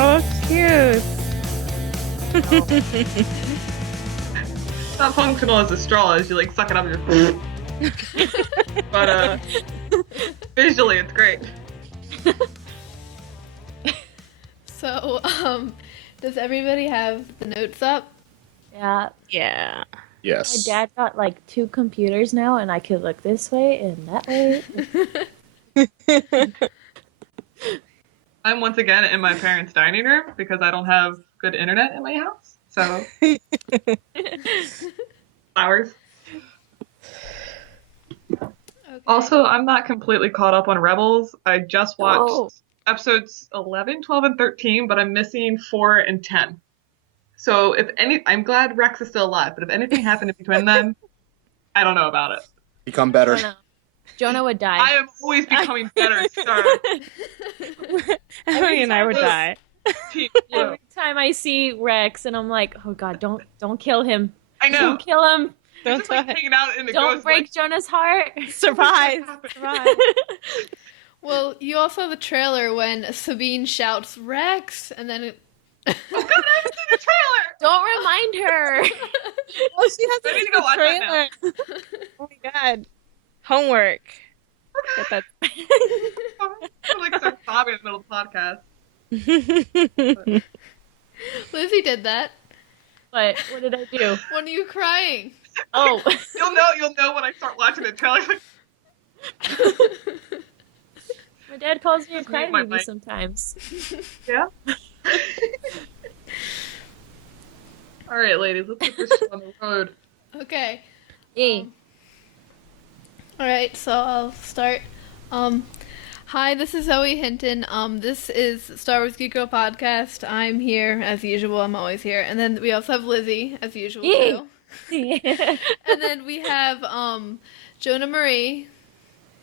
Oh, cute. It's not functional as a straw as you like suck it up your but visually it's great. So, does everybody have the notes up? Yeah. Yeah. Yes. My dad got like 2 computers now, and I could look this way and that way. I'm once again in my parents' dining room because I don't have good internet in my house. So flowers. Okay. Also, I'm not completely caught up on Rebels. I just watched Oh. episodes 11, 12, and 13, but I'm missing 4 and 10. So I'm glad Rex is still alive, but if anything happened in between them, I don't know about it. Become better. Jonah would die. I am always becoming better, sir. Emily and I would die. Every time I see Rex, and I'm like, oh god, don't kill him. I know. Don't kill him. You're just like hanging out in the Don't ghost, break like, Jonah's heart. Surprise. Surprise. Well, you also have the trailer when Sabine shouts Rex, and then it. oh god, I haven't seen the trailer! Don't remind her. Oh, she has I need to to go watch that now. Oh my god. Homework. Get that. I'm like start sobbing in the middle of the podcast. Lizzie did that. What did I do? When are you crying? Oh. You'll know when I start watching the trailer. My dad calls me a Just mute my crybaby mic. sometimes. Yeah? Alright, ladies, let's get this shit on the road. Okay. Yay. Alright, so I'll start. Hi, this is Zoe Hinton. This is Star Wars Geek Girl Podcast. I'm here, as usual. I'm always here. And then we also have Lizzie, as usual, Yay. too. And then we have Johnamarie,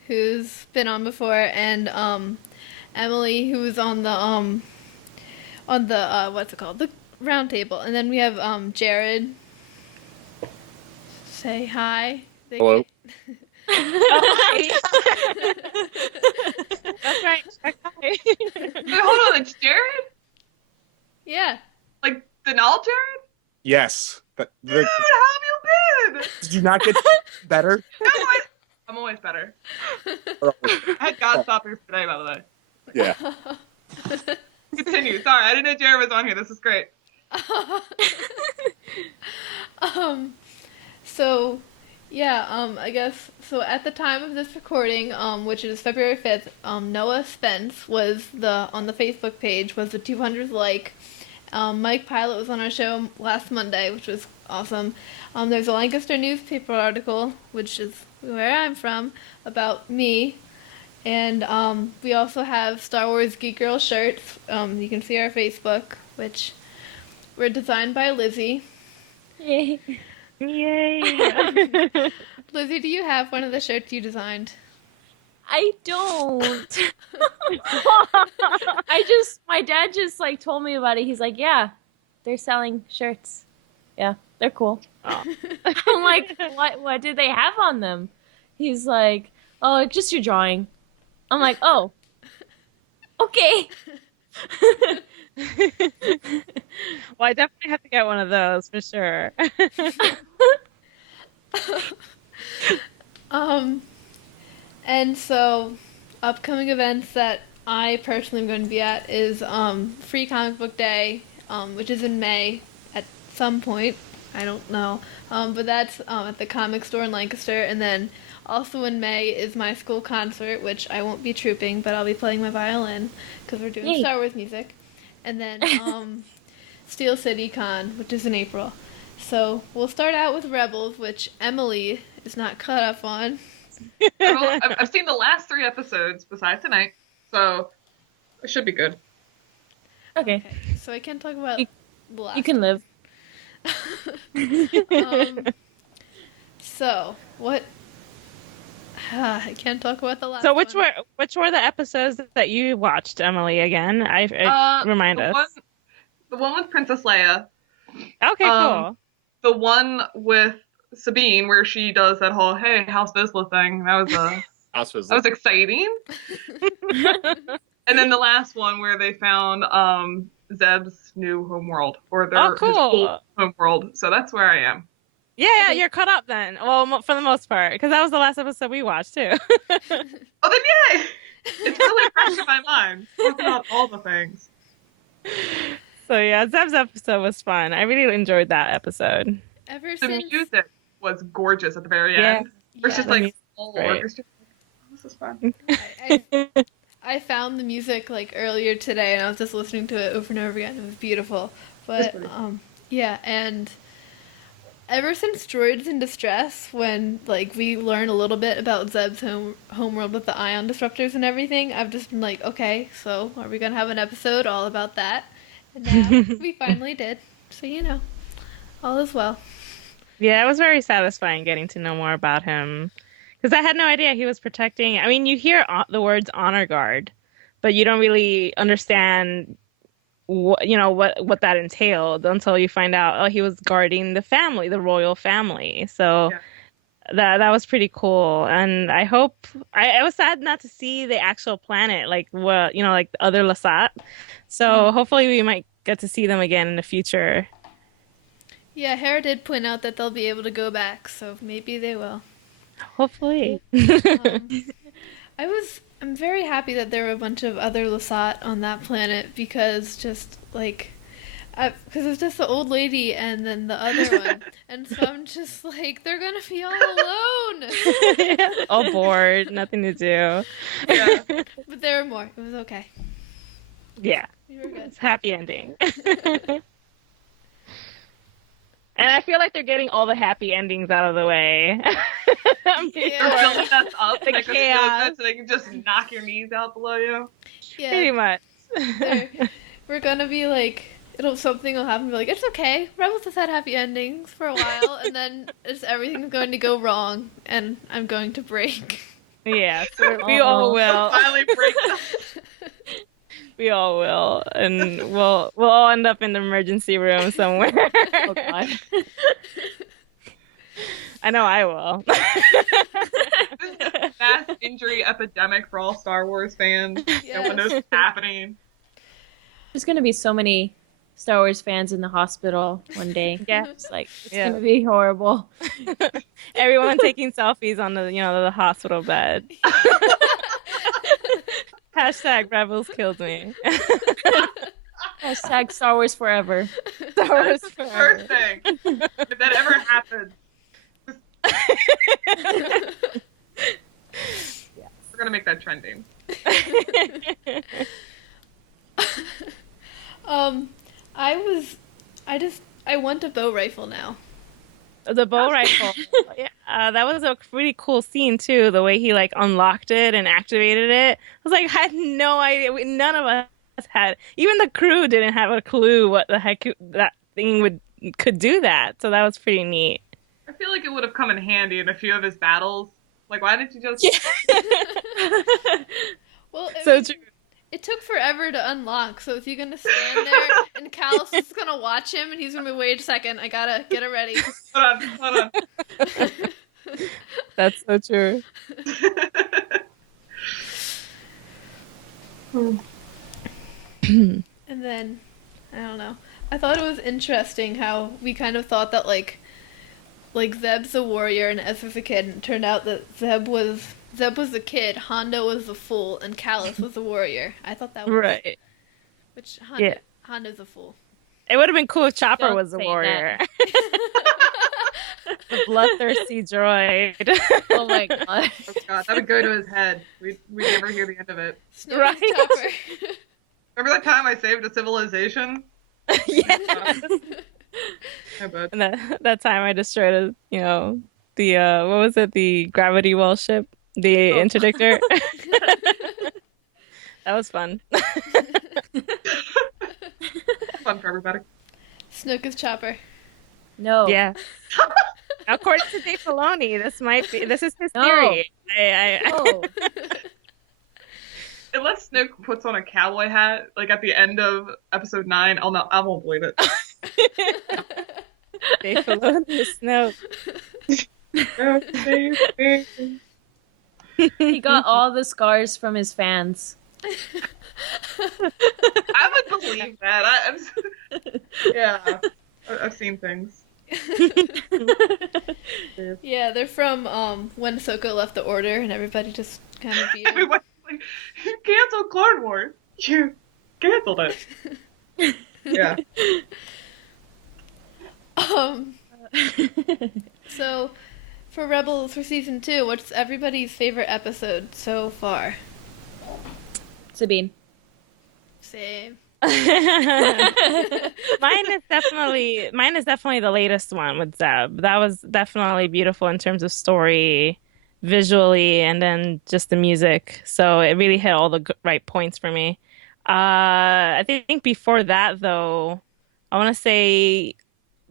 who's been on before, and Emily, who was on the what's it called? The round table. And then we have Jared. Say hi. Hello. That's right. Wait, hold on, it's Jared? Yeah. Like, the null Jared? Yes. Dude, how have you been? Did you not get better? No, I'm always better. I had Godstoppers today, by the way. Yeah. Continue. Sorry, I didn't know Jared was on here. This is great. So, yeah, I guess, so at the time of this recording, which is February 5th, Noah Spence was on the Facebook page, was the 200th like. Mike Pilot was on our show last Monday, which was awesome. There's a Lancaster newspaper article, which is where I'm from, about me. And we also have Star Wars Geek Girl shirts. You can see our Facebook, which were designed by Lizzie. Yay. Yay. Lizzie, do you have one of the shirts you designed? I don't. My dad just like told me about it. He's like, yeah, they're selling shirts. Yeah, they're cool. Oh. I'm like, what did they have on them? He's like, oh, just your drawing. I'm like, oh, okay. Well, I definitely have to get one of those for sure. And so, upcoming events that I personally am going to be at is Free Comic Book Day, which is in May at some point. I don't know. But that's at the comic store in Lancaster. And then also in May is my school concert, which I won't be trooping, but I'll be playing my violin because we're doing Yay. Star Wars music. And then Steel City Con, which is in April. So we'll start out with Rebels, which Emily is not caught up on. I've seen the last 3 episodes besides tonight, so it should be good. Okay, So I can't talk about the last you can live. So what? I can't talk about the last. So which one. were the episodes that you watched, Emily? Again, I remind us. The one with Princess Leia. Okay, cool. The one with Sabine, where she does that whole "Hey, House Vizsla" thing. That was exciting. And then the last one where they found Zeb's new homeworld, or Oh, his cool. old homeworld. So that's where I am. Yeah, you're caught up then. Well, for the most part, because that was the last episode we watched too. Oh, then yay! It's really fresh in my mind. Talking about all the things. So yeah, Zeb's episode was fun. I really enjoyed that episode. Ever The since music was gorgeous at the very Yeah. end. It's just Yeah. like music's all great. orchestra. Oh, this is fun. I found the music like earlier today, and I was just listening to it over and over again. It was beautiful. But pretty yeah, and ever since Droids in Distress, when like we learn a little bit about Zeb's homeworld with the ion disruptors and everything, I've just been like, okay, so are we gonna have an episode all about that? And now we finally did. So all is well. Yeah, it was very satisfying getting to know more about him. Because I had no idea he was protecting. I mean, you hear the words honor guard, but you don't really understand what that entailed until you find out, oh, he was guarding the family, the royal family. So that was pretty cool. And I hope I was sad not to see the actual planet, like like the other Lasat. So hopefully we might get to see them again in the future. Yeah, Hera did point out that they'll be able to go back, so maybe they will. Hopefully. I'm very happy that there were a bunch of other Lasat on that planet because it's just the old lady and then the other one, and so I'm just like, they're gonna be all alone. All bored, nothing to do. Yeah. But there were more. It was okay. Yeah, We were good. it's happy ending. And I feel like they're getting all the happy endings out of the way. They're building us up The like chaos. so they can just knock your knees out below you. Yeah. Pretty much. We're gonna be like, something will happen. Be like, it's okay. Rebels has had happy endings for a while, and then everything's going to go wrong, and I'm going to break. Yeah, so we all will. Finally break them. We all will, and we'll all end up in the emergency room somewhere. Oh god. I know I will. Mass injury epidemic for all Star Wars fans. No one knows what's happening. There's gonna be so many Star Wars fans in the hospital one day. Yeah. It's like it's Yeah. gonna be horrible. Everyone taking selfies on the hospital bed. Hashtag Rebels killed me. Hashtag Star Wars forever. Star Wars That's the forever. first thing. If that ever happens, we're gonna make that trending. I want a bow rifle now. The bow rifle. Yeah, that was a pretty cool scene too. The way he like unlocked it and activated it. I was like, I had no idea. None of us had. Even the crew didn't have a clue what the heck that thing could do that. So that was pretty neat. I feel like it would have come in handy in a few of his battles. Like, why didn't you just? Well, So true. it took forever to unlock. So is he gonna stand there and Callus is gonna watch him and he's gonna be, wait a second, I gotta get it ready. Hold on. That's so true. And then, I don't know. I thought it was interesting how we kind of thought that like Zeb's a warrior and Ezra's a kid, and it turned out that Zeb was the kid, Hondo was the fool, and Callus was the warrior. I thought that was Right. Which Yeah. Hondo's a fool. It would have been cool if Chopper Don't was a say warrior. The bloodthirsty droid. Oh my god. Oh god, that would go to his head. We never hear the end of it. Snoke Right. is Chopper. Remember that time I saved a civilization? Yeah. I bet. And that time I destroyed the what was it? The gravity well ship, the interdictor. That was fun. Fun for everybody. Snoke is Chopper. No. Yeah. According to Dave Filoni, this is his No. theory. No. Unless Snoke puts on a cowboy hat, like at the end of episode 9, I won't believe it. Dave Filoni is Snoke. He got all the scars from his fans. I would believe that. Yeah, I've seen things. Yeah, they're from when Ahsoka left the Order and everybody just kind of beat him. Everyone's like, you canceled Clone Wars. You canceled it. Yeah. Um, so for Rebels for season 2, what's everybody's favorite episode so far? Sabine. Same. Mine is definitely the latest one with Zeb. That was definitely beautiful in terms of story, visually, and then just the music. So it really hit all the right points for me. I think before that though, I want to say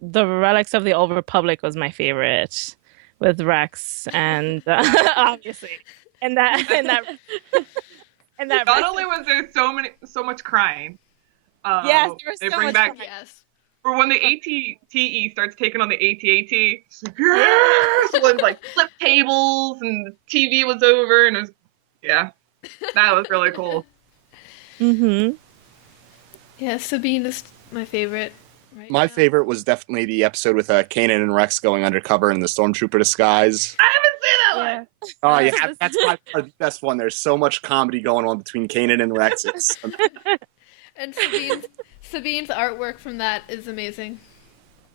the Relics of the Old Republic was my favorite with Rex and obviously and that Not Rex, only was there so much crying, yes, there was they so bring much back crying. Yes. or when the AT-TE starts taking on the AT-AT, it's like, yes! When like flip tables and the TV was over and it was, yeah, that was really cool. Mm-hmm. Yeah, Sabine is my favorite right My now. favorite was definitely the episode with Kanan and Rex going undercover in the stormtrooper disguise. I haven't seen that one. Oh Yes. yeah, that's by far the best one. There's so much comedy going on between Kanan and Rex. It's And Sabine's artwork from that is amazing.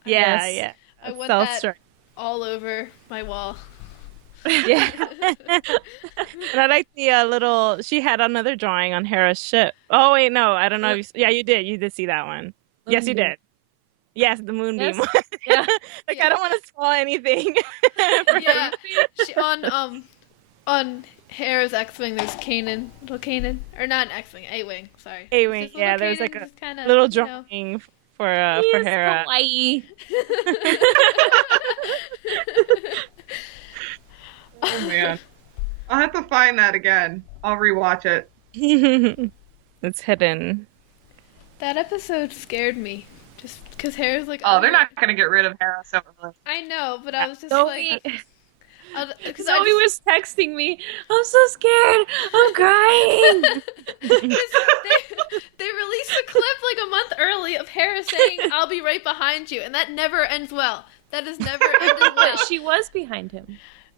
Yeah, Yes. yeah. I That's want so that strong. all over my wall. Yeah. And I like the little. She had another drawing on Hera's ship. Oh wait, no, I don't know. If you, yeah, you did. You did see that one. Yes, you Moonbeam. did. Yes, the moonbeam. Yes. Yeah. Like Yeah. I don't want to spoil anything. Yeah, she, on Hera's X-wing there's Kanan, little Kanan, or not an X-wing, A-wing. Sorry. A-wing. Just Yeah, little there's like Kanan, a just kinda, little you know. drawing He for is Hera. kawaii. Oh man, I'll have to find that again. I'll rewatch it. It's hidden. That episode scared me, just because Hera's like, Oh, they're not gonna get rid of Hera so early. I know, but I was just Zoe, like, because Zoe was texting me. I'm so scared. I'm crying. they released a clip like a month early of Hera saying, "I'll be right behind you," and that never ends well. That has never ended well. But she was behind him.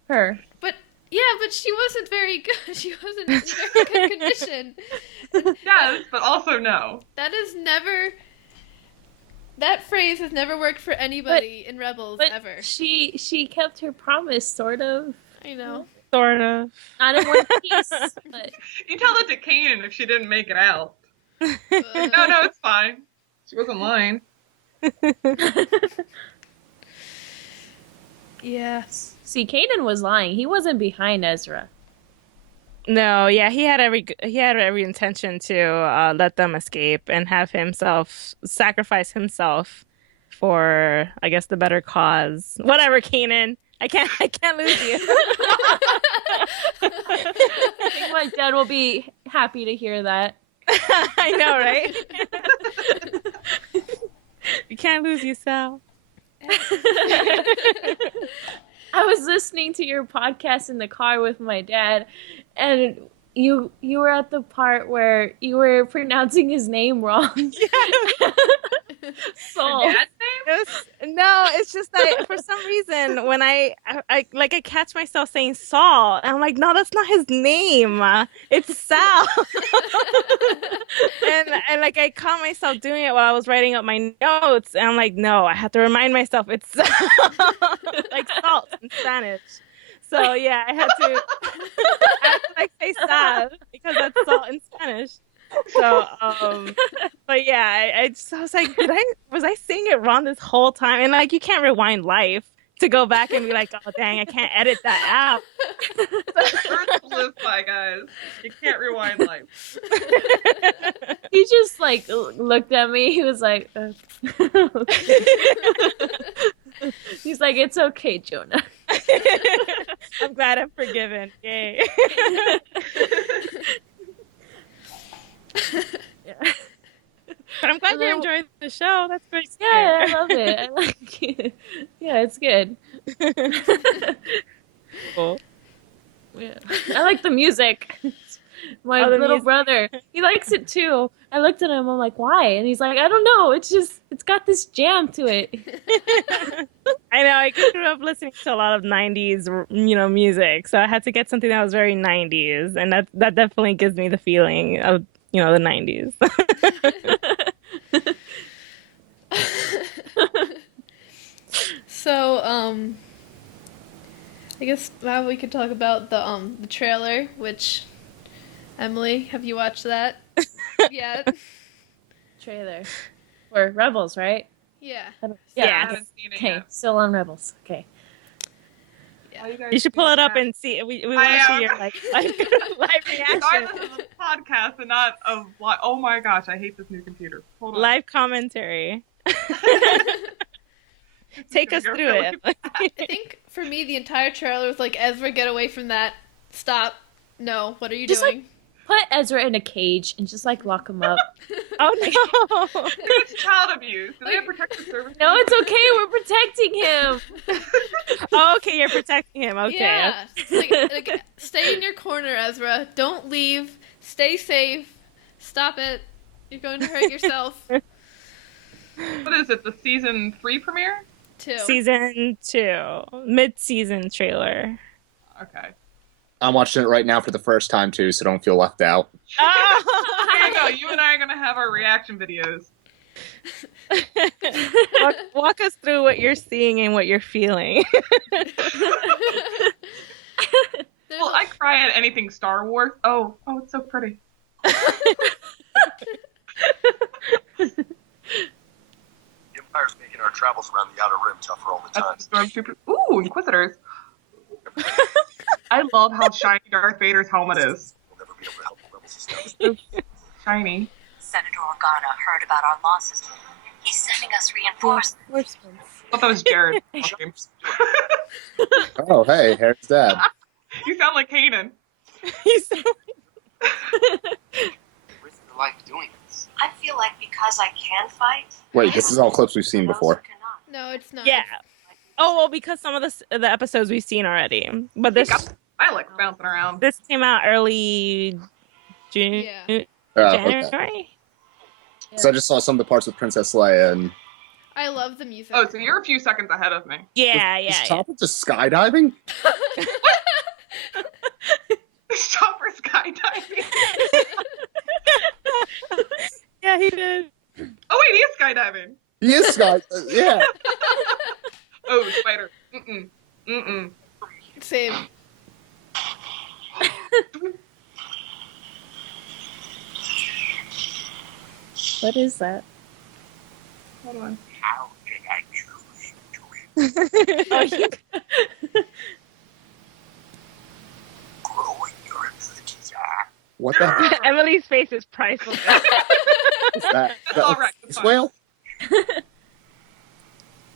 Her. But yeah, but she wasn't very good. She wasn't in very good condition. Yes, but also no. That is never. That phrase has never worked for anybody in Rebels But ever. she kept her promise, sort of. I know. Sort of. Not in one piece, but You tell it to Kanan if she didn't make it out. No, it's fine. She wasn't lying. Yeah. see, Kanan was lying. He wasn't behind Ezra. No, yeah, he had every intention to let them escape and have himself sacrifice himself for, I guess, the better cause. Whatever, Kanan. I can't lose you. I think my dad will be happy to hear that. I know, right? You can't lose you, Sal. I was listening to your podcast in the car with my dad, and you were at the part where you were pronouncing his name wrong. Saul. Dad's name? No, it's just that for some reason when I catch myself saying Saul, and I'm like, no, that's not his name. It's Sal. and like I caught myself doing it while I was writing up my notes, and I'm like, no, I have to remind myself it's Sal. Like salt in Spanish. So yeah, I had to like say Sal because that's salt in Spanish. So, but yeah, I was like, was I saying it wrong this whole time? And like, you can't rewind life to go back and be like, oh dang, I can't edit that out. Earth to live by, guys. You can't rewind life. He just like looked at me. He was like, he's like, it's okay, Jonah. I'm glad I'm forgiven. Yay. Yeah. But I'm glad you enjoyed the show. That's great. to Yeah, I hear. love it. I like it. Yeah, it's good. Cool. Yeah. I like the music. My Oh, the little music. brother, he likes it too. I looked at him, I'm like, why? And he's like, I don't know. It's got this jam to it. I know I grew up listening to a lot of 90s, music. So I had to get something that was very 90s, and that definitely gives me the feeling of, the 90s. So, I guess now we could talk about the trailer, which Emily, have you watched that yet? Trailer. For Rebels, right? Yeah. Yeah, I Yes. haven't seen it Okay, yet. still on Rebels. Okay. How you guys You should pull doing it up that? and see. We want I to see am. your live Sorry, reaction, this is a podcast and not a vlog. Oh my gosh, I hate this new computer. Hold on. live commentary. Take us You're through really- it. I think for me, the entire trailer was like, Ezra, get away from that. Stop. No, what are you Just, doing? Put Ezra in a cage and just like lock him up. Oh no! It's child abuse. Do they have protective services? No, it's okay. We're protecting him. Oh, okay, you're protecting him. Okay. Yeah. It's like, stay in your corner, Ezra. Don't leave. Stay safe. Stop it. You're going to hurt yourself. What is it? The season 3 premiere? Too. Season 2, mid-season trailer. Okay. I'm watching it right now for the first time too, so don't feel left out. Oh! There you go. You and I are gonna have our reaction videos. walk us through what you're seeing and what you're feeling. Well, I cry at anything Star Wars. Oh, it's so pretty. The Empire's making our travels around the Outer Rim tougher all the time. That's the Stormtrooper. Ooh, Inquisitors. I love how shiny Darth Vader's helmet is. We'll never be able to help the rebels establish. Shiny. Senator Organa heard about our losses. He's sending us reinforcements. I thought that was Jared. talking. Oh, hey, here's Dad. You sound like Kanan. He's so- Risk your life doing this. I feel like because I can fight. Wait, this is all clips we've seen those before. who cannot. No, it's not. Yeah. Oh, well, because some of the episodes we've seen already. But this I like bouncing around. this came out early June, Yeah. Okay. January. So I just saw some of the parts with Princess Leia and I love the music. Oh, so you're a few seconds ahead of me. Yeah, is yeah, yeah. Chopper just skydiving? Chopper skydiving. Yeah, he did. Oh wait, he is skydiving. He is sky. Yeah. Oh, spider. Mm-mm. Same. What is that? Hold on. How did I choose to win? Oh, he- Growing your abilities. What the heck Emily's face is priceless. is that? That's all right. This That's fine. whale?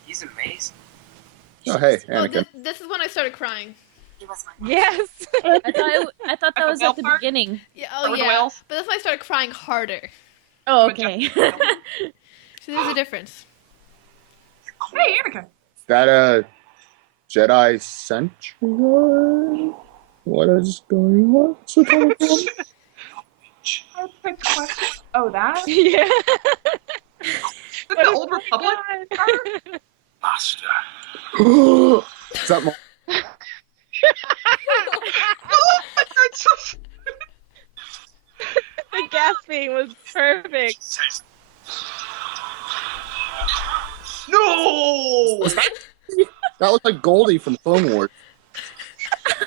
He's amazing. Oh, hey, Oh, Anakin. this is when I started crying. He was my Yes. I thought that was at the Whale part? beginning. Yeah. Or Oh the yeah. whales? But that's when I started crying harder. Oh, okay. So there's a difference. Hey, Anakin. Is that a Jedi Sentry? What is going on? What's going on? Good question. Oh, that? Is Yeah. it the Old Republic? card? Master. Is that Oh, it's just- The gasping was perfect. Says No! that looked like Goldie from Clone Wars. How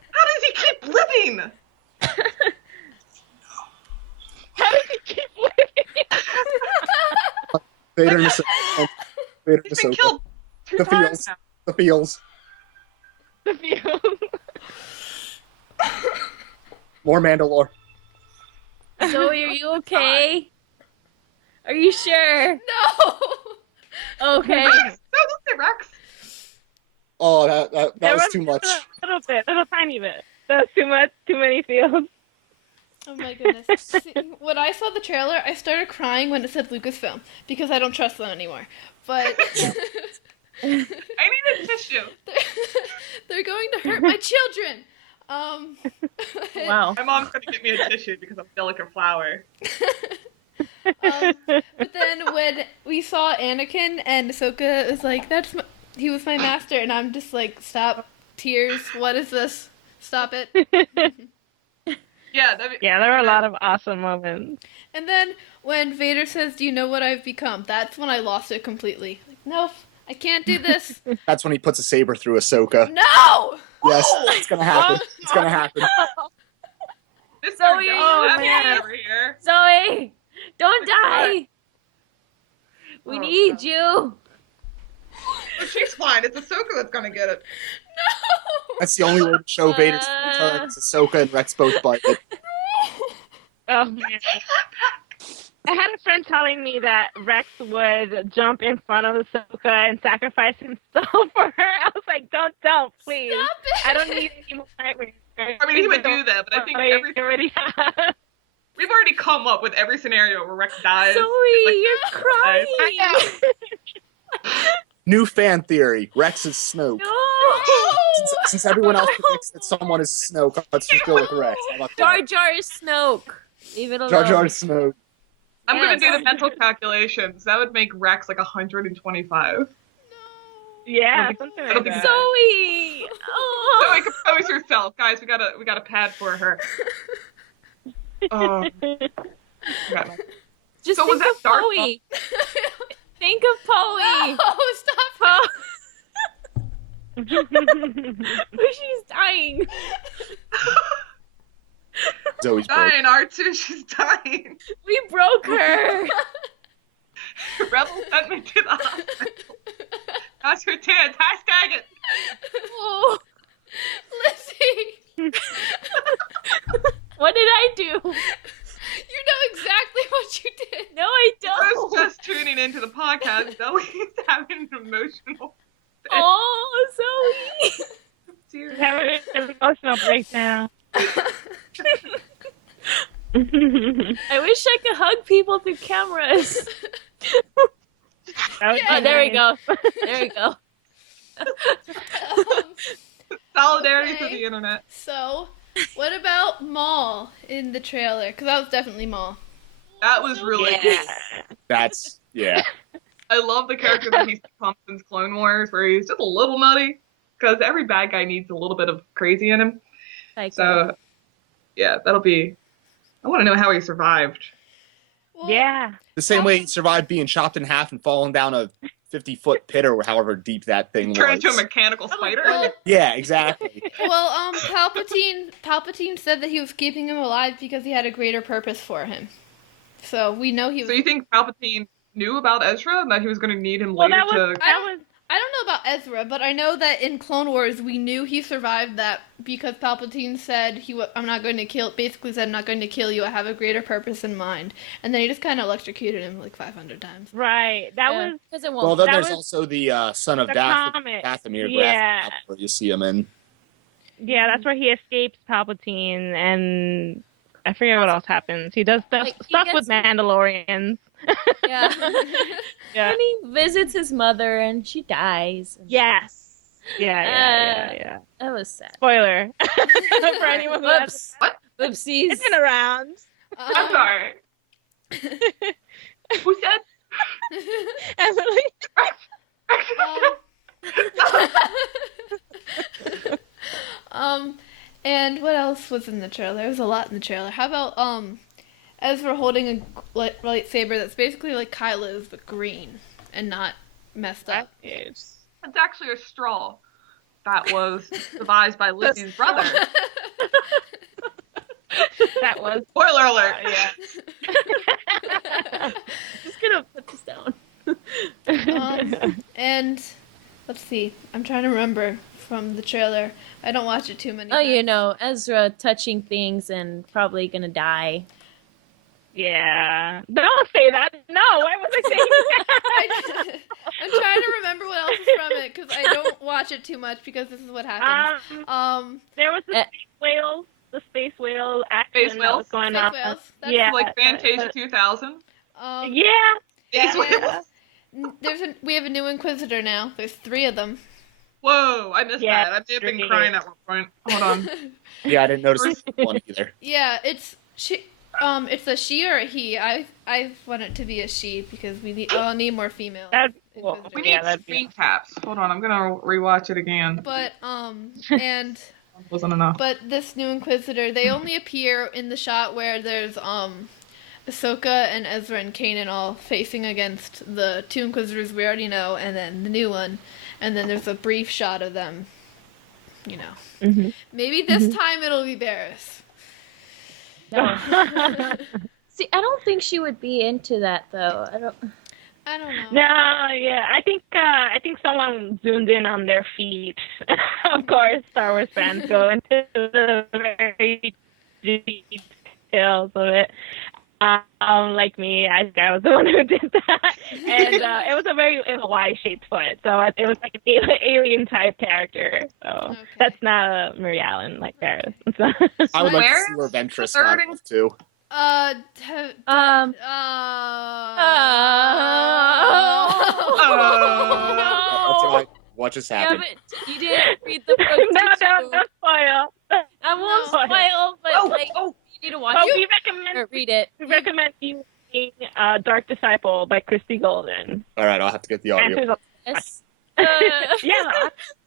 does he keep living? How did he keep living? Vader and Ahsoka. Vader and He's been Ahsoka. killed 2 The times feels. now. The feels. The field. More Mandalore. Zoe, are you okay? Are you sure? No. Okay. Rex! No, don't say Rex. Oh, that There was too much. A little bit, a little tiny bit. That was too much, too many fields. Oh my goodness. See, when I saw the trailer, I started crying when it said Lucasfilm because I don't trust them anymore. But I need a tissue. they're going to hurt my children. Wow. My mom's gonna get me a tissue because I'm a delicate flower. But then when we saw Anakin and Ahsoka was like, he was my master, and I'm just like, stop, tears, what is this? Stop it. Yeah, Yeah, there were a lot of awesome moments. And then when Vader says, do you know what I've become? That's when I lost it completely. Like, nope, I can't do this. That's when he puts a saber through Ahsoka. No! Yes, it's gonna happen. It's gonna happen. Mr. Zoe, Dumb man. over here. Zoe, don't die. We Oh, need God. you. But she's fine. It's Ahsoka that's gonna get it. No! That's the only way to show Vader's return. Is Ahsoka and Rex both bite it. Oh man. I had a friend telling me that Rex would jump in front of Ahsoka and sacrifice himself for her. I was like, don't, please. Stop it! I don't need any more nightmares. I mean, he would do that, but I think already have. we've already come up with every scenario where Rex dies. Zoe, Like, you're crying. New fan theory: Rex is Snoke. No. Since everyone else predicts that someone is Snoke, let's just go with Rex. How about Jar that? Jar is Snoke. Leave it alone. Jar Jar is Snoke. I'm gonna Yes. do the mental calculations. That would make Rex like 125. Yeah, something That'll like be that. Zoe. Oh. Zoe, compose yourself, guys. We got a pad for her. Oh, God. Just So was think that of Darth Poe. Think of Poe. Oh, stop Poe. She's dying. Zoe's broke. Dying, R2. She's dying. We broke her. Rebel sent me to the hospital. That's her chance. Hashtag it. Oh. Lizzy! What did I do? You know exactly what you did. No, I I was don't. just tuning into the podcast. Zoe's having an emotional. Oh, Zoe. Tears. Having an emotional breakdown. I wish I could hug people through cameras. That was Oh, there we nice. go. There we go. Solidarity Okay. for the internet. So, what about Maul in the trailer? Because that was definitely Maul. That was really Yeah. cool. That's yeah. I love the character that he's become since Clone Wars, where he's just a little nutty. Because every bad guy needs a little bit of crazy in him. So, yeah, that'll be. I want to know how he survived. Well, Yeah. The same way he survived being chopped in half and falling down a 50-foot pit or however deep that thing Turn was. into a mechanical spider. Well, Yeah, exactly. Palpatine said that he was keeping him alive because he had a greater purpose for him. So we know he was. So you think Palpatine knew about Ezra and that he was going to need him Well, later that was to? I don't know about Ezra, but I know that in Clone Wars we knew he survived that because Palpatine said I'm not going to kill. Basically said, "I'm not going to kill you. I have a greater purpose in mind." And then he just kind of electrocuted him like 500 times. Right. That was because it Well, won't. then That there's was also the son of the Dathomir, comic. Dathomir Yeah. where you see him in. Yeah, that's where he escapes Palpatine, and I forget what else happens. He does stuff, Like, he stuff gets- with Mandalorians. Yeah. Yeah. And he visits his mother and she dies. Yes. Yeah. That was sad. Spoiler for anyone who hasn't. Whoops. What? Oopsies. It's been around. I'm sorry. Who said? Emily. And what else was in the trailer? There was a lot in the trailer. How about Ezra holding a lightsaber that's basically like Kylo's but green and not messed up. It's actually a straw that was devised by Lizzy's brother. That was. Spoiler alert. Yeah. Just gonna put this down. And let's see. I'm trying to remember from the trailer. I don't watch it too many Oh, times. you know, Ezra touching things and probably gonna die. Yeah. Don't say that. No, why was I saying that? I'm trying to remember what else is from it because I don't watch it too much because this is what happens. There was the Uh, space whales. The space whale action Space that was whales? going Space on. whales. That's Yeah. Like Fantasia 2000. Yeah. These Yeah. whales. we have a new Inquisitor now. There's 3 of them. Whoa, I missed Yeah, that. I may have been great. crying at one point. Hold on. Yeah, I didn't notice this one either. Yeah, it's a she or a he. I want it to be a she because I'll need more female That'd be cool. Inquisitors. We Yeah, need that'd be screen caps. Hold on, I'm gonna rewatch it again. But and Wasn't enough. but this new Inquisitor, they only appear in the shot where there's Ahsoka and Ezra and Kanan all facing against the two Inquisitors we already know, and then the new one, and then there's a brief shot of them. You know, Mhm. maybe this time it'll be Barriss. No. See, I don't think she would be into that though. I don't know. No, yeah, I think someone zoomed in on their feet. Of course, Star Wars fans go into the very details of it. Like me, I think I was the one who did that, and it was a Y-shaped foot, so it was like an alien type character. So Okay. that's not a Mary Allen like Barriss. I would like to Where see where is Ventress the third got off too. Oh. What just Yeah, happened? but you didn't read the book. No, did you? don't spoil. I won't No. spoil, but you need to watch But it we or recommend read it. you reading Dark Disciple by Christy Golden. All right, I'll have to get the audio. Answers Yes. Yeah.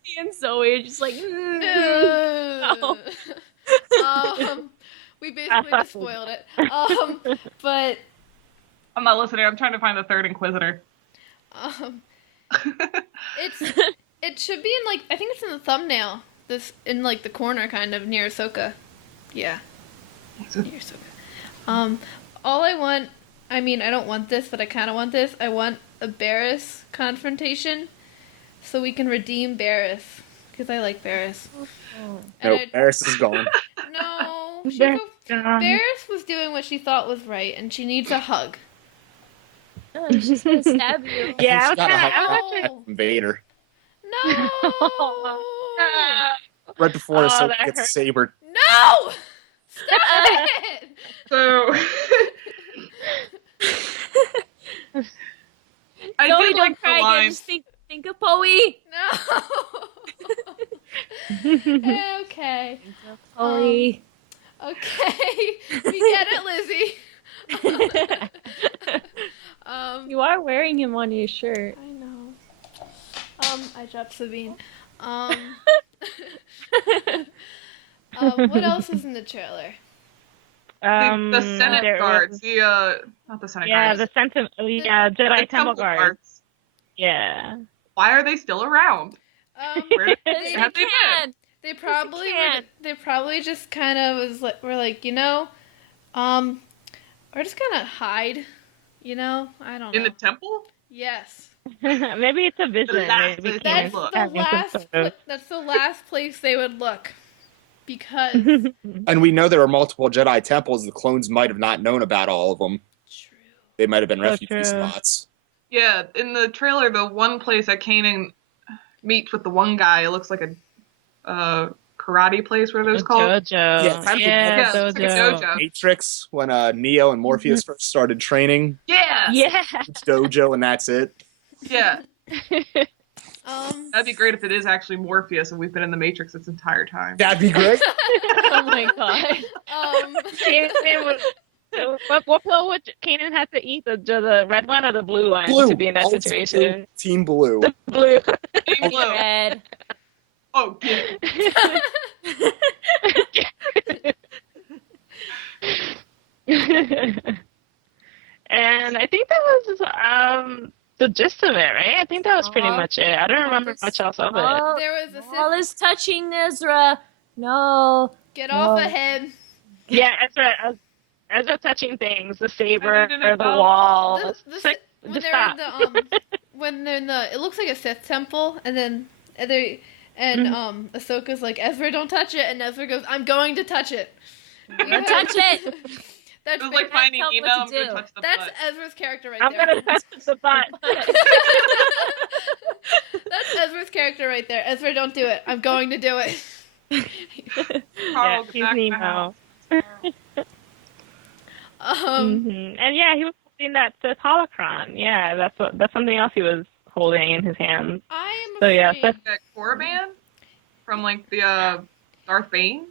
Me and Zoe are just like, No. We basically just spoiled it. But I'm not listening. I'm trying to find the third Inquisitor. it should be in like I think it's in the thumbnail. This in like the corner kind of near Ahsoka. Yeah. Near Ahsoka. All I want, I mean, I don't want this, but I kind of want this. I want a Barriss confrontation, so we can redeem Barriss because I like Barriss. No, Barriss is gone. No, Barriss. Barriss was doing what she thought was right, and she needs a hug. oh, she's gonna stab you. Yeah, I She was got a kinda- hug No. back from Vader No. right before Oh, Ahsoka that gets hurt. sabered. No. Stop it. So I Zoe, did don't like the cry again. line. Just think of Poe. No. Okay. Poe. Okay. We get it, Lizzy. You are wearing him on your shirt. I know. I dropped Sabine. What else is in the trailer? The Senate there guards, was- not the Senate Yeah, guards. Jedi the Temple Guards. Yeah. Why are they still around? Where They have they been? can. They probably can't. they probably just kind of were like, we're just gonna hide, I don't know. In the temple? Yes. Maybe it's a vision. The last Maybe place That's they look. that's the last place they would look. Because And we know there are multiple Jedi temples. The clones might have not known about all of them. true. They might have been So refugee true. spots. Yeah, in the trailer, the one place that Kanan meets with the one guy, it looks like a karate place. What are those called? Dojo. Yeah, kind of Yeah, it's like a dojo. Matrix, when Neo and Morpheus first started training. Yeah. Yeah. It's dojo, and that's it. Yeah. That'd be Um, great if it is actually Morpheus and we've been in the Matrix this entire time. That'd be great. Oh my god. What pill would Kanan have to eat? The red one or the blue one Blue. to be in that Always situation? Team Blue. The blue. Team Blue. Red. Oh, get it. And I think that was the gist of it, right? I think that was pretty much it. I don't remember much else of it. Oh, there was a Maul is touching Ezra. No. get off No. of him. Yeah, Ezra touching things, the saber, I need to or the know. wall. When Just they're stop. in the when they're in the, it looks like a Sith temple, and then Ahsoka's like, Ezra, don't touch it, and Ezra goes, I'm going to touch it. Don't touch it. That's It was like finding tell him Nemo. what I'm to going do. to touch the that's butt. Ezra's character right I'm there. gonna touch the butt. That's Ezra's character right there. Ezra, don't do it. I'm going to do it. Carl, Yeah, get he's back in the Nemo. house. And yeah, he was holding that Sith holocron. Yeah, that's something else he was holding in his hands. I am So yeah, afraid. Sith That Korriban from like the Darth Bane.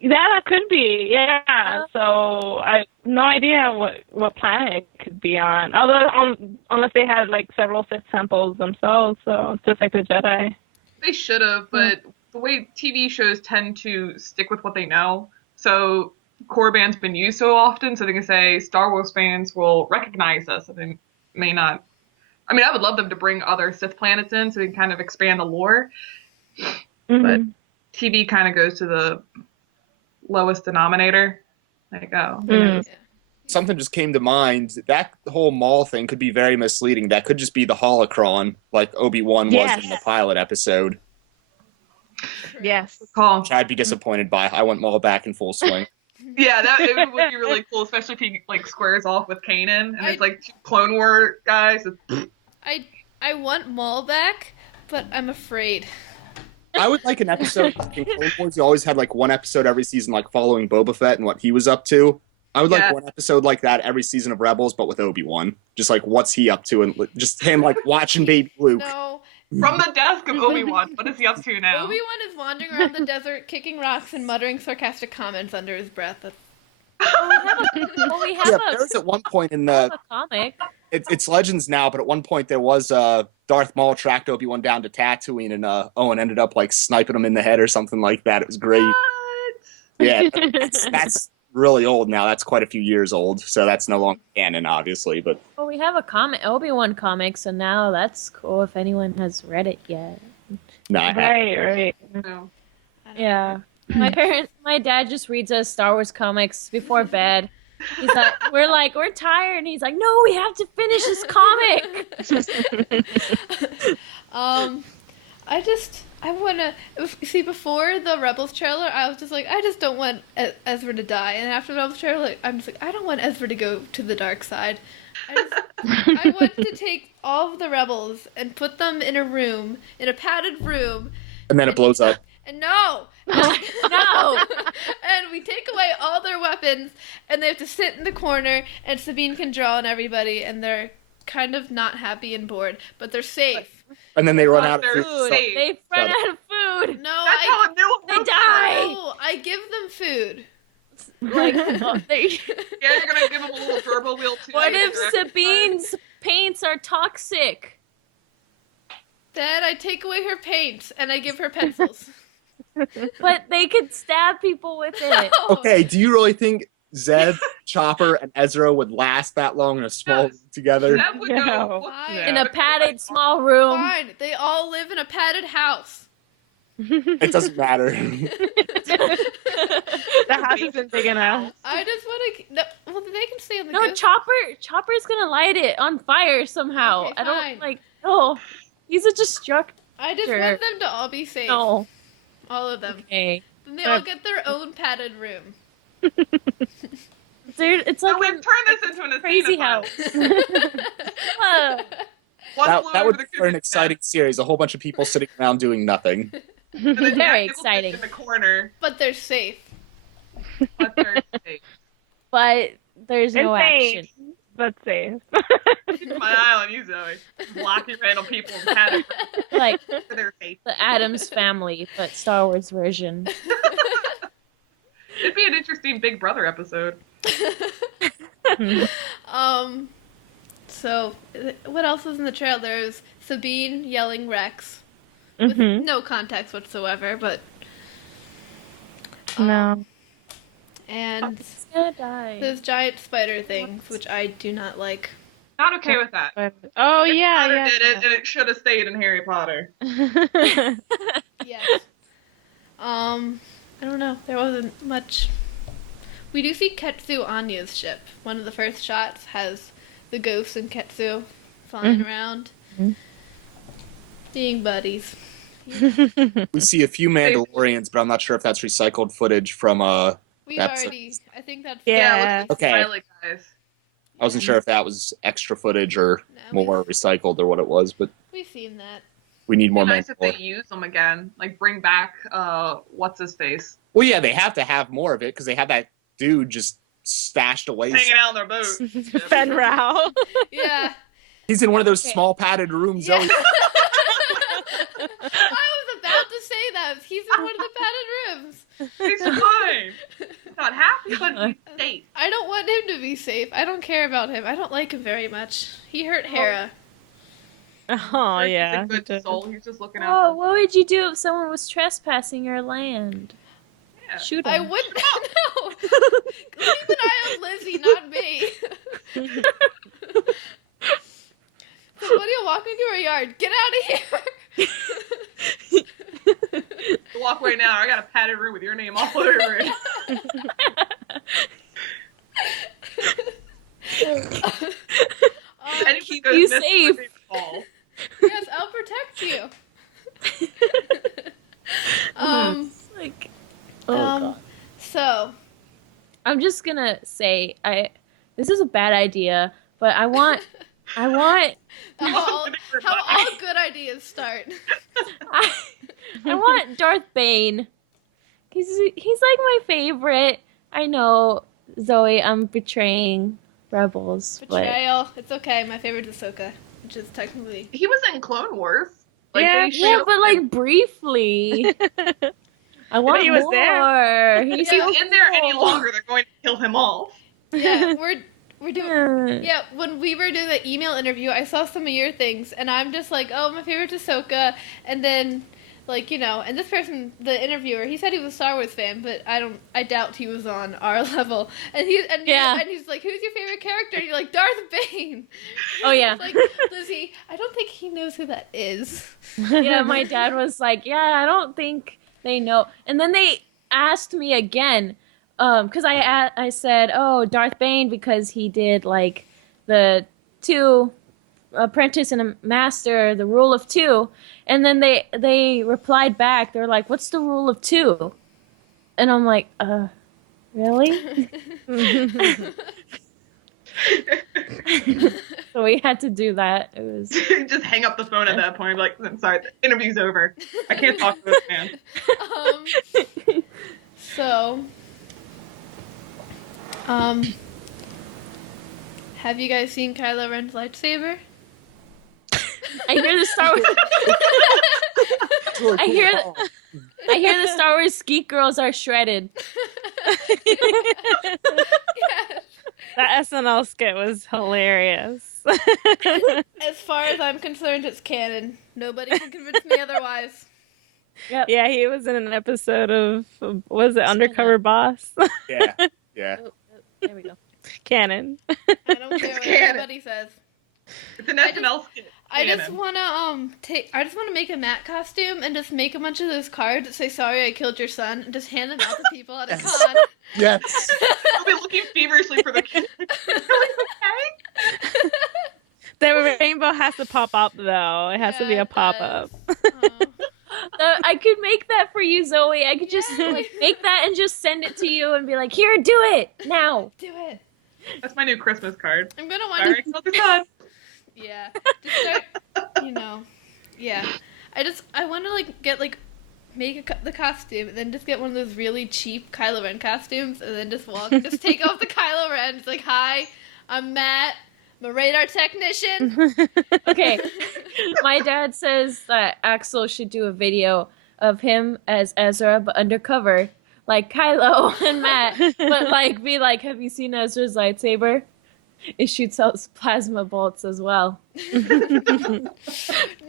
Yeah, that could be. Yeah. So I have no idea what planet it could be on. Although unless they had like several Sith temples themselves, so just like the Jedi. They should have, but the way TV shows tend to stick with what they know. So Korriban's been used so often, so they can say Star Wars fans will recognize this, and they may not. I mean, I would love them to bring other Sith planets in so they can kind of expand the lore. But TV kind of goes to the lowest denominator. Like, oh. Something just came to mind. That whole Maul thing could be very misleading. That could just be the holocron, like Obi-Wan was in the pilot episode. Yes. Call. Which I'd be disappointed by. I want Maul back in full swing. Yeah, it would be really cool, especially if he like squares off with Kanan and it's like two Clone War guys. I want Maul back, but I'm afraid. I would like an episode in Clone Wars. You always had like one episode every season, like following Boba Fett and what he was up to. I would like one episode like that every season of Rebels, but with Obi-Wan. Just like what's he up to, and just him like watching baby Luke. No. From the desk of Obi-Wan, what is he up to now? Obi-Wan is wandering around the desert, kicking rocks and muttering sarcastic comments under his breath. We have There was at one point in the comic. It's Legends now, but at one point there was Darth Maul tracked Obi-Wan down to Tatooine, and Owen ended up like sniping him in the head or something like that. It was great. What? Yeah, that's really old now. That's quite a few years old, so that's no longer canon, obviously. But Well, we have a Obi-Wan comic, so now that's cool if anyone has read it yet. no, I haven't. Right. No. Yeah. My dad just reads us Star Wars comics before bed. He's like, we're tired, and he's like, no, we have to finish this comic. I want to see, before the Rebels trailer, I was just like, I just don't want Ezra to die. And after the Rebels trailer, I'm just like, I don't want Ezra to go to the dark side. I want to take all of the Rebels and put them in a padded room. And then it blows up. And no! No! And we take away all their weapons, and they have to sit in the corner, and Sabine can draw on everybody, and they're kind of not happy and bored, but they're safe. And then they run out of They're food. safe. They run out of food. No, That's how a new They die. No, I give them food. Like, Yeah, you're gonna give them a little turbo wheel too. what if Sabine's paints are toxic? Then I take away her paint, and I give her pencils. But they could stab people with it. Okay, do you really think Zeb, Chopper, and Ezra would last that long in a small room together? That would No. go Fine. In a padded small room. Fine, they all live in a padded house. It doesn't matter. The house isn't big enough. I just want to. No, well, they can stay on the. No, ghost. Chopper's gonna light it on fire somehow. Okay, I don't fine. like. Oh, he's a destructor. I just want them to all be safe. No. All of them. Okay. Then they all get their own padded room. Dude, it's like So we've a turned this into an crazy Athena house. fight. One That flew over would the be an cuckoo's exciting series. A whole bunch of people sitting around doing nothing. nest, and then Very Jack Nicholson's exciting. in the corner, But they're safe. but they're safe. But there's no Insane. action. But safe. Keep my eye on you, Zoe. Blocking random people in panic Like for their safety. the Addams Family, but Star Wars version. It'd be an interesting Big Brother episode. So, what else was in the trail? There's Sabine yelling Rex. With no context whatsoever, but. No. And It's gonna die. those giant spider things, which I do not like. Not okay with that. Oh Harry yeah, Potter yeah. did it, and it should have stayed in Harry Potter. Yes. I don't know. There wasn't much. We do see Ketsu Anya's ship. One of the first shots has the ghosts and Ketsu flying around, being buddies. We see a few Mandalorians, but I'm not sure if that's recycled footage from We That's already. I think that's. Yeah. With the Okay. smiley guys. I wasn't sure if that was extra footage or No, more recycled or what it was, but We've seen that. we need It'd more be nice if they Mandalorian. use them again. Like, bring back, what's his face? Well, yeah, they have to have more of it because they have that dude just stashed away. Hanging out in their boat. Ben Rao. Yeah. He's in one of those Okay. small padded rooms. Yeah. Zoe. He's in one of the padded rooms. He's fine. Not happy, but he's safe. I don't want him to be safe. I don't care about him. I don't like him very much. He hurt Hera. Oh, yeah. He's a good soul. He's just looking out. Oh, what would you do if someone was trespassing your land? Yeah. Shoot I him. wouldn't. No. Keep an eye on Lizzy, not me. Somebody will walk into our yard. Get out of here. Walk away now. I got a padded room with your name all over it. Keep you safe. Yes, I'll protect you. Like, God. So, I'm just gonna say this is a bad idea, but I want how all good ideas start. I want Darth Bane. He's like my favorite. I know, Zoe, I'm betraying Rebels. Betrayal. It's okay. My favorite is Ahsoka, which is technically. He was in Clone Wars. Like, Yeah. they showed But like him. briefly. I want he was more. there. If he's in there any longer, they're going to kill him off. Yeah, we're doing. Yeah. Yeah, when we were doing the email interview, I saw some of your things, and I'm just like, oh, my favorite is Ahsoka, and then, like, you know, and this person, the interviewer, he said he was a Star Wars fan, but I doubt he was on our level, and he's like, who's your favorite character? And you're like, Darth Bane. Oh, yeah. Like, Lizzy, I don't think he knows who that is. Yeah, my dad was like, yeah, I don't think they know. And then they asked me again, because I said, oh, Darth Bane, because he did, like, the 2 apprentice and a master, the rule of 2. And then they replied back, they're like, what's the rule of 2? And I'm like, really? So we had to do that. It was Just hang up the phone at that point and be like, I'm sorry, the interview's over. I can't talk to this man. So, have you guys seen Kylo Ren's lightsaber? I hear the Star Wars I hear the Star Wars Skeet Girls are shredded. Yes. That SNL skit was hilarious. As far as I'm concerned, it's canon. Nobody can convince me otherwise. Yep. Yeah, he was in an episode of, was it Undercover Boss? Yeah. Yeah. There we go. Canon. I don't care what canon. anybody says. It's an SNL skit. I just Canon. wanna I just wanna make a Matt costume and just make a bunch of those cards that say "Sorry, I killed your son" and just hand them out to people at a con. Yes. I'll be looking feverishly for the kid. Okay. The rainbow has to pop up, though. It has to be Yeah, a it pop does. up. Oh. I could make that for you, Zoe. I could just like make that and just send it to you and be like, here, do it now. Do it. That's my new Christmas card. I'm gonna want Sorry, to. I killed your son. Yeah. Just start. Yeah. I want to make the costume and then just get one of those really cheap Kylo Ren costumes and then just take off the Kylo Ren. It's like, hi, I'm Matt. I'm a radar technician. Okay. My dad says that Axel should do a video of him as Ezra, but undercover, like Kylo and Matt, but like be like, have you seen Ezra's lightsaber? It shoots out plasma bolts as well. No,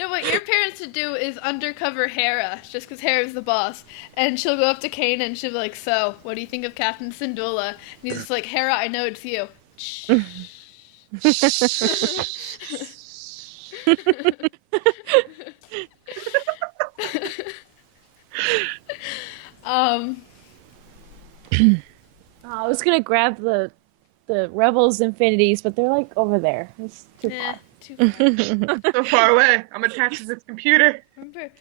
what your parents should do is undercover Hera, just because Hera's the boss. And she'll go up to Kanan and she'll be like, so, what do you think of Captain Syndulla? And he's just like, Hera, I know it's you. I was gonna grab the Rebels Infinities, but they're like over there. It's too far. Too far. So far away. I'm attached to this computer. Remember,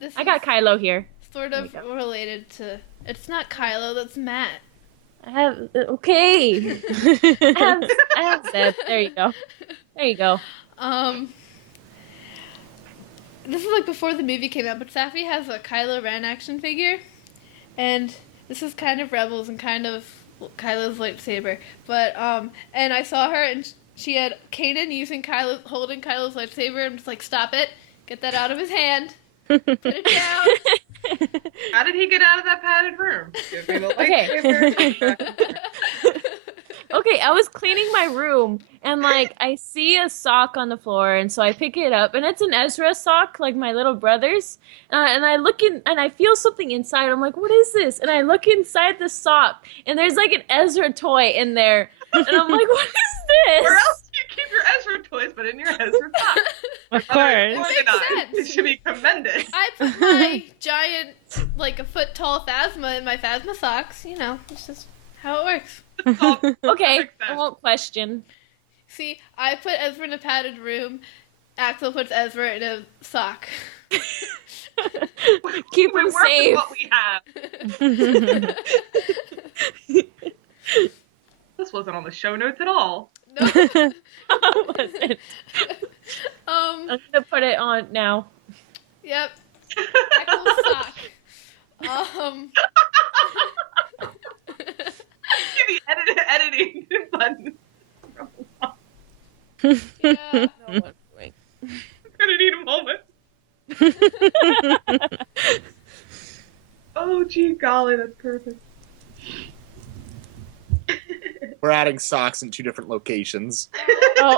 this I got Kylo here. sort of related to. It's not Kylo, that's Matt. I have okay. I have Zeb. There you go. There you go. This is like before the movie came out, but Safi has a Kylo Ren action figure, and this is kind of Rebels and kind of Kylo's lightsaber. But and I saw her and she had Kanan holding Kylo's lightsaber, and I'm just like, stop it, get that out of his hand, put it down. How did he get out of that padded room? Give me the Okay. lightsaber. Okay, I was cleaning my room and like I see a sock on the floor, and so I pick it up, and it's an Ezra sock, like my little brother's. And I look in, and I feel something inside. I'm like, what is this? And I look inside the sock, and there's like an Ezra toy in there, and I'm like, what is this? Where else do you keep your Ezra toys but in your Ezra sock? Of course. It should be commended. I put my giant, like a foot tall Phasma in my Phasma socks. You know, it's just how it works. Okay, I won't question. See, I put Ezra in a padded room. Axel puts Ezra in a sock. Keep We him work with safe. what we have. This wasn't on the show notes at all. No. Wasn't. I'm gonna put it on now. Yep. Axel's sock. The editing button. Yeah. I'm gonna need a moment. Oh, gee golly, that's perfect. We're adding socks in 2 different locations. Oh.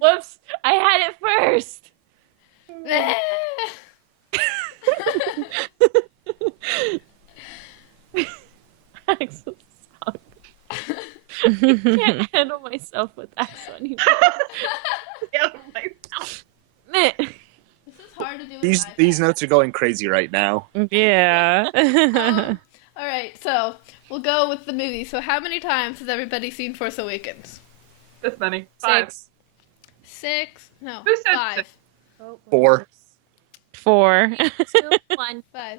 Whoops! I had it first. Axel's sock. I can't handle myself with Axel anymore. Yeah, myself. Meh. This is hard to do. These notes are going crazy right now. Yeah. All right, so we'll go with the movie. So, how many times has everybody seen Force Awakens? This many. 5. 6? No. Who said 5. 6? 4. 4. 2, 1, 5.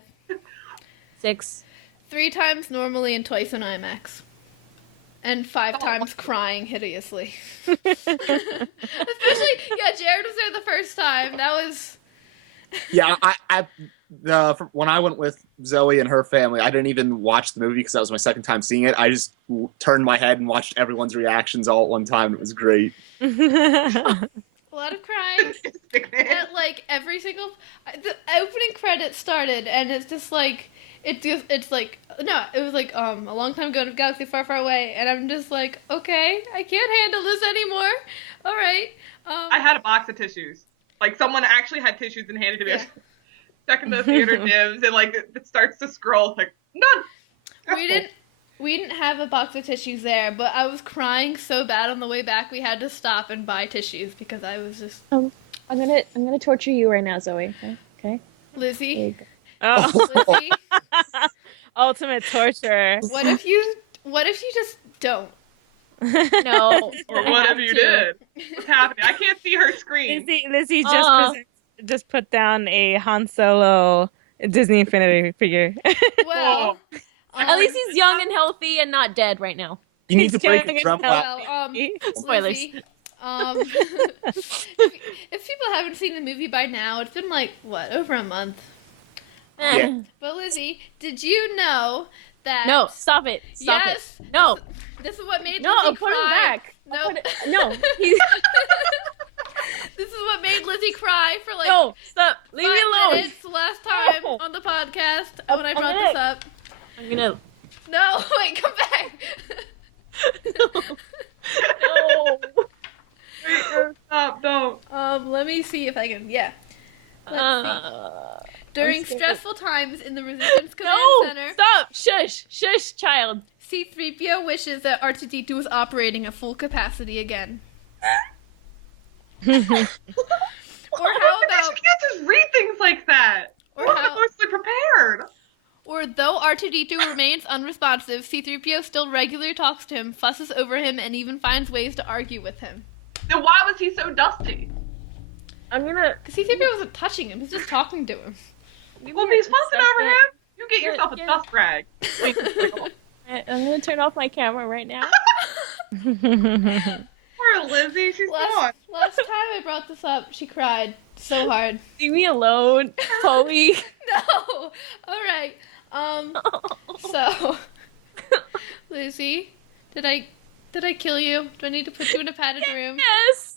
6. 3 times normally and twice in IMAX. And 5 times crying hideously. Especially, yeah, Jared was there the first time. That was... Yeah, when I went with Zoe and her family, I didn't even watch the movie because that was my second time seeing it. I just turned my head and watched everyone's reactions all at one time. It was great. A lot of crying. At, like, every single... The opening credits started, and it's just like... It was like a long time ago in a galaxy far, far away, and I'm just like, okay, I can't handle this anymore. All right. I had a box of tissues. Like, someone actually had tissues and handed it to me. Yeah. Stuck in the theater divs, and like it starts to scroll. Like, none. We didn't have a box of tissues there, but I was crying so bad on the way back. We had to stop and buy tissues because I was just I'm gonna torture you right now, Zoe. Okay. Lizzie. There you go. Oh, Lizzie, ultimate torture. what if you just don't? No. Or whatever you did. What's happening? I can't see her screen. Lizzie Aw. just put down a Han Solo Disney Infinity figure. Well, At least he's young and healthy and not dead right now. You need to break He's a drum carrying out. Spoilers. Lizzie, if people haven't seen the movie by now, it's been like over a month. Yeah. But Lizzie, did you know that? No, stop it. Stop Yes. it. No. This is what made No, Lizzie I'll put him cry. back. No. No. He's... This is what made Lizzie cry for like No, stop. Leave 5 me alone. minutes last time No. on the podcast when I I'm brought gonna- this up. I'm gonna... No, wait, come back. No. Stop, don't. Let me see if I can. Yeah. Let's see. During scared. stressful times in the Resistance Command No! Center, Stop! Shush! Shush, child. C-3PO wishes that R2-D2 was operating at full capacity again. Or how You about, can't just read things like that. or We're not how, mostly prepared. or though R2-D2 remains unresponsive, C-3PO still regularly talks to him, fusses over him, and even finds ways to argue with him. Then why was he so dusty? I'm gonna... Because C-3PO wasn't touching him, he's just talking to him. Well, if he's fussing over him, you get yourself a Yeah. dust rag. I'm gonna turn off my camera right now. Poor Lizzie, she's gone. Last time I brought this up, she cried so hard. Leave me alone, Chloe. No! Alright, so, Lizzie, did I kill you? Do I need to put you in a padded room? Yes!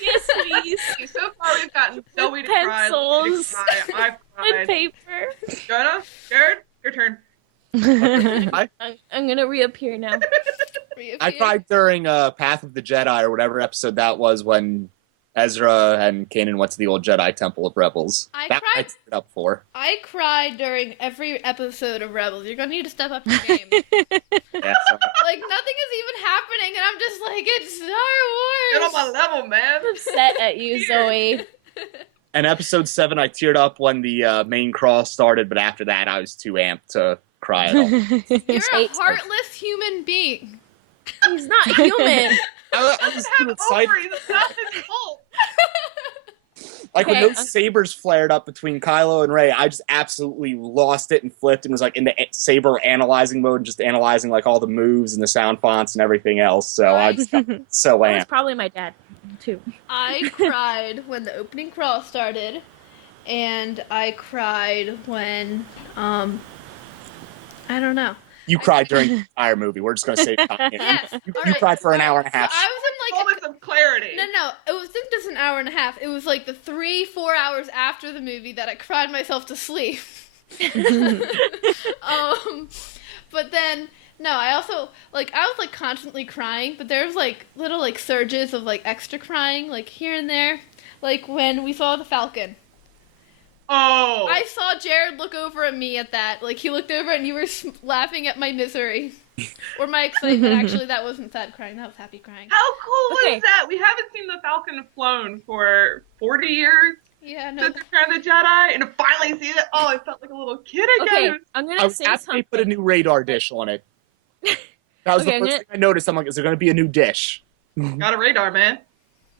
Yes, please. So far we've gotten Zoe to cry, Lizzie to Pencils. cry, I've on paper. Jonah, Jared, your turn. I'm gonna reappear now. I cried during Path of the Jedi or whatever episode that was when Ezra and Kanan went to the old Jedi Temple of Rebels. I that cried- I took it up for. I cried during every episode of Rebels. You're gonna need to step up your game. Yeah, so, Like, nothing is even happening, and I'm just like, it's Star Wars! Get on my level, man. I'm upset at you, Zoe. and episode 7, I teared up when the main crawl started, but after that, I was too amped to cry at all. You're a heartless human being. He's not human. I was too excited. It's not his fault. Like Okay, when those sabers flared up between Kylo and Rey, I just absolutely lost it and flipped and was like in the saber analyzing mode and just analyzing like all the moves and the sound fonts and everything else. So I just got so That was amped. probably my dad, too. I cried when the opening crawl started, and I cried when, I don't know. You cried during the entire movie. We're just gonna say Yes. you Alright, cried for an hour and a half. So I was in like Moments of clarity. No, it wasn't just an hour and a half. It was like the 3-4 hours after the movie that I cried myself to sleep. But then no, I also I was constantly crying, but there was little surges of extra crying here and there, like when we saw the Falcon. Oh. I saw Jared look over at me at that. He looked over and you were laughing at my misery. Or my excitement. Actually, that wasn't sad crying. That was happy crying. How cool Okay. is that? We haven't seen the Falcon flown for 40 years Yeah, no. since Return of the Jedi, and to finally see it, oh, I felt like a little kid Okay, again. I'm I gonna was say happy they something. put a new radar dish on it. That was Okay, the first thing I noticed. I'm like, is there gonna be a new dish? Got a radar, man.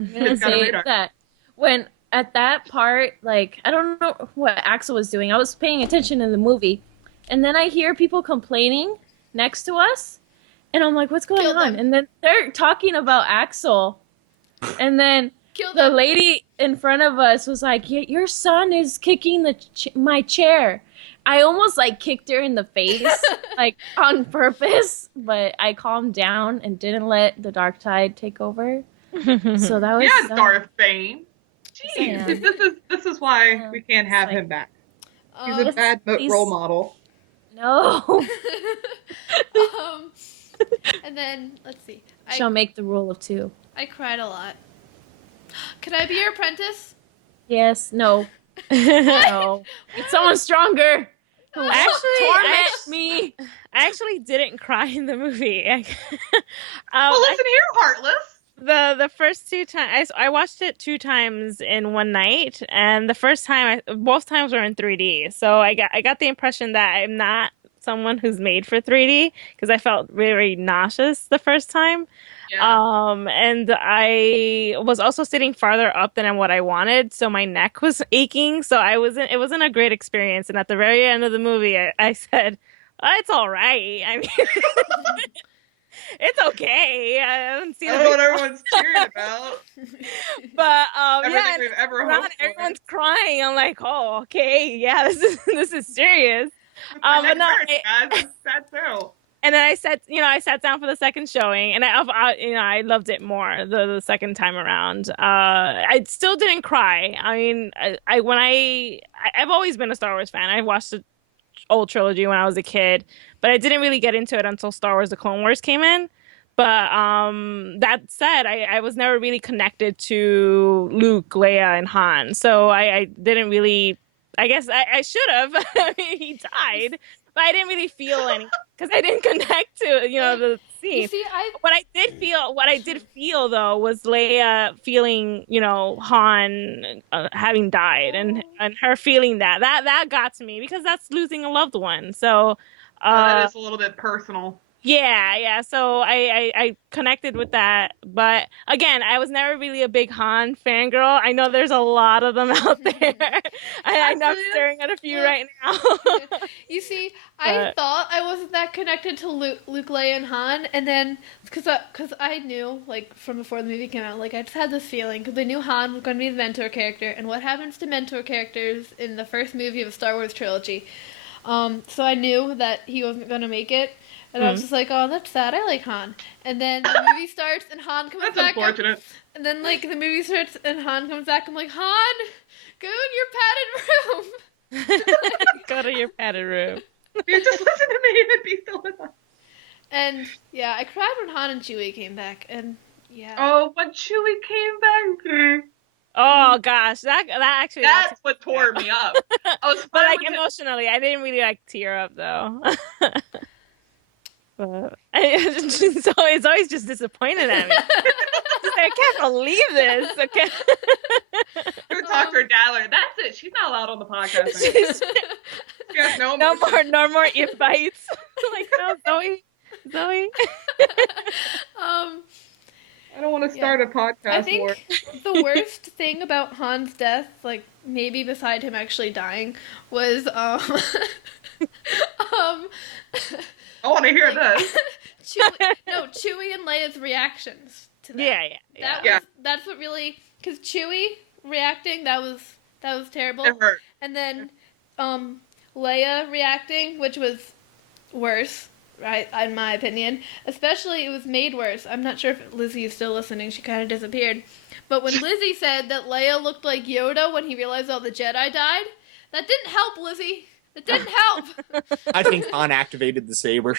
I'm gonna It's got a say radar. that when at that part, I don't know what Axel was doing. I was paying attention in the movie, and then I hear people complaining next to us, and I'm like, "What's going Kill on?" them. And then they're talking about Axel, and then Kill the them. lady in front of us was like, "Your son is kicking my chair." I almost kicked her in the face, on purpose, but I calmed down and didn't let the dark tide take over. So that was Yeah, Darth Bane. Jeez, Yeah. this is why Yeah. we can't have It's him back. He's a Um, bad he's- role model. no. um, and then let's see. Shall make the rule of 2. I cried a lot. Could I be your apprentice? Yes. No. No. Need someone stronger. Who Actually, torment I- me. I actually didn't cry in the movie. Well, listen here, Heartless. The first 2 times I watched it 2 times in one night, and the first time both times were in 3D. So I got the impression that I'm not someone who's made for 3D because I felt very nauseous the first time. Yeah. And I was also sitting farther up than what I wanted, so my neck was aching. So it wasn't a great experience. And at the very end of the movie, I said, oh, "It's all right. I mean, it's okay. I haven't seen I a don't know big what everyone's cheering about. but Everything yeah, we've ever around, hoped for. everyone's crying. I'm like, oh, okay, yeah, this is serious. My But neck no, hurts, guys. It's sad too. and then I sat down for the second showing, and I loved it more the second time around. I still didn't cry. I mean, I've always been a Star Wars fan. I watched the old trilogy when I was a kid, but I didn't really get into it until Star Wars: The Clone Wars came in. But that said, I was never really connected to Luke, Leia, and Han, so I didn't really. I guess I should have. I mean, he died, but I didn't really feel any because I didn't connect to the scene. You see, What I did feel though was Leia feeling Han having died and her feeling that got to me because that's losing a loved one. So That is a little bit personal. yeah. So I connected with that. But again, I was never really a big Han fangirl. I know there's a lot of them out there. I know I'm staring at a few right now. you see, I thought I wasn't that connected to Luke, Leia, and Han, and then because I knew from before the movie came out, I just had this feeling because I knew Han was going to be the mentor character, and what happens to mentor characters in the first movie of the Star Wars trilogy. So I knew that he wasn't going to make it. And I was just like, oh, that's sad. I like Han. And then the movie starts and Han comes That's back. unfortunate. And then the movie starts and Han comes back. I'm like, Han, go in your padded room. Go to your padded room. You just listen to me and be still with us. And yeah, I cried when Han and Chewie came back, and yeah. Oh, when Chewie came back. Oh gosh, that actually That's what tore me up. I was but fine like with it. emotionally, I didn't really like tear up though. But it's always just disappointed at me. Just like, I can't believe this. Okay. Go talk to her dad. Like, that's it. She's not allowed on the podcast anymore. She has no No more invites. Like, no, Zoe. I don't want to start a podcast I think war. the worst thing about Han's death, like maybe beside him actually dying, was I want to hear this. Chewie and Leia's reactions to that. Yeah. That's what really, because Chewie reacting, that was terrible. It hurt. And then Leia reacting, which was worse, right, in my opinion. Especially, it was made worse. I'm not sure if Lizzy is still listening. She kind of disappeared. But when Lizzy said that Leia looked like Yoda when he realized all the Jedi died, that didn't help, Lizzy. It didn't help. I think Han activated the saber.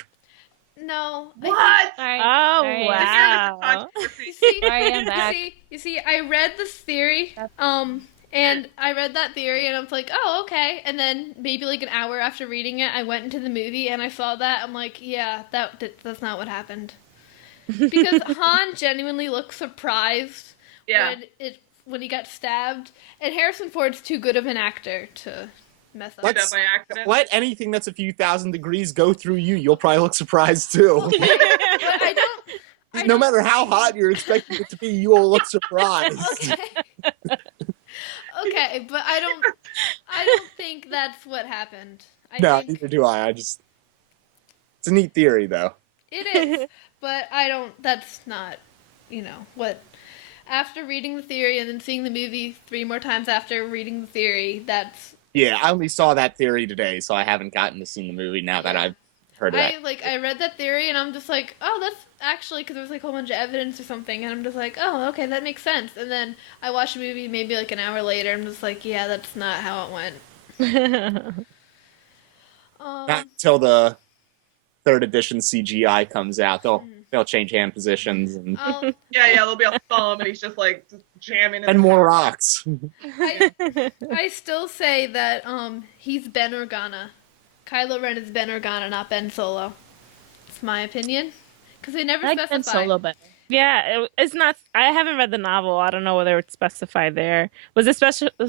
No. What? Sorry. Oh, Sorry. wow. You see, Sorry, I'm back. You see, I read this theory, and I read that theory, and I was like, oh, okay. And then maybe like an hour after reading it, I went into the movie, and I saw that. I'm like, yeah, that's not what happened. Because Han genuinely looked surprised when he got stabbed, and Harrison Ford's too good of an actor to mess up. Did that by accident? Let anything that's a few thousand degrees go through you. You'll probably look surprised too. But I No don't- matter how hot you're expecting it to be, you will look surprised. Okay, but I don't think that's what happened. No, think neither do I. It's a neat theory, though. it is, but that's not, what. After reading the theory and then seeing the movie 3 more times after reading the theory, that's... Yeah, I only saw that theory today, so I haven't gotten to see the movie now that I've heard of that. I read that theory and I'm just like, oh, that's actually, because there was like a whole bunch of evidence or something, and I'm just like, oh, okay, that makes sense. And then I watched the movie maybe like an hour later, I'm just like, yeah, that's not how it went. Not until the 3rd edition CGI comes out. They'll change hand positions and Yeah, there'll be a thumb, and he's just like jamming. and more rocks. I still say that he's Ben Organa. Kylo Ren is Ben Organa, not Ben Solo. It's my opinion. Because they never I like specify. Ben Solo better. Yeah, it's not. I haven't read the novel. I don't know whether it's specified there. Was it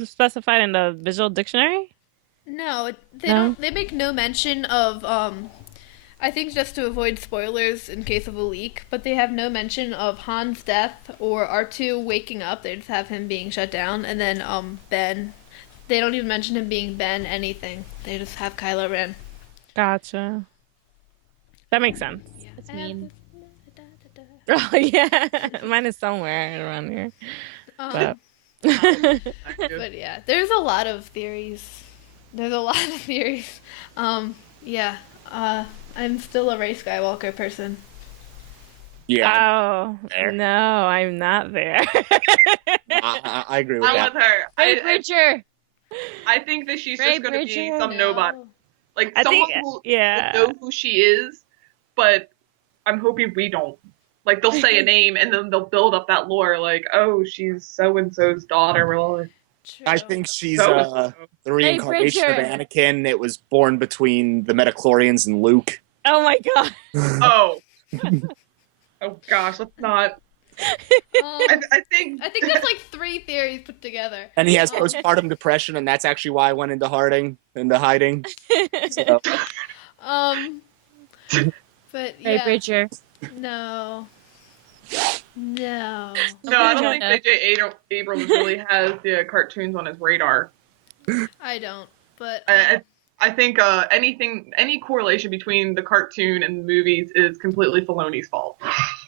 specified in the visual dictionary? No, they No? don't. They make no mention of. I think just to avoid spoilers in case of a leak, but they have no mention of Han's death or R2 waking up. They just have him being shut down, and then Ben. They don't even mention him being Ben anything. They just have Kylo Ren. Gotcha. That makes sense. That's mean. Oh yeah, mine is somewhere around here. But But yeah, there's a lot of theories. Yeah. I'm still a Rey Skywalker person. Yeah, Oh there. no, I'm not there. I agree with I'm that. with her. Ray Bridger. I think that she's Ray just going to be Bridger, some nobody. Like, I someone think, who yeah. will know who she is, but I'm hoping we don't. Like, they'll say a name, and then they'll build up that lore, like, oh, she's so-and-so's daughter. Well, True. I think she's so-and-so. the reincarnation of Bridger. Anakin. It was born between the Metachlorians and Luke. Oh my god. Oh. Oh, gosh, let's not. I think... I think there's like 3 theories put together. And he has postpartum depression, and that's actually why I went into hiding. So, But Ray yeah, Bridger. no. No, I don't think J.J. Abrams really has the cartoons on his radar. I don't. But I think any correlation between the cartoon and the movies is completely Filoni's fault.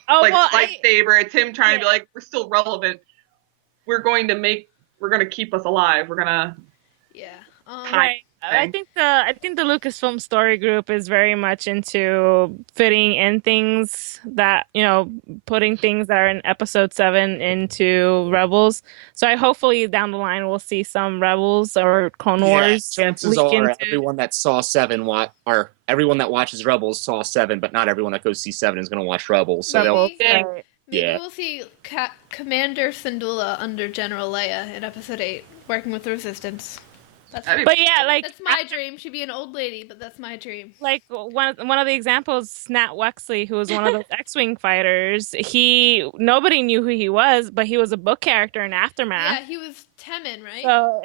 Oh Like well, lightsaber, it's him trying to be like, we're still relevant. We're going to keep us alive. We're gonna yeah. right. I think the Lucasfilm Story Group is very much into fitting in things that, putting things that are in episode 7 into Rebels. So I hopefully down the line we'll see some Rebels or Clone Wars chances leak are into. everyone that saw 7 or everyone that watches Rebels saw 7, but not everyone that goes see 7 is going to watch Rebels. So Rebels, Maybe- right. Maybe we'll see Commander Syndulla under General Leia in Episode 8, working with the Resistance. But yeah, that's my dream. She'd be an old lady, but that's my dream. Like one of the examples, Snat Wexley, who was one of those X-wing fighters. Nobody knew who he was, but he was a book character in Aftermath. Yeah, he was Temin, right? So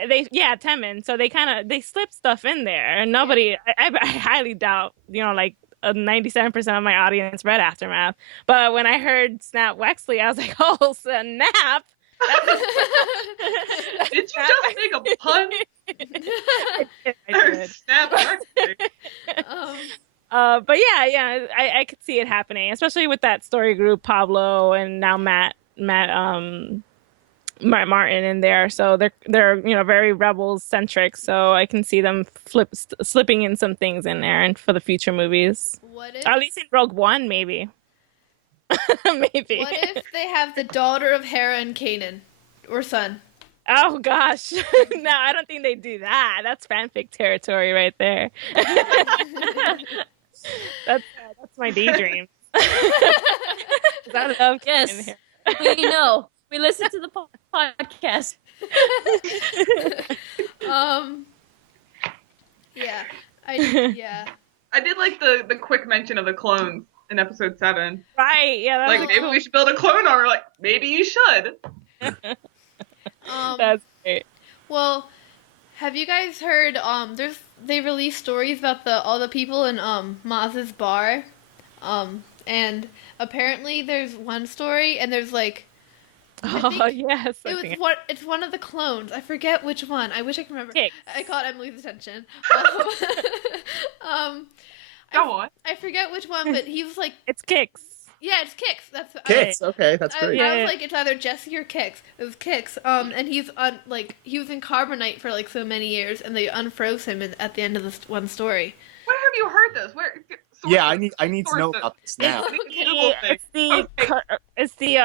Temin. So they slipped stuff in there, and nobody. I highly doubt, like 97% of my audience read Aftermath. But when I heard Snap Wexley, I was like, oh snap! Did you just make a pun? I did. Snap Wexley. But yeah, I could see it happening, especially with that story group, Pablo and now Matt Martin in there. So they're very Rebels centric. So I can see them slipping in some things in there, and for the future movies. What if? At least in Rogue One, maybe. Maybe. What if they have the daughter of Hera and Kanan, or son? Oh gosh, no, I don't think they do that. That's fanfic territory right there. That's my daydream. I love Yes, we know. We listen to the podcast. Yeah, yeah. I did like the quick mention of the clones in episode 7. Right, yeah. That Like, was maybe cool. we should build a clone armor. Like, maybe you should. That's great. Well, have you guys heard? They released stories about all the people in Maz's bar, and apparently there's one story, and there's like. Oh yes, It's one of the clones. I forget which one. I wish I could remember. Kix. I caught Emily's attention. Go on. I forget which one, but he was like, it's Kix. yeah, it's Kix. That's Kix. Okay, that's great. I was like, it's either Jesse or Kix. It was Kix. And he's he was in carbonite for like so many years, and they unfroze him at the end of this one story. Where have you heard this? Where? Yeah, I need to know about this now. It's the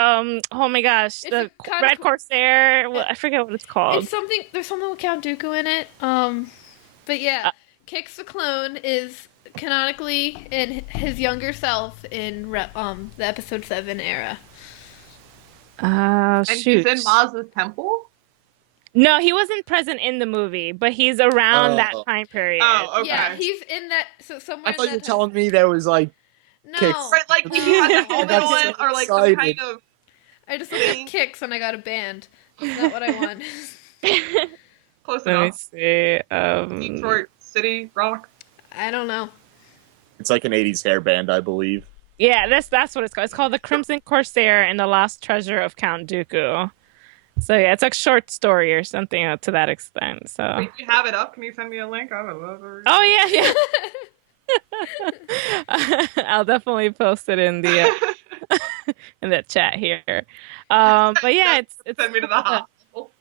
oh my gosh, It's the a kind Red of- Corsair. Well, I forget what it's called. It's something. There's something with Count Dooku in it. But yeah, Kix the clone is canonically in his younger self in the episode 7 era. And Shoot. he's in Maz's temple? No, he wasn't present in the movie, but he's around that time period. Oh, okay. Yeah, he's in that. So somewhere. I thought in you were that telling me there was like No, Kix. Right, like he had the helmet That's on, so or like some excited. kind of. I just looked at Kix when I got a band. That's not what I want. Close Let me enough. see. Detroit City Rock. I don't know. It's like an 80s hair band, I believe. Yeah, that's what it's called. It's called The Crimson Corsair and the Lost Treasure of Count Dooku. So yeah, it's a short story or something to that extent. So. Wait, you have it up? Can you send me a link? I would love to read Oh yeah. I'll definitely post it in the in the chat here. But yeah, it's Send me to the hospital.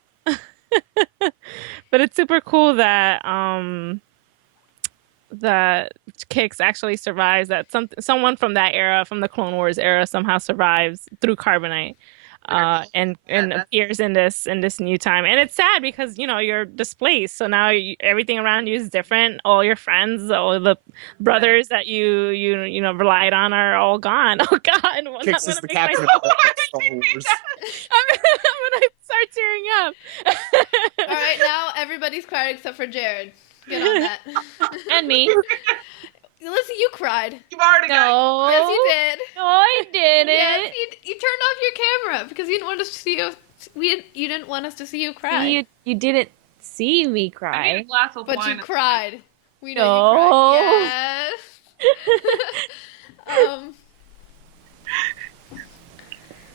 but it's super cool that that Kix actually survives. That someone from that era, from the Clone Wars era, somehow survives through carbonite. And appears in this new time, and it's sad because you're displaced. So now everything around you is different. All your friends, all the brothers that you relied on are all gone. Oh God! Kix is the captain of Star Wars. I'm gonna start tearing up. All right, now everybody's cried except for Jared. Get on that. And me. Lizzy, you cried. You've already got. No. Yes, you did. No, I didn't. Yes, you turned off your camera because you didn't want us to see you. You didn't want us to see you cry. You didn't see me I need a cry. glass of But wine. you cried. We know No. you cried. Yes.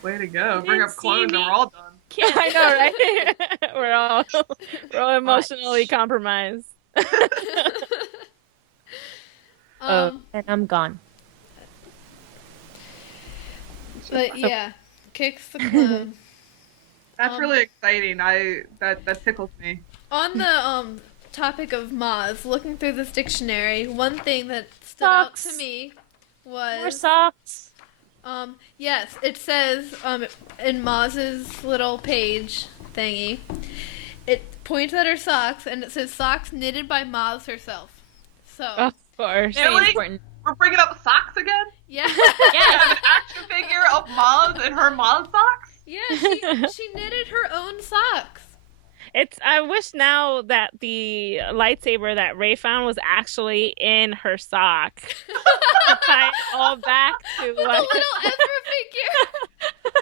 Way to go. You Bring didn't up clones see and me. we're all done. I know, right? we're all emotionally compromised. And I'm gone. But yeah, Kix the clone. That's really exciting. That tickles me. On the topic of Maz, looking through this dictionary, one thing that stood out to me was More socks. Yes, it says in Maz's little page thingy, it points at her socks and it says socks knitted by Maz herself. So Of course. Very Really? important. We're bringing up socks again? yeah, We have an action figure of Maz and her Maz socks? yeah, she knitted her own socks. I wish now that the lightsaber that Rey found was actually in her sock. To tie it all back to The what little Ezra figure.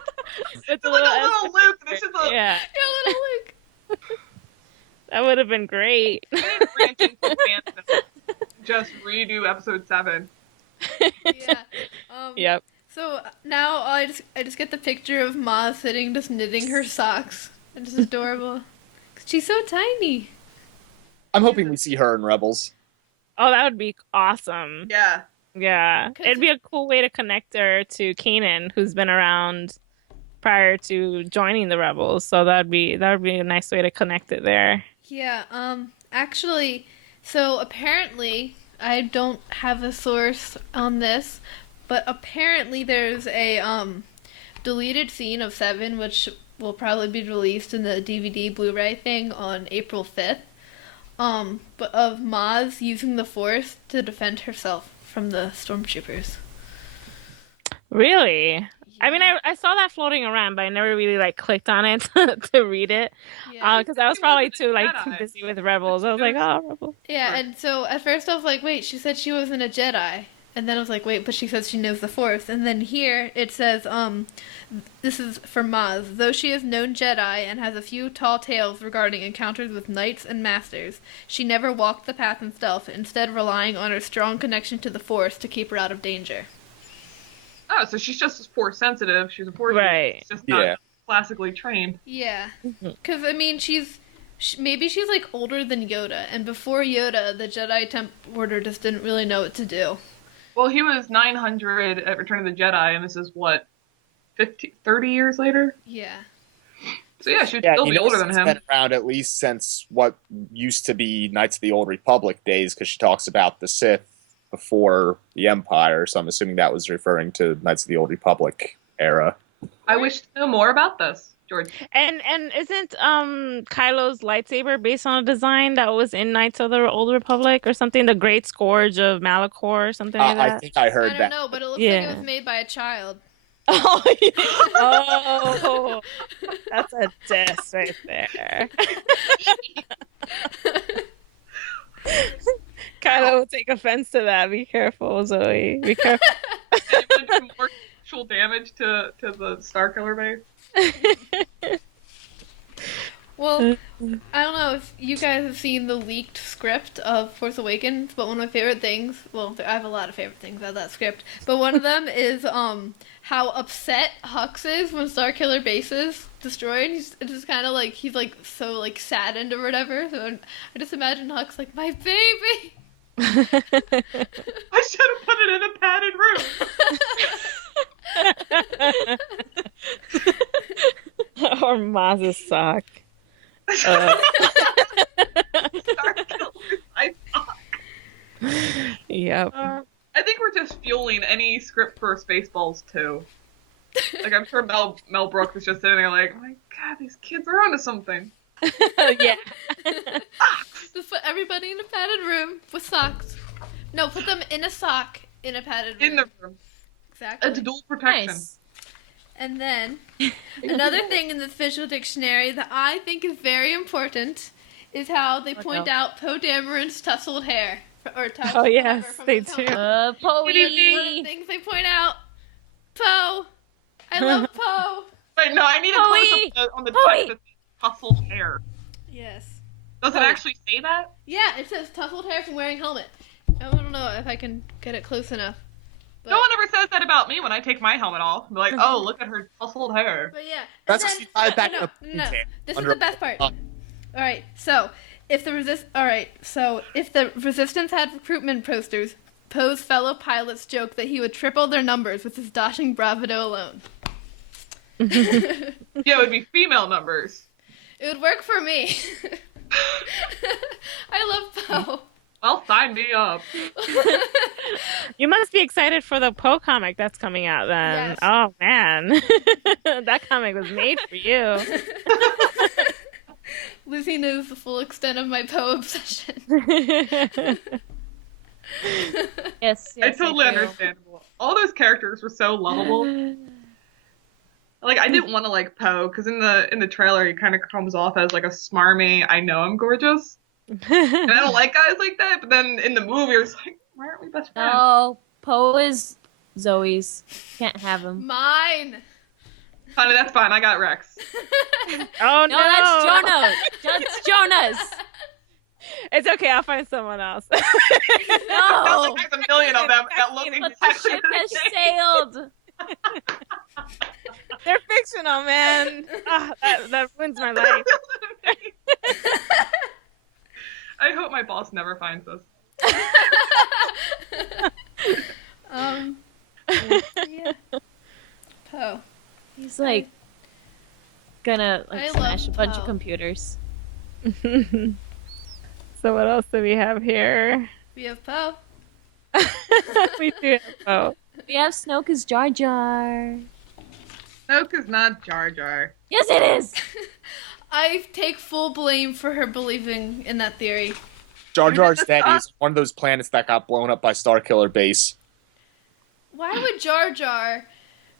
with the It's like a Ezra little loop. figure. This is a Yeah, Your little Luke. that would have been great. branching from fandom. Just redo episode 7. Yeah. Yep. So now I just get the picture of Ma sitting just knitting her socks. It's just adorable. She's so tiny. I'm hoping we see her in Rebels. Oh, that would be awesome. Yeah. Yeah. It'd be a cool way to connect her to Kanan, who's been around prior to joining the Rebels. So that would be a nice way to connect it there. Yeah, actually, so apparently, I don't have a source on this, but apparently there's a, deleted scene of 7, which will probably be released in the DVD Blu-ray thing on April 5th, but of Maz using the Force to defend herself from the stormtroopers. Really? I mean, I saw that floating around, but I never really clicked on it to read it Yeah. because I was It probably wasn't too a Jedi. busy with Rebels. I was like, oh, Rebels. Yeah, and so at first I was like, wait, she said she wasn't a Jedi. And then I was like, wait, but she says she knows the Force. And then here it says, this is for Maz. Though she is known Jedi and has a few tall tales regarding encounters with knights and masters, she never walked the path in stealth, instead relying on her strong connection to the Force to keep her out of danger. Oh, so she's just Force sensitive. She's a Force user. Right. She's just not Yeah. classically trained. Yeah. Because, I mean, maybe she's older than Yoda. And before Yoda, the Jedi Temp Order just didn't really know what to do. Well, he was 900 at Return of the Jedi, and this is what, 30 years later? Yeah. So yeah, she'd Yeah, still you be know, older than she's him. been around at least since what used to be Knights of the Old Republic days, because she talks about the Sith before the Empire, so I'm assuming that was referring to Knights of the Old Republic era. I wish to know more about this, George. And isn't Kylo's lightsaber based on a design that was in Knights of the Old Republic or something? The Great Scourge of Malachor or something like I that? think I heard I don't that. know, but it looks like Yeah. it was made by a child. Oh, yeah. Oh, that's a diss right there. Kylo will take offense to that. Be careful, Zoe. Be careful. And you want to do more actual damage to the Starkiller base? Well, I don't know if you guys have seen the leaked script of Force Awakens, but one of my favorite things, well, I have a lot of favorite things out of that script, but one of them is how upset Hux is when Starkiller Base is destroyed. It's just kind of he's so saddened or whatever. So I just imagine Hux my baby. I should have put it in a padded room. Or Maz's sock. Starkiller's I thought. Yep. I think we're just fueling any script for Spaceballs 2. I'm sure Mel Brooks was just sitting there oh my god, these kids are onto something. Yeah. Just put everybody in a padded room with socks. No, put them in a sock in a padded room. In the room. Exactly. It's dual protection. Nice. And then, another thing in the visual dictionary that I think is very important is how they point out Poe Dameron's tousled hair. Or tousled Oh, whatever yes, from they his do. helmet. One of the Poey. things they point out, Poe. I love Poe. Wait, no, I need a Poey! close up on the Poey! text that says tousled hair. Yes. Does it actually say that? Yeah, it says tousled hair from wearing helmet. I don't know if I can get it close enough. But, No one ever says that about me when I take my helmet off. I'm like, oh, look at her tousled hair. But yeah. That's and because you tie it back in a no. ponytail This is under the a- best part. All right, so if the Resistance had recruitment posters, Poe's fellow pilots joked that he would triple their numbers with his dashing bravado alone. Yeah, it would be female numbers. It would work for me. I Oh. Well, sign me up. You must be excited for the Poe comic that's coming out then. Yes. Oh man. That comic was made for you. Lizzie knows the full extent of my Poe obsession. Yes, It's totally do. understandable. All those characters were so lovable. Like, I didn't want to like Poe because in the trailer he kind of comes off as like a smarmy, I know I'm gorgeous, and I don't like guys like that. But then in the movie, I was like, why aren't we best friends? No, Poe is Zoe's. Can't have him. Mine. Honey, that's fine. I got Rex. Oh No, that's Jonah. That's Jonas. It's okay, I'll find someone else. Sounds No. like there's a million of them that look But the exactly ship the has same. sailed. They're fictional, man. That ruins my life. I hope my boss never finds this. Yeah. Poe. He's like gonna I like love smash a bunch Poe. of computers. So what else do we have here? We have Poe. We do have Poe. We have Snoke as Jar Jar. Snoke is not Jar Jar. Yes, it is. I take full blame for her believing in that theory. Jar Jar's dead. He's one of those planets that got blown up by Starkiller Base. Why would Jar Jar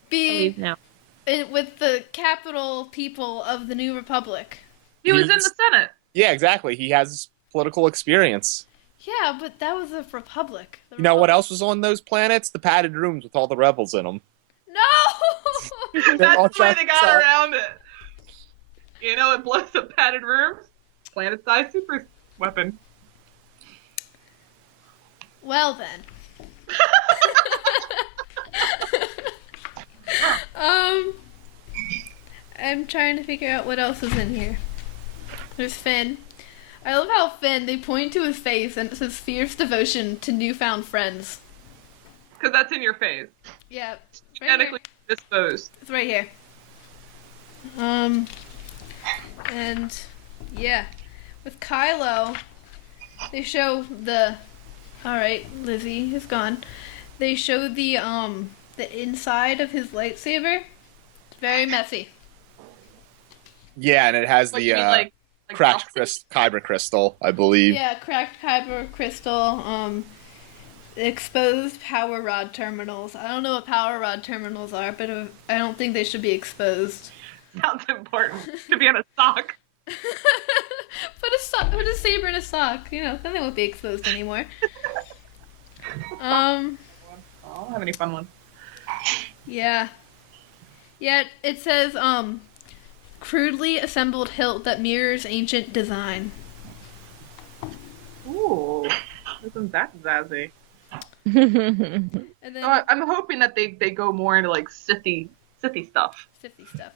be Leave now. with the capital people of the New Republic? He was in He's- the Senate. Yeah, exactly. He has political experience. Yeah, but that was a republic. The You know what Republic- else was on those planets? The padded rooms with all the rebels in them. No! They're all That's the way trying they to got sell- around it. You know, it blows up padded rooms. Planet-sized super weapon. Well then. I'm trying to figure out what else is in here. There's Finn. I love how Finn, they point to his face and it says fierce devotion to newfound friends. Because that's in your face. Yeah, right here. Genetically disposed. It's right here. And yeah, with Kylo, they show the. All right, Lizzie is gone. They show the inside of his lightsaber. It's very messy. Yeah, and it has What, the you mean, like cracked dusted? kyber crystal, I believe. Yeah, cracked kyber crystal. Exposed power rod terminals. I don't know what power rod terminals are, but I don't think they should be exposed. Sounds important to be in a sock. Put a saber in a sock. You know, then they won't be exposed anymore. I don't have any fun ones. Yeah. Yeah, it says, crudely assembled hilt that mirrors ancient design. Ooh, isn't that zazzy? And then I'm hoping that they go more into like Sithy stuff. Sifty stuff.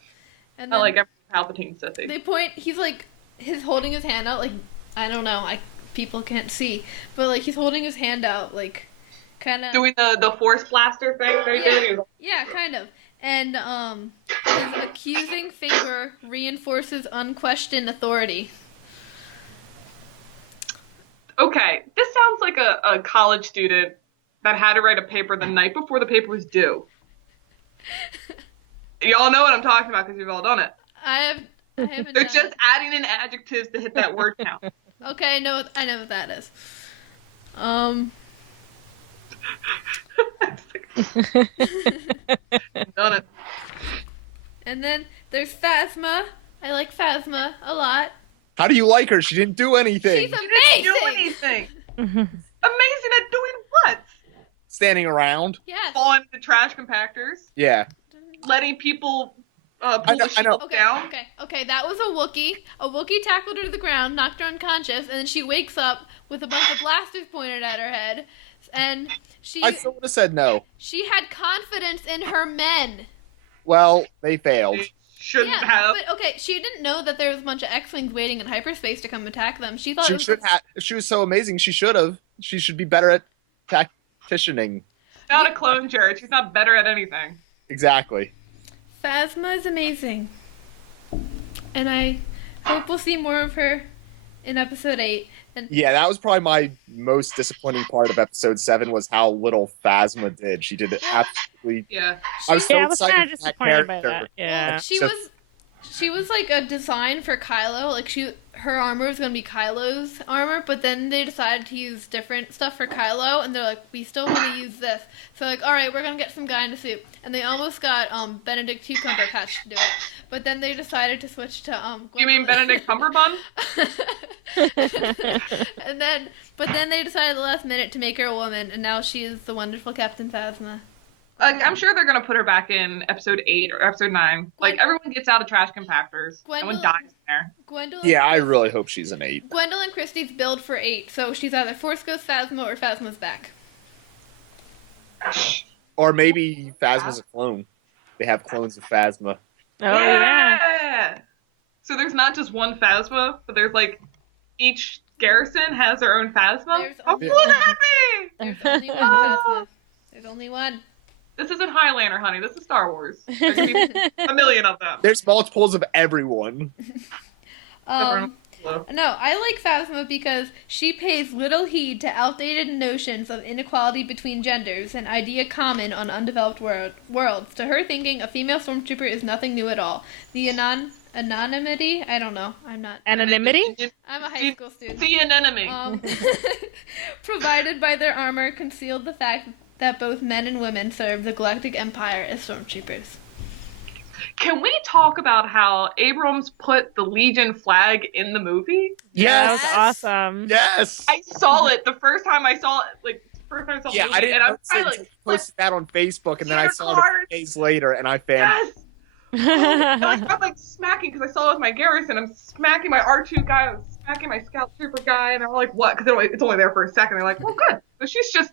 And I then like every Palpatine Sithy. they point, he's holding his hand out, like, I don't know, people can't see, but like he's holding his hand out, like, kind of. Doing the Force Blaster thing that he did. He was like, Yeah, kind of. And his accusing finger reinforces unquestioned authority. okay, this sounds like a college student that had to write a paper the night before the paper was due. Y'all know what I'm talking about because you've all done it. I haven't They're done just it. adding in adjectives to hit that word count. Okay, I know what that is. Done it. And then there's Phasma. I like Phasma a lot. How do you like her? She didn't do anything. She's Didn't do amazing. anything. Amazing at doing what? Standing around. Yes. On the trash compactors, Yeah. letting people pull I know- the shield Okay, down. okay. That was a Wookiee. A Wookiee tackled her to the ground, knocked her unconscious, and then she wakes up with a bunch of blasters pointed at her head, and I still would have said no. she had confidence in her men. Well, they failed. They shouldn't Yeah, have. but okay, she didn't know that there was a bunch of X-wings waiting in hyperspace to come attack them. She thought it She was should have. If she was so amazing, she should have. She should be better at tacticianing. Not a clone Jared. She's not better at anything. Exactly. Phasma is amazing, and I hope we'll see more of her in episode 8. Yeah, that was probably my most disappointing part of episode 7 was how little Phasma did. She did absolutely. Yeah. I was so Yeah, I was excited kind of for that disappointed by character. that. Yeah. Well, she was like a design for Kylo. Like her armor was gonna be Kylo's armor, but then they decided to use different stuff for Kylo, and they're like, we still want to use this. So like, all right, we're gonna get some guy in a suit, and they almost got Benedict Cumberbatch to do it, but then they decided to switch to You mean Benedict Cumberbund? But then they decided at the last minute to make her a woman, and now she is the wonderful Captain Phasma. I'm sure they're gonna put her back in episode 8 or episode 9. Like everyone gets out of trash compactors. No one dies in there. Yeah, I really hope she's an 8. Gwendolyn Christie's build for 8, so she's either Force Ghost Phasma or Phasma's back. Or maybe Phasma's a clone. They have clones of Phasma. Oh yeah. So there's not just one Phasma, but there's like each garrison has their own Phasma. How cool would that be? There's only one Phasma. There's only one. This isn't Highlander, honey. This is Star Wars. There's gonna be a million of them. There's multiples of everyone. No, I like Phasma because she pays little heed to outdated notions of inequality between genders, an idea common on undeveloped worlds. To her thinking, a female stormtrooper is nothing new at all. The anonymity? I don't know. I'm not. Anonymity? I'm a high school student. See an enemy. Provided by their armor concealed the fact that both men and women serve the Galactic Empire as stormtroopers. Can we talk about how Abrams put the Legion flag in the movie? Yeah, that was awesome. Yes. I saw it the first time I saw it. Like first time I saw the movie, I didn't and I'm notice kind it of until like, posted that on Facebook, and then I saw it a cards. few days later, and I fanned. Yes. And I'm like smacking because I saw it with my garrison. I'm smacking my R2 guy. I'm smacking my scout trooper guy, and I'm like, what? Because it's only there for a second. They're like, well, good. So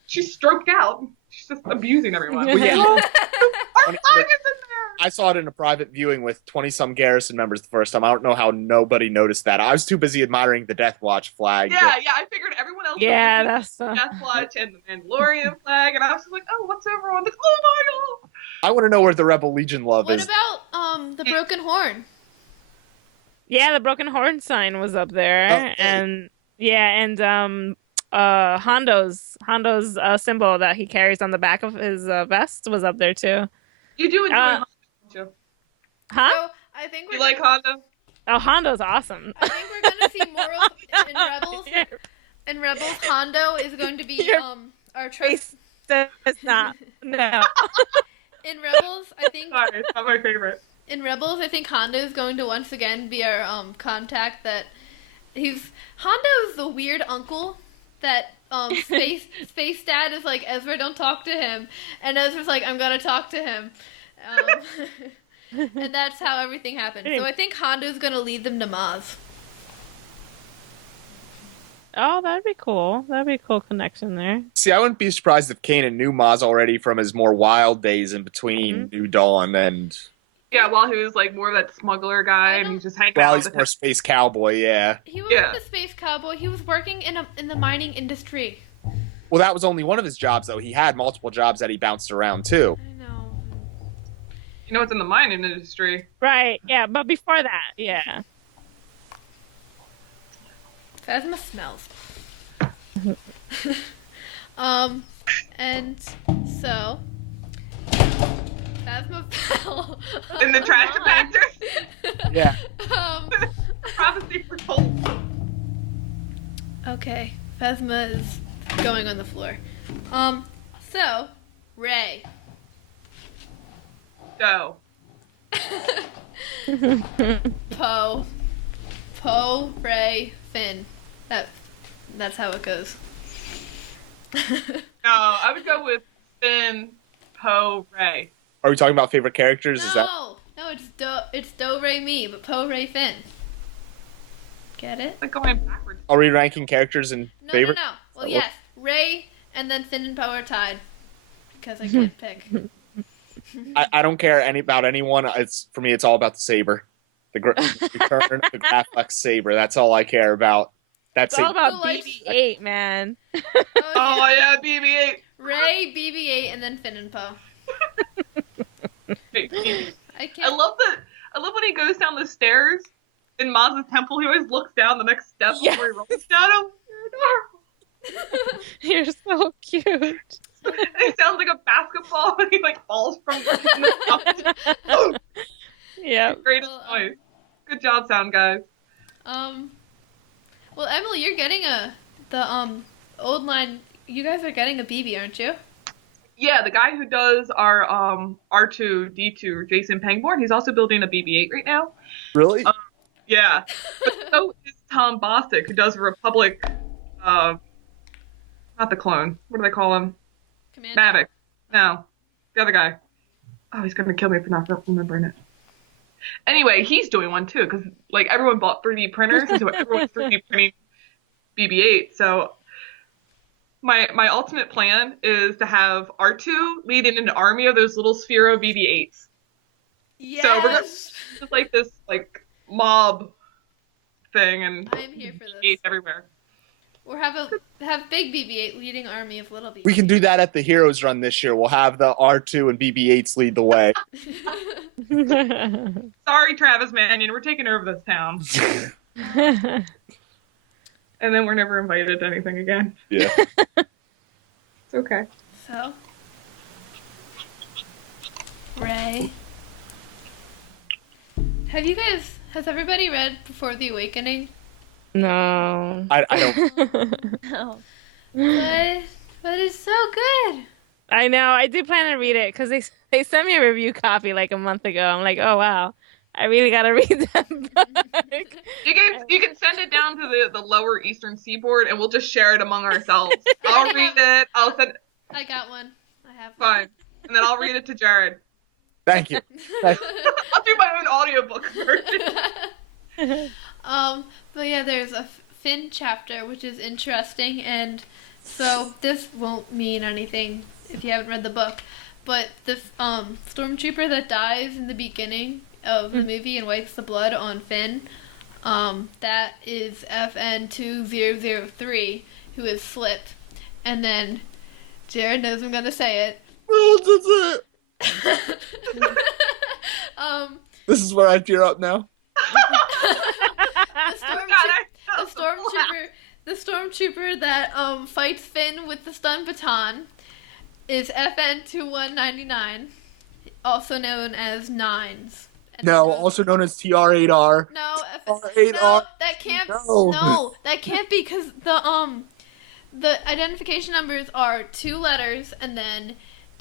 she's stroked out. She's just abusing everyone. Well, yeah. Our flag is in there. I saw it in a private viewing with 20-some garrison members the first time. I don't know how nobody noticed that. I was too busy admiring the Death Watch flag. Yeah, I figured everyone else Yeah, was looking at the Death Watch and the Mandalorian flag, and I was just like, oh, what's over on this? Oh my god! I want to know where the Rebel Legion love What is. about the broken horn? Yeah, the broken horn sign was up there, and Hondo's symbol that he carries on the back of his vest was up there too. You do enjoy Honda, don't you? Huh? So I think You like Honda? Oh, Hondo's awesome. I think we're gonna see more of in Rebels. In Rebels, Hondo is going to be our trust. It's not. No. In Rebels, I think. Sorry, it's not my favorite. In Rebels, I think Hondo is going to once again be our contact. Hondo's the weird uncle that Space Dad is like, Ezra, don't talk to him, and Ezra's like, I'm gonna talk to him, and that's how everything happened. So I think Hondo's gonna lead them to Maz. Oh, that'd be cool. That'd be a cool connection there. See, I wouldn't be surprised if Kanan knew Maz already from his more wild days in between New Dawn and... Yeah, while he was like more of that smuggler guy, and he's just hanging out. While he's more space cowboy, yeah. He wasn't a space cowboy. He was working in the mining industry. Well, that was only one of his jobs, though. He had multiple jobs that he bounced around, too. I know. You know, it's in the mining industry. Right, yeah, but before that, yeah. Phasma smells. And so Phasma fell In the trash compactor? Yeah. Prophecy foretold. Okay, Phasma is going on the floor. So Rey. Go. Poe, Rey, Finn. That's how it goes. No, I would go with Finn, Poe, Rey. Are we talking about favorite characters? Is that... No, it's Do, Rey, me, but Poe, Rey, Finn. Get it? Like going backwards. Are we ranking characters in favorite? No. Well, yes, Rey and then Finn and Poe are tied because I can't pick. I don't care about anyone. For me, it's all about the saber. The return of the Graflex saber. That's all I care about. That's It's all about BB-8, man. Oh yeah, BB-8. Rey, BB-8, and then Finn and Poe. I love when he goes down the stairs in Maz's temple. He always looks down the next step before he rolls down him. So cute. It sounds like a basketball when he like falls from the Yeah. Great Well, noise. Good job, sound guys. Well, Emily, you're getting the Old Line. You guys are getting a BB, aren't you? Yeah, the guy who does our R2D2, Jason Pangborn, he's also building a BB-8 right now. Really? Yeah, but so is Tom Bostic, who does Republic. Not the clone. What do they call him? Commander? Mavic. No, the other guy. Oh, he's gonna kill me for not remembering it. Anyway, he's doing one too, because like everyone bought 3D printers, and so everyone's 3D printing BB-8. So my ultimate plan is to have R2 lead in an army of those little Sphero BB-8s. Yes. So we're gonna just like this like mob thing, and I'm here for this. BB-8s everywhere. Or have big BB-8 leading army of little BB-8. We can do that at the Heroes Run this year. We'll have the R2 and BB-8s lead the way. Sorry, Travis Mannion, we're taking over this town. And then we're never invited to anything again. Yeah. It's okay. So, Ray. Has everybody read Before the Awakening? No. I don't. No. But it's so good. I know. I do plan to read it because they sent me a review copy like a month ago. I'm like, oh wow, I really gotta read that book. You can send it down to the lower eastern seaboard, and we'll just share it among ourselves. I'll read it. I'll send. I got one. I have one. Fine, and then I'll read it to Jared. Thank you. I'll do my own audiobook version. But yeah, there's a Finn chapter, which is interesting, and so this won't mean anything if you haven't read the book, but the stormtrooper that dies in the beginning of the movie and wipes the blood on Finn, that is FN2003, who is Slip, and then Jared knows I'm gonna say it. This is where I tear up now. The stormtrooper that fights Finn with the stun baton is FN2199, also known as Nines. And No, also known as TR8R. no, TR8R. no, that can't. No. No, that can't be because the identification numbers are two letters and then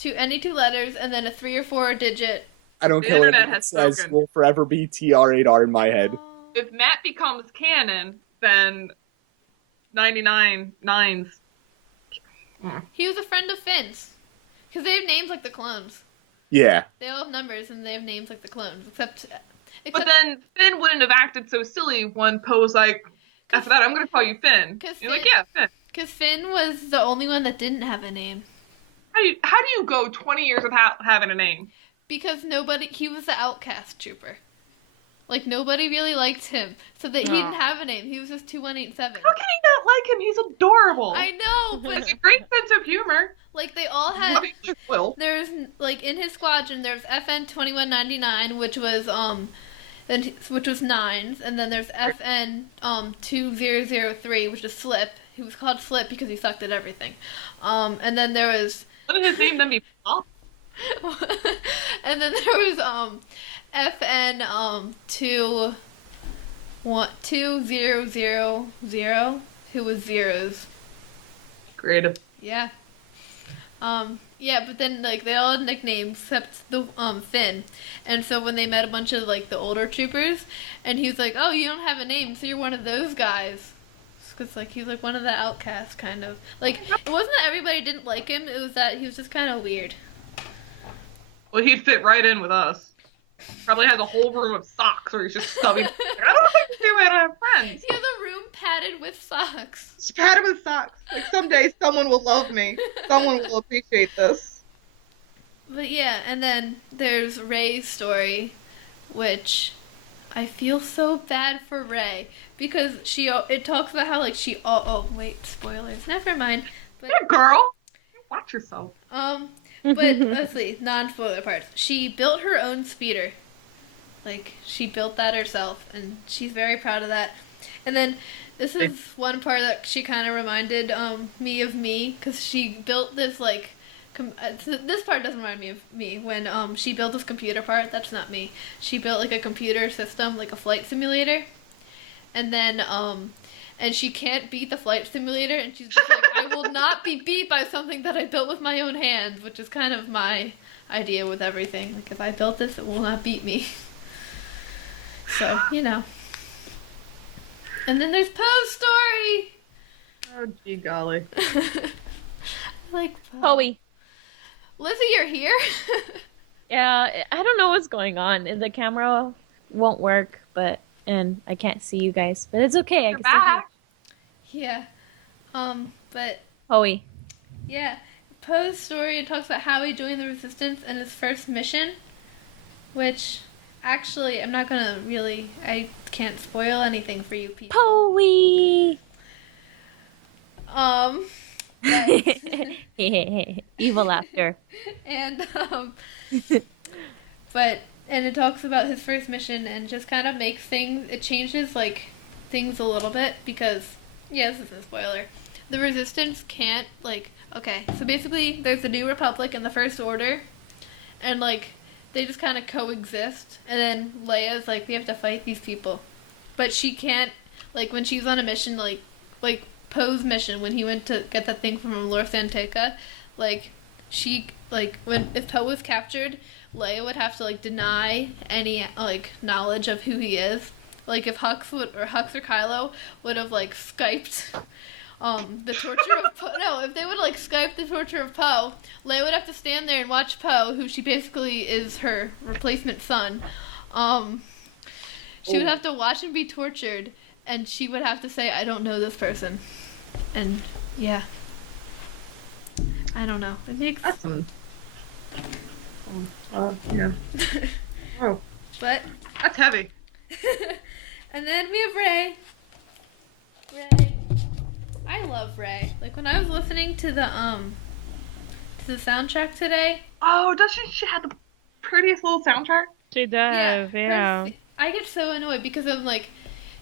any two letters and then a 3 or 4 digit. I don't The care what internet it has says. spoken. Will forever be TR8R in my head. If Matt becomes canon, then 99 nines. He was a friend of Finn's because they have names like the clones. Yeah. They all have numbers and they have names like the clones, except But then Finn wouldn't have acted so silly when Poe was like, after that, I'm going to call you Finn. 'Cause You're like, Finn- yeah, Finn. because Finn was the only one that didn't have a name. How do you go 20 years without having a name? Because he was the outcast trooper. Like, nobody really liked him. So that he didn't have a name. He was just 2187. How can you not like him? He's adorable. I know, He has but, a great sense of humor. like, they all had... Well, There's, like, in his squadron, there's FN2199, which was Nines, and then there's FN 2003, which is Slip. He was called Slip because he sucked at everything. And then there was... wouldn't his name then be Paul? And then there was FN 2000, who was Zeros. Creative. Yeah. Yeah, but then like they all had nicknames except the Finn. And so when they met a bunch of like the older troopers, and he was like, "Oh, you don't have a name, so you're one of those guys." Because like he was like one of the outcasts, kind of. Like it wasn't that everybody didn't like him; it was that he was just kind of weird. Well, he'd fit right in with us. Probably has a whole room of socks where he's just stubbing. I don't think I don't have friends. He has a room padded with socks. It's padded with socks. Like someday someone will love me. Someone will appreciate this. But yeah, and then there's Rey's story, which I feel so bad for Rey because it talks about how like oh wait, spoilers. Never mind. But Yeah, girl. Watch yourself. but let's see, non-spoiler parts. She built her own speeder. Like she built that herself and she's very proud of that. And then This is one part that she kind of reminded me of me, because she built this like this part doesn't remind me of me when she built this computer part. That's not me. She built like a computer system, like a flight simulator, and then and she can't beat the flight simulator, and she's just like, I will not be beat by something that I built with my own hands, which is kind of my idea with everything. Like, if I built this, it will not beat me. So, you know. And then there's Poe's story! Oh, gee golly. I like Poe. Poe. Lizzy, you're here? Yeah, I don't know what's going on. The camera won't work, and I can't see you guys. But it's okay. I You're can still hear. back. Yeah. But, Poe. yeah. Poe's story talks about how he joined the Resistance and his first mission, which, actually, I'm not gonna really, I can't spoil anything for you people. Poe. But, Evil laughter. and, but, and it talks about his first mission and just kind of makes things, it changes, like, things a little bit, because, yeah, this isn't a spoiler. The Resistance can't, like, okay, so basically, there's the New Republic and the First Order, and, like, they just kind of coexist, and then Leia's like, we have to fight these people. But she can't, like, when she's on a mission, like Poe's mission, when he went to get that thing from Lor Santeca, like, she, like, if Poe was captured, Leia would have to, like, deny any, like, knowledge of who he is. Like, if Hux or Kylo would have, like, Skyped the torture of Poe. No, if they would like Skype the torture of Poe, Leia would have to stand there and watch Poe, who she basically is her replacement son. She would have to watch him be tortured, and she would have to say, "I don't know this person," and yeah, I don't know. It makes That's some. Yeah. Oh, but that's heavy. and then we have Rey. Rey. I love Rey. Like, when I was listening to the soundtrack today. Oh, doesn't she have the prettiest little soundtrack? She does, yeah. I get so annoyed because I'm like,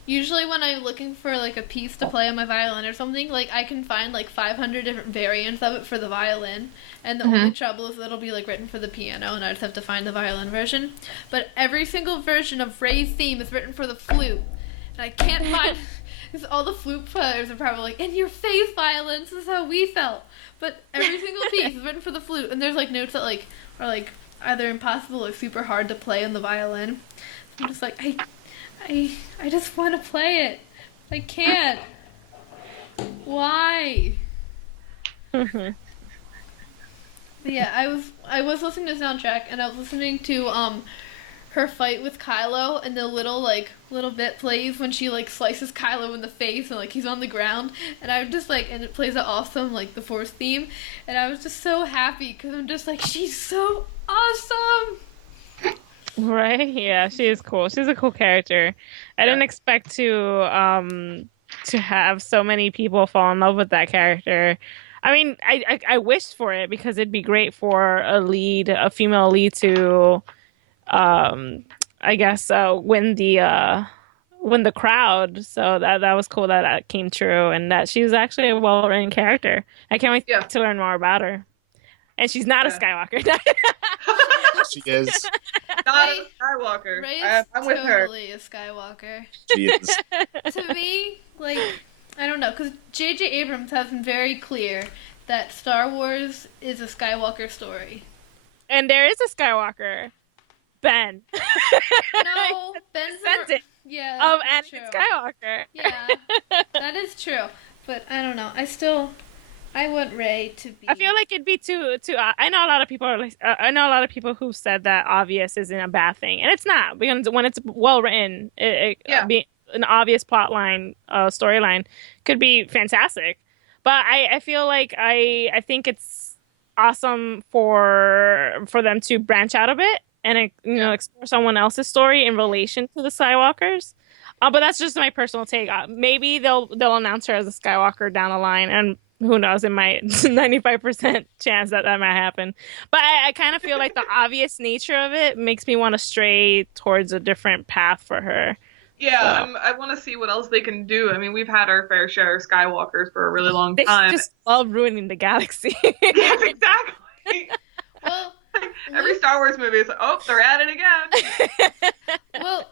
usually when I'm looking for like a piece to play on my violin or something, like I can find like 500 different variants of it for the violin, and the only trouble is that it'll be like written for the piano, and I just have to find the violin version. But every single version of Rey's theme is written for the flute, and I can't find. Because all the flute players are probably like, in your face, violins, this is how we felt. But every single piece is written for the flute, and there's like notes that like are like either impossible or super hard to play on the violin. I'm just like, I just want to play it. I can't. Why? But yeah, I was listening to the soundtrack, and I was listening to her fight with Kylo, and the little bit plays when she like slices Kylo in the face and like he's on the ground, and I was just like, and it plays an awesome like the Force theme, and I was just so happy because I'm just like, she's so awesome. Right? Yeah, she is cool. She's a cool character. I didn't expect to have so many people fall in love with that character. I mean, I wished for it because it'd be great for a female lead to I guess win the crowd. So that was cool that came true, and that she was actually a well-written character. I can't wait to learn more about her. And she's not a Skywalker. She is. Not a Skywalker. Rey is I'm with her. totally a Skywalker. She is. To me, like, I don't know, because J.J. Abrams has been very clear that Star Wars is a Skywalker story. And there is a Skywalker. Ben. No, Ben's descendant of Anakin Skywalker. Yeah, that is true. But I don't know. I want Rey to be. I feel like it'd be too. I know a lot of people are like. I know a lot of people who've said that obvious isn't a bad thing, and it's not. Because when it's well written, be an obvious plot line, storyline could be fantastic. But I feel like I think it's awesome for them to branch out a bit and explore someone else's story in relation to the Skywalkers. But that's just my personal take. Maybe they'll announce her as a Skywalker down the line, and who knows? It might 95% chance that might happen. But I kind of feel like the obvious nature of it makes me want to stray towards a different path for her. Yeah, So I want to see what else they can do. I mean, we've had our fair share of Skywalkers for a really long they time. just love ruining the galaxy. Yes, exactly. Well, Every Luke, Star Wars movie is like, oh, they're at it again. well,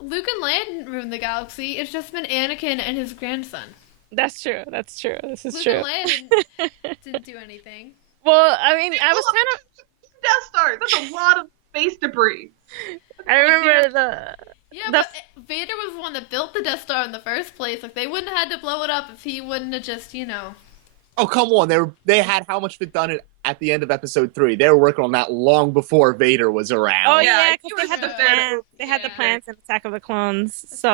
Luke and Leia didn't ruin the galaxy. It's just been Anakin and his grandson. That's true. That's true. This is Luke true. and Leia didn't do anything. Well, I mean, I Well, was kind of. Death Star. That's a lot of space debris. I remember the. Yeah, The- but Vader was the one that built the Death Star in the first place. Like, they wouldn't have had to blow it up if he wouldn't have just, Oh, come on. They had how much of it done at the end of episode 3. They were working on that long before Vader was around. Oh Yeah, yeah, he because was they had the just there to- plans. They had the Yeah. plans in Attack of the Clones. So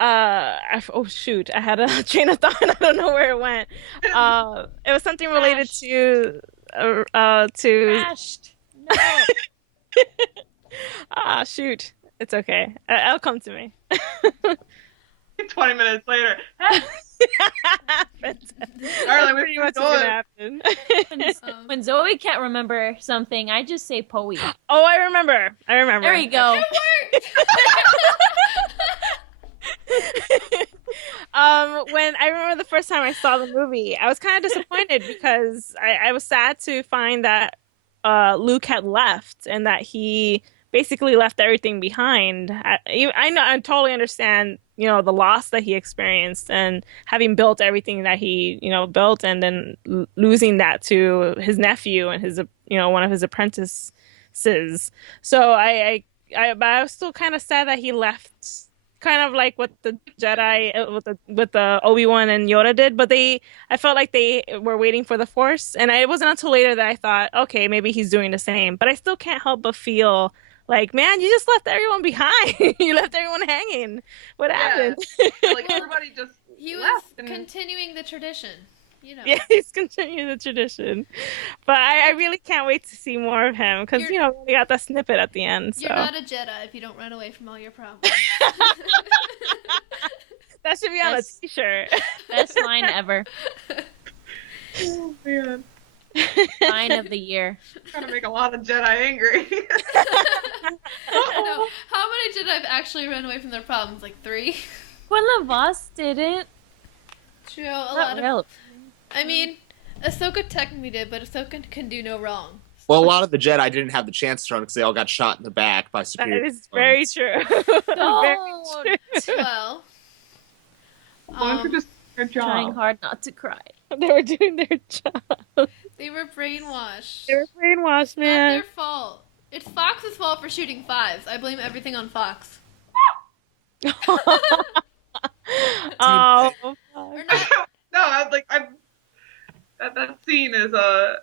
oh shoot, I had a train of thought. I don't know where it went. It was something related to Crashed. No. shoot. It's okay. It'll come to me. 20 minutes later. That's Darling, pretty we're much going. what's gonna happen. When Zoe can't remember something, I just say Poe. Oh, I remember. There you go. When I remember the first time I saw the movie, I was kind of disappointed because I was sad to find that Luke had left and that he basically left everything behind. I know, I totally understand, the loss that he experienced and having built everything that he, built and then losing that to his nephew and his, one of his apprentices. So but I was still kind of sad that he left, kind of like what the Jedi with the Obi-Wan and Yoda did, but I felt like they were waiting for the Force, and it wasn't until later that I thought, okay, maybe he's doing the same. But I still can't help but feel like, man, you just left everyone behind. You left everyone hanging. What happened? Like everybody just He was left and continuing the tradition. Yeah, he's continuing the tradition. But I really can't wait to see more of him because, we got that snippet at the end. So You're not a Jedi if you don't run away from all your problems. that should be on a t-shirt. Best line ever. oh man, Line of the year. trying to make a lot of Jedi angry. No, how many Jedi have actually run away from their problems? Like 3? Quinlan Voss didn't. True, a Not lot of. really. I mean, Ahsoka technically did, but Ahsoka can do no wrong. Well, a lot of the Jedi didn't have the chance to run because they all got shot in the back by That superior. is very true. Don't. Well, Why don't you just do your Trying job? hard not to cry. They were doing their job. they were brainwashed. They were brainwashed, It's not their man. fault. It's Fox's fault for shooting 5s. I blame everything on Fox. Oh, Or not. No, that scene is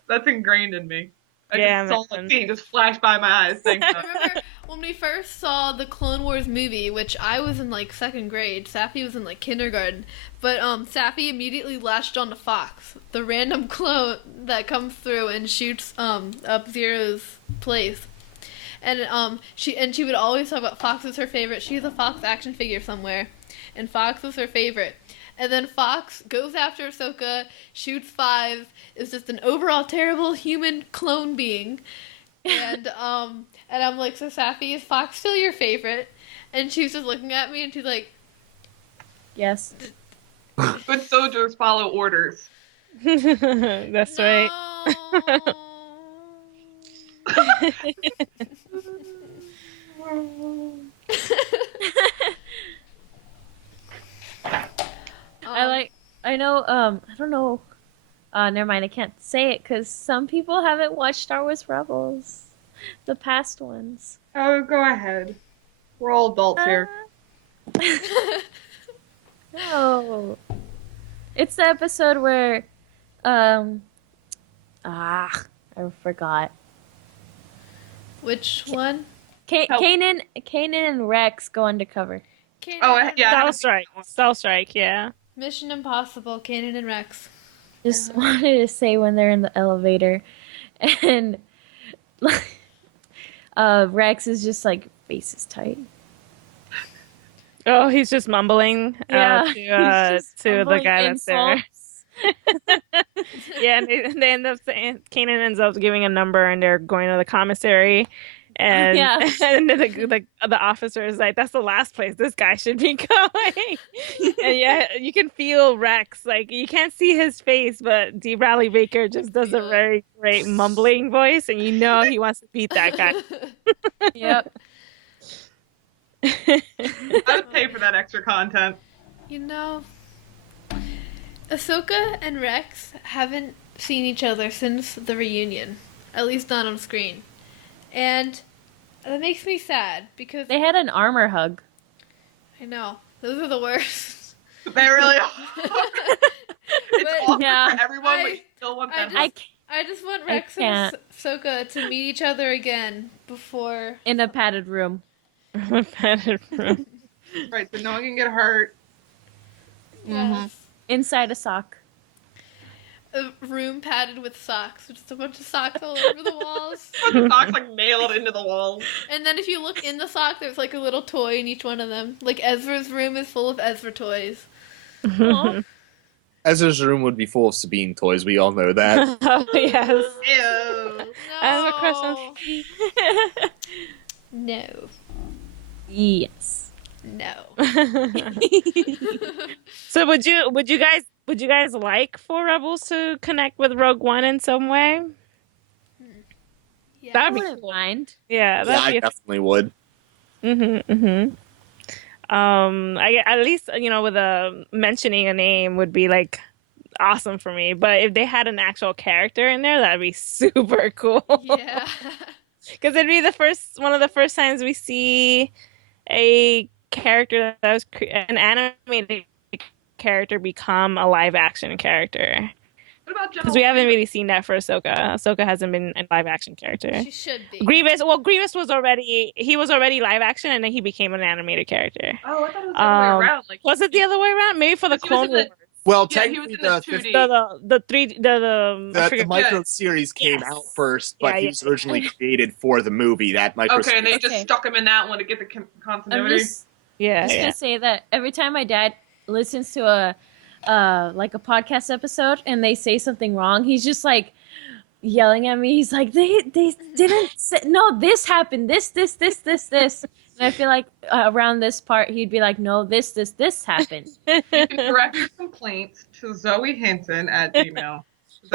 that's ingrained in me. I Yeah, just saw man. that scene just flash by my eyes. Thank I remember when we first saw the Clone Wars movie, which I was in like 2nd grade. Safi was in like kindergarten. But Safi immediately latched on to Fox, the random clone that comes through and shoots up Zero's place. And she would always talk about Fox was her favorite. She has a Fox action figure somewhere, and Fox was her favorite. And then Fox goes after Ahsoka, shoots 5, is just an overall terrible human clone being. And I'm like, so Safi, is Fox still your favorite? And she was just looking at me and she's like, Yes. Good soldiers follow orders. that's right. I know, I don't know. Never mind, I can't say it because some people haven't watched Star Wars Rebels. The past ones. Oh, go ahead. We're all adults here. No. It's the episode where, I forgot. Which one? Kanan and Rex go undercover. Oh, yeah. Stealth Strike, yeah. Mission Impossible, Kanan and Rex. Just wanted to say when they're in the elevator and Rex is just like face is tight. Oh, he's just mumbling Yeah, to he's just the mumbling guy that's there. insults. Yeah, and they end up saying, Kanan ends up giving a number and they're going to the commissary. And, Yeah. and the officer is like, that's the last place this guy should be going. And yeah, you can feel Rex. Like, you can't see his face, but D. Bradley Baker just does a very great mumbling voice, and you know he wants to beat that guy. Yep. I would pay for that extra content. You know, Ahsoka and Rex haven't seen each other since the reunion, at least not on screen. And that makes me sad because They had an armor hug. I know those are the worst. They really are. It's awkward Yeah. for everyone, but you still want them. I just want Rex and Ahsoka to meet each other again before In a padded room. Padded room. Right, so no one can get hurt. yes, Inside a sock. a room padded with socks, just a bunch of socks all over the walls. The socks like nailed into the wall. And then if you look in the sock, there's like a little toy in each one of them. Like Ezra's room is full of Ezra toys. Aw. Ezra's room would be full of Sabine toys. We all know that. Oh, yes. Ew. I have a crush on No. Yes. No. So would you guys like for Rebels to connect with Rogue One in some way? Yeah. I That'd be wouldn't cool. mind. Yeah, Yeah, that'd I be definitely would. at least with a mentioning a name would be like awesome for me. But if they had an actual character in there, that'd be super cool. Yeah. Because it'd be one of the first times we see a character that was an animated character become a live action character. What about Because we haven't really seen that for Ahsoka. Ahsoka hasn't been a live action character. She should be. Grievous was already live action, and then he became an animated character. Oh, I thought it was the other way around. Like, Was it the other way around? Maybe for the He was in Clone Wars. Well, yeah, he was technically, in the the 2D. the micro Yeah. series came Yes. out first, but Yeah, he was originally created for the movie. That micro. Okay, and they just Okay. stuck him in that one to get the I'm continuity. just Yeah, just yeah. gonna say that every time my dad listens to a podcast episode and they say something wrong, he's just like yelling at me. He's like, they didn't say, no, this happened, this. And I feel like around this part, he'd be like, no, this happened. You can direct your complaints to Zoe Hinton at Gmail. Is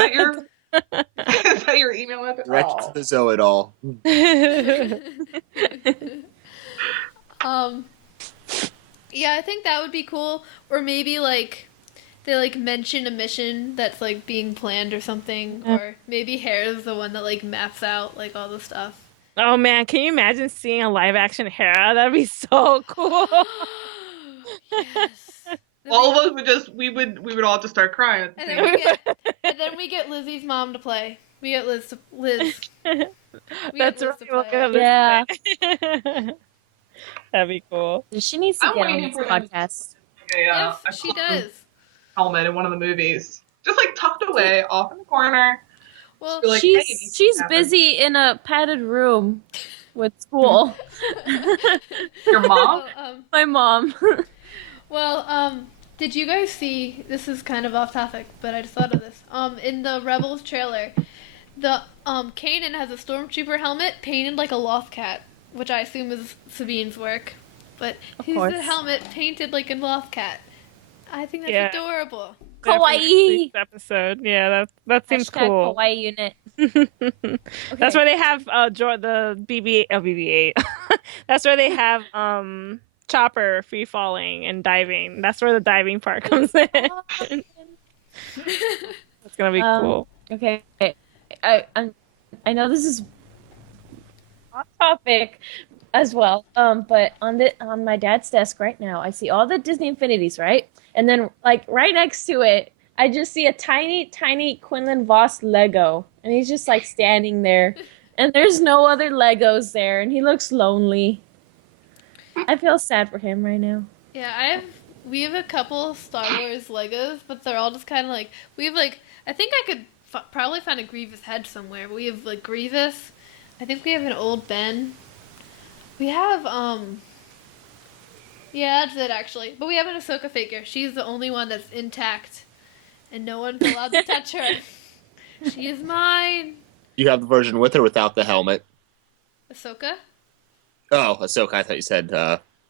that your email address? Direct to the Zoe doll. Yeah, I think that would be cool. Or maybe like they like mention a mission that's like being planned or something. Or maybe Hera's the one that like maps out like all the stuff. Oh man, can you imagine seeing a live action Hera? That'd be so cool. Yes. All of us we would all just start crying at the And same then time. we get Lizzie's mom to play. We get Liz. We That's get right. Liz to We'll play. get Liz Yeah. to play. That'd be cool. She needs to I'm get on waiting this for them to- podcast. Yes, a she clone does. helmet in one of the movies, just like tucked away off in the corner. Well, Be like, hey, it needs to She's happen. busy in a padded room with school. Your mom? My mom. Did you guys see? This is kind of off topic, but I just thought of this. In the Rebels trailer, the Kanan has a stormtrooper helmet painted like a loft cat, which I assume is Sabine's work. But he's course. the helmet painted like a loft cat. I think that's Yeah. adorable. Kawaii. Episode. Yeah, that seems Hashtag cool. Kawaii unit. That's where they have the BB-8. That's where they have Chopper free falling and diving. That's where the diving part comes in. That's gonna be cool. Okay, I know this is off topic as well. But on my dad's desk right now, I see all the Disney Infinities, right? And then like right next to it, I just see a tiny Quinlan Voss Lego, and he's just like standing there, and there's no other Legos there, and he looks lonely. I feel sad for him right now. Yeah, we have a couple Star Wars Legos, but they're all just kind of like we have like I think I could probably find a Grievous head somewhere. But we have like Grievous. I think we have an old Ben. We have yeah, that's it actually. But we have an Ahsoka figure. She's the only one that's intact, and no one's allowed to touch her. She is mine. You have the version with or without the helmet. Ahsoka? Oh, Ahsoka. I thought you said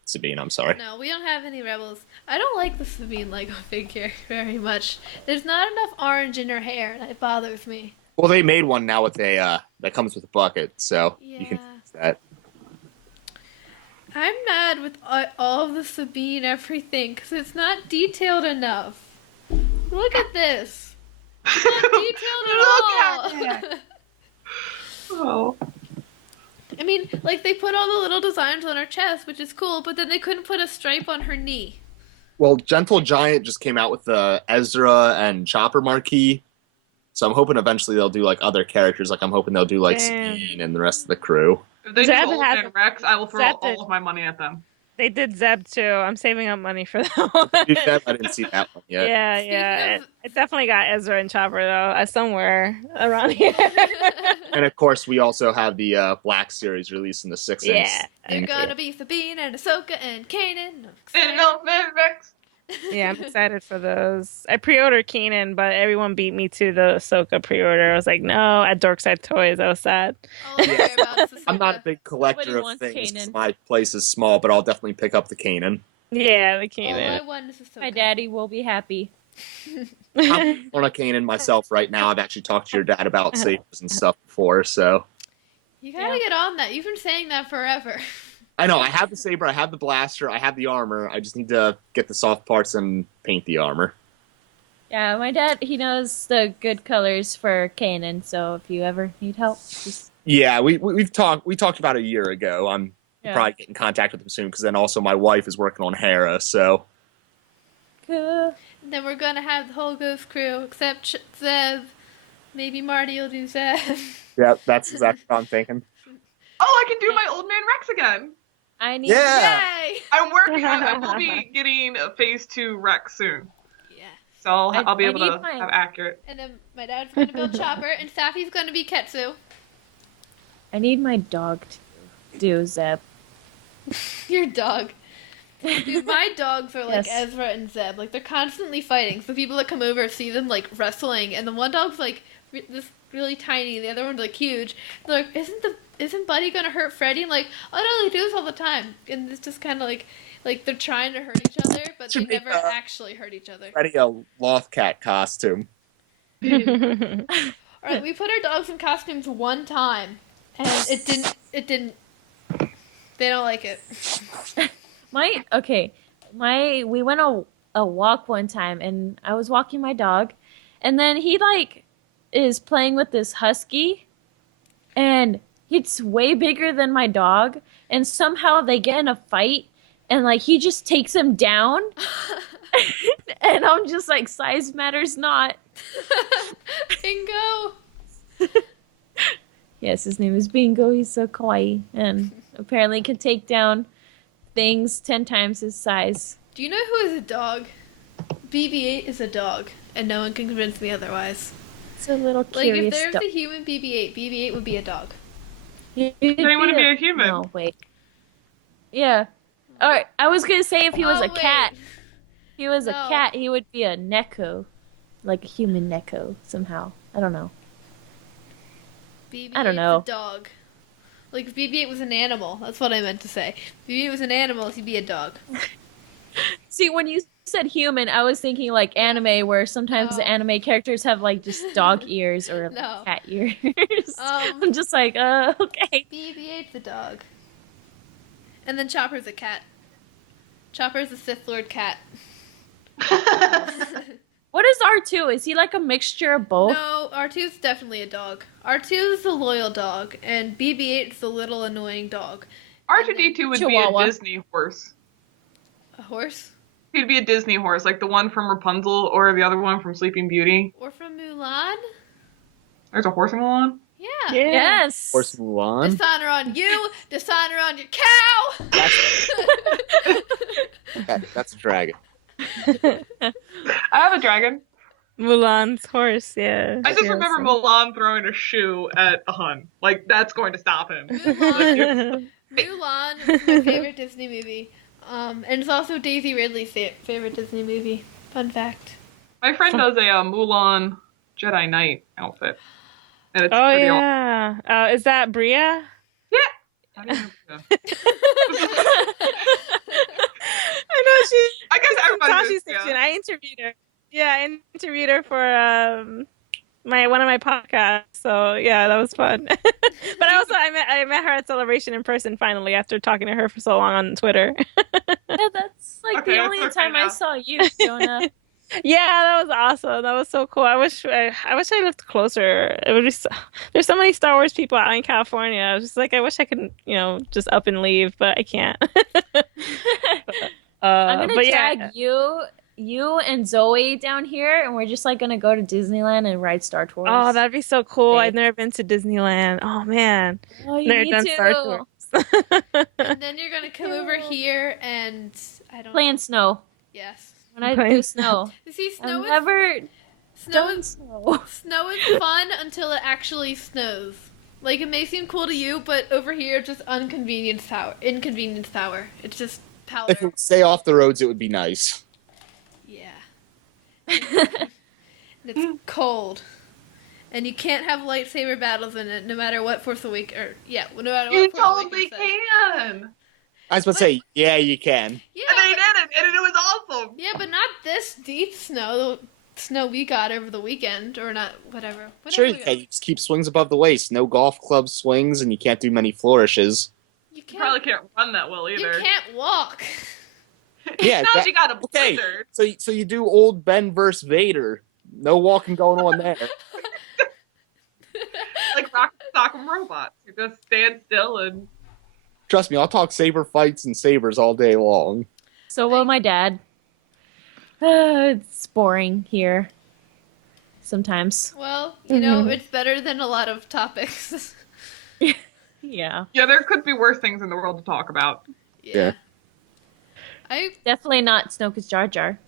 Sabine. I'm sorry. No, we don't have any rebels. I don't like the Sabine Lego figure very much. There's not enough orange in her hair, and it bothers me. Well, they made one now with a that comes with a bucket, so you can Yeah. use that. I'm mad with all of the Sabine everything because it's not detailed enough. Look at this. It's not detailed at all. Oh. I mean, like they put all the little designs on her chest, which is cool, but then they couldn't put a stripe on her knee. Well, Gentle Giant just came out with the Ezra and Chopper marquee, so I'm hoping eventually they'll do like other characters. Like I'm hoping they'll do like Damn. Sabine and the rest of the crew. If they Zeb do Old has- Man Rex, I will throw Zeb all did- of my money at them. They did Zeb too. I'm saving up money for that one. I didn't see that one yet. Yeah, Speaking yeah. of- It definitely got Ezra and Chopper though, somewhere around here. And of course, we also have the Black Series released in the 6-inch. Yeah. They're gonna be Sabine and Ahsoka and Kanan. And Old Man Rex. Yeah, I'm excited for those. I pre-ordered Kanan, but everyone beat me to the Ahsoka pre-order. I was like, no, at Dorkside Toys. I was sad. All I care about is I'm not a Ahsoka. big collector Nobody of wants things 'cause Kanan. my place is small, but I'll definitely pick up the Kanan. Yeah, the All I Kanan. want is Ahsoka. My daddy will be happy. I'm on a Kanan myself right now. I've actually talked to your dad about sabers and stuff before, so You gotta get on that. You've been saying that forever. I know I have the saber, I have the blaster, I have the armor. I just need to get the soft parts and paint the armor. Yeah, my dad, he knows the good colors for Kanan, so if you ever need help, just Yeah, we talked about a year ago. I'm Yeah. probably get in contact with him soon because then also my wife is working on Hera, so Cool. And then we're gonna have the whole Ghost crew except Zeb. Maybe Marty will do Zeb. yeah, that's exactly what I'm thinking. Oh, I can do my Old Man Rex again. I need Yeah. Yay! I'm working on. I will be getting a Phase 2 Rex soon, Yeah. so I'll be I able need to mine. have accurate. And then my dad's gonna build Chopper, and Safi's gonna be Ketsu. I need my dog to do Zeb. Your dog. Dude, my dogs are like Yes. Ezra and Zeb. Like they're constantly fighting. So people that come over see them like wrestling, and the one dog's like this really tiny, the other one's like huge. They're like, isn't Buddy gonna hurt Freddy? I'm like, oh no, they do this all the time. And it's just kind of like they're trying to hurt each other, but they Should be, never actually hurt each other. Ready a Lothcat costume. All right, we put our dogs in costumes one time, and it didn't. They don't like it. We went a walk one time and I was walking my dog and then he like is playing with this husky and it's way bigger than my dog and somehow they get in a fight and like he just takes him down and I'm just like size matters not. Bingo. Yes, his name is Bingo. He's so kawaii and apparently can take down things 10 times his size. Do you know who is a dog? BB-8 is a dog, and no one can convince me otherwise. It's a little Like, if curious there was dog. a human BB-8, BB-8 would be a dog. He'd Then he wouldn't be a human. No, wait. Yeah. Alright, I was gonna say if he was Oh, a cat. wait. If he was No. a cat, he would be a neko. Like a human neko, somehow. I don't know. BB-8's I don't know. a dog. Like, if BB-8 was an animal, that's what I meant to say. If BB-8 was an animal, he'd be a dog. See, when you said human, I was thinking like anime, where sometimes No. the anime characters have like just dog ears or No. cat ears. Um, I'm just like, okay. BB-8's a dog. And then Chopper's a cat. Chopper's a Sith Lord cat. What is R2? Is he like a mixture of both? No, R2's definitely a dog. R2's the loyal dog, and BB-8's the little annoying dog. R2D2 would Chihuahua. be a Disney horse. A horse? He'd be a Disney horse, like the one from Rapunzel or the other one from Sleeping Beauty. Or from Mulan? There's a horse in Mulan. Yeah. Yeah. Yes. Horse Mulan. Dishonor on you, dishonor on your cow! That's a dragon. I have a dragon. Mulan's horse, yeah. I just Yeah, remember so- Mulan throwing a shoe at a Hun. Like, that's going to stop him. Mulan. Mulan is my favorite Disney movie. And it's also Daisy Ridley's favorite Disney movie. Fun fact. My friend does a Mulan Jedi Knight outfit. And it's Oh pretty awesome. yeah. Is that Bria? Yeah. How do you know? Yeah. I know she. I guess She's from everybody Tashi knows, Station. yeah. I interviewed her. Yeah, I interviewed her for one of my podcasts. So yeah, that was fun. But I met her at Celebration in person finally after talking to her for so long on Twitter. Yeah, that's like Okay, the that's only okay time I now. saw you, Jonah. Yeah, that was awesome. That was so cool. I wish I lived closer. It would be there's so many Star Wars people out in California. I was just like, I wish I could, just up and leave, but I can't. I'm gonna but drag yeah. you and Zoe down here, and we're just like gonna go to Disneyland and ride Star Tours. Oh, that'd be so cool. Day. I've never been to Disneyland. Oh man. Oh, you Never need done to. Star Tours. And then you're gonna come over here and I don't Play in know. snow. Yes. When I Play do in snow. You see, snow I've is never snow done is snow. snow is fun until it actually snows. Like it may seem cool to you, but over here it's just inconvenience power. It's just powder. If it would stay off the roads, it would be nice. Yeah. And it's cold. And you can't have lightsaber battles in it, no matter what Force Awakens, no matter You what Force totally Awakens says. can. I was about to say, yeah, you can. Yeah, And they but, did it, and it was awesome. yeah, but not this deep snow. The snow we got over the weekend, or not, whatever. Sure, we you got. can. You just keep swings above the waist. No golf club swings, and you can't do many flourishes. You You probably can't. can't run that well You either. can't walk. Yeah, Now that- you got a okay. blizzard. So you do old Ben versus Vader. No walking going on there. Like Rock Sock'em Robots. You just stand still and Trust me, I'll talk saber fights and sabers all day long. So will my dad. It's boring here. Sometimes. Well, you know, it's better than a lot of topics. Yeah. yeah, there could be worse things in the world to talk about. Yeah. I Definitely not Snoke's Jar Jar.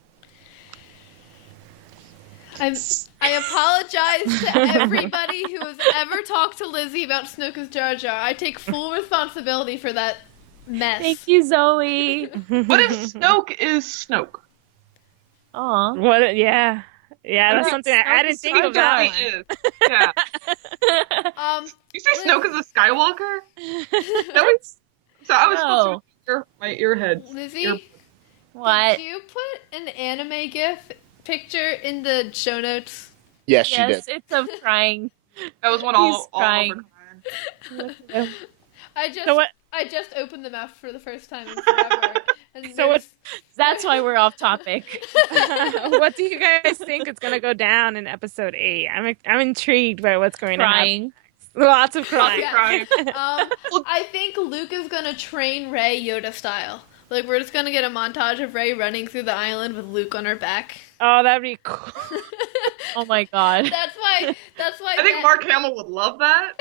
I apologize to everybody who has ever talked to Lizzie about Snoke's Jar Jar. I take full responsibility for that mess. Thank you, Zoe. What if Snoke is Snoke? Aw. What? Yeah, that's Yeah, something I didn't think of that. He is. Yeah. You say Snoke is a Skywalker? That was, so I was supposed to hear my earheads. Lizzie, What? did you put an anime GIF picture in the show notes? Yes, she Yes, did. it's of crying. That was when He's all crying. over crying. I what? just opened them up for the first time in forever. And So what? That's why we're off topic. What do you guys think is gonna go down in episode 8? I'm intrigued by what's going to happen. Crying. Lots of crying. Yeah. Crying. I think Luke is gonna train Rey Yoda style. Like we're just gonna get a montage of Rey running through the island with Luke on her back. Oh, that'd be cool. Oh my god. That's why. I think Mark Hamill would love that.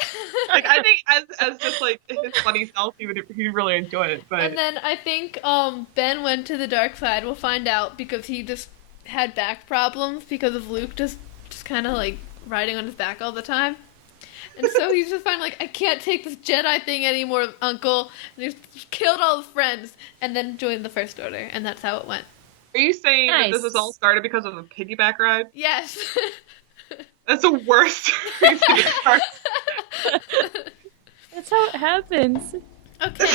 Like I think as just like his funny self, he'd really enjoy it. But And then I think Ben went to the dark side. We'll find out because he just had back problems because of Luke just kind of like riding on his back all the time. And so he's just finally like, I can't take this Jedi thing anymore, Uncle. And he's killed all his friends and then joined the First Order. And that's how it went. are you saying that this Nice. is all started because of a piggyback ride? Yes. That's the worst reason to start. That's how it happens. Okay.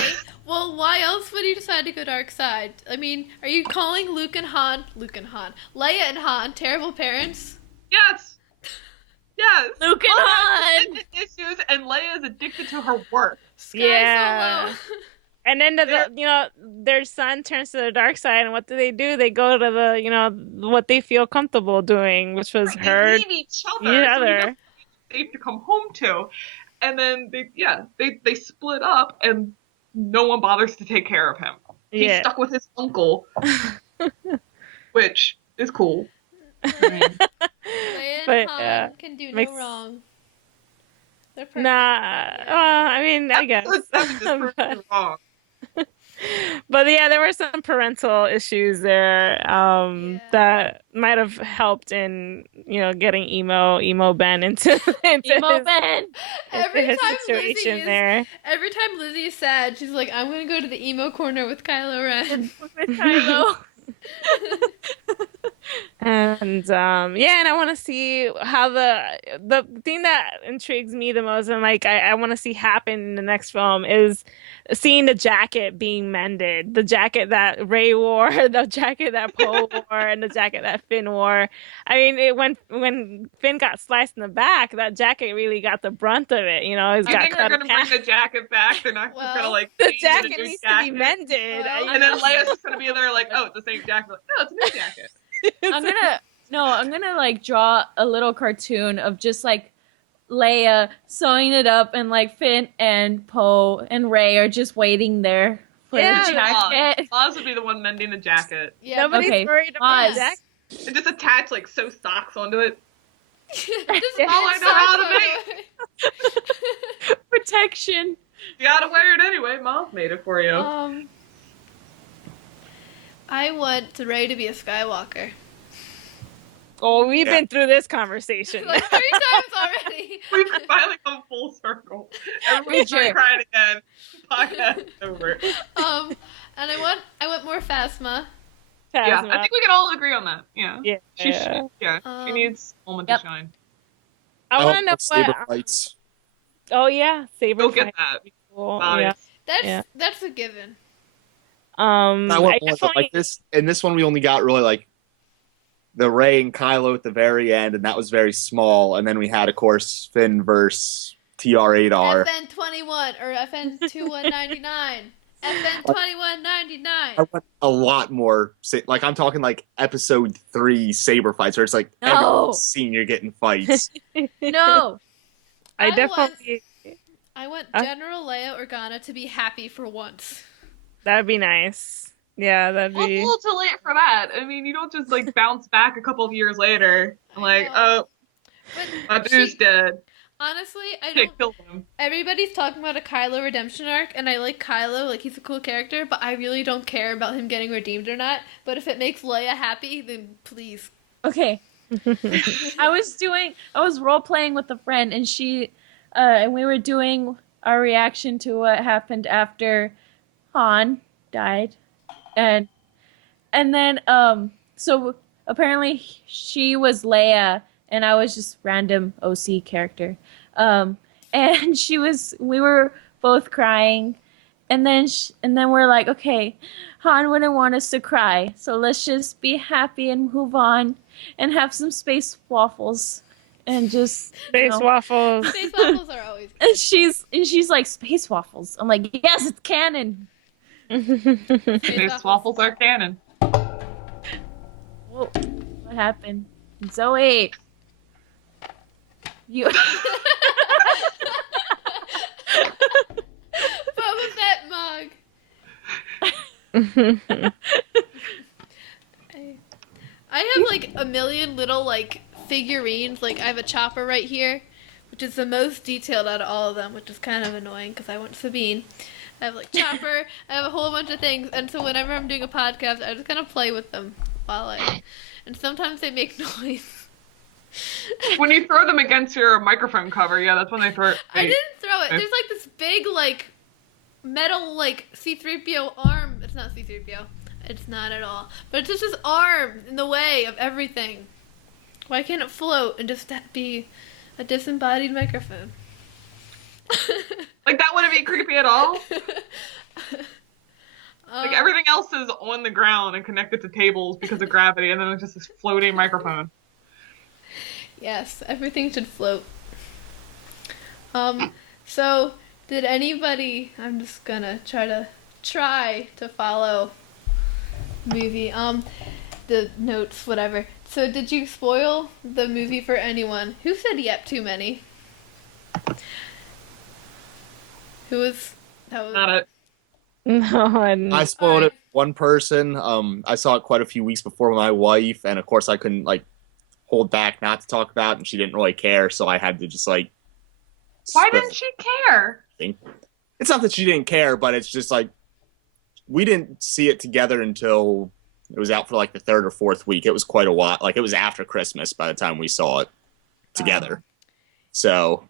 Well, why else would he decide to go dark side? I mean, are you calling Leia and Han terrible parents? Yes. Yes. Luke and Han. Han issues, and Leia is addicted to her work. Sky Yeah. Solo. And then their son turns to the dark side, and what do? They go to the what they feel comfortable doing, which was They her leave each other. So he other. doesn't feel safe to come home to, and then they split up, and no one bothers to take care of him. He's Yeah. stuck with his uncle, which is cool. I mean, Leia and But, Han can do makes- no wrong. They're perfect. Nah. I mean, I guess. episode 7 is perfectly wrong. But yeah, there were some parental issues there that might have helped in getting emo Ben into Emo his, Ben. Every his time situation Lizzie there. Every time Lizzie is sad, she's like, I'm gonna go to the emo corner with Kylo Ren. With Kylo. And and I want to see how the thing that intrigues me the most, and like I want to see happen in the next film, is seeing the jacket being mended, the jacket that Rey wore, the jacket that Poe wore, and the jacket that Finn wore. I mean, when Finn got sliced in the back, that jacket really got the brunt of it. You know, he's I got think they're cut in gonna bring half. the jacket back. They're not just gonna Well, like The change it jacket a new needs to be jacket. mended. Well, And then Leia's just gonna be there like, oh, it's the same jacket. Like, no, it's a new jacket. I'm gonna like draw a little cartoon of just like Leia sewing it up, and like Finn and Poe and Rey are just waiting there for Yeah, the jacket. Maz would be the one mending the jacket. Yeah, Nobody's Okay, worried about pause. Jack. And just attach like sew socks onto it. Just Yeah. All I know how to make. Protection. You gotta wear it anyway. Maz made it for you. I want Rey to be a Skywalker. Oh, we've been through this conversation. Like 3 times already. We've finally come full circle. Everybody's Bridget. crying again. Podcast over. And I want more Phasma. Yeah, Phasma. I think we can all agree on that. Yeah. Yeah. She needs a moment to shine. I want to know saber what. fights. Oh yeah, saber Go get fight. that. Cool. Bodies. Yeah. That's a given. I want I more, but definitely. like this. In this one, we only got really like the Rey and Kylo at the very end, and that was very small. And then we had, of course, Finn versus TR-8R. FN21 or FN2199. FN2199. I want a lot more. Like I'm talking like episode 3 saber fights, where it's like No. every scene you're getting fights. No. I definitely. I want General Leia Organa to be happy for once. That'd be nice. Yeah, that'd Well, it's a be. little too late for that. I mean, you don't just like bounce back a couple of years later and like, oh, But my dude's dead. honestly, I They don't. killed him. Everybody's talking about a Kylo redemption arc, and I like Kylo, like he's a cool character, but I really don't care about him getting redeemed or not. But if it makes Leia happy, then please. Okay. I was role playing with a friend, and and we were doing our reaction to what happened after Han died, and then so apparently she was Leia, and I was just random OC character, and we were both crying, and then we're like, okay, Han wouldn't want us to cry, so let's just be happy and move on and have some space waffles and just Space waffles. Space waffles are always good. and she's like, space waffles. I'm like, yes, it's canon. These waffles are canon. Whoa, what happened? Zoe, you Boba Fett mug. I have like a million little like figurines. Like I have a chopper right here, which is the most detailed out of all of them, which is kind of annoying because I want Sabine. I have like chopper. I have a whole bunch of things, and so whenever I'm doing a podcast, I just kind of play with them and sometimes they make noise. When you throw them against your microphone cover, yeah, that's when they throw it. I didn't throw it. There's like this big like metal like C-3PO arm. It's not C-3PO. It's not at all. But it's just this arm in the way of everything. Why can't it float and just be a disembodied microphone? Like that wouldn't be creepy at all. Like everything else is on the ground and connected to tables because of gravity, and then it's just this floating microphone. Yes, everything should float. So did anybody? I'm just gonna try to follow movie. The notes, whatever. So did you spoil the movie for anyone? Who said yep? Too many. That was Not it. No, I didn't. I spoiled it for one person. I saw it quite a few weeks before with my wife, and of course I couldn't like hold back not to talk about it, and she didn't really care, so I had to just like. Why didn't she care? It's not that she didn't care, but it's just like we didn't see it together until it was out for like the 3rd or 4th week. It was quite a while. Like it was after Christmas by the time we saw it together. So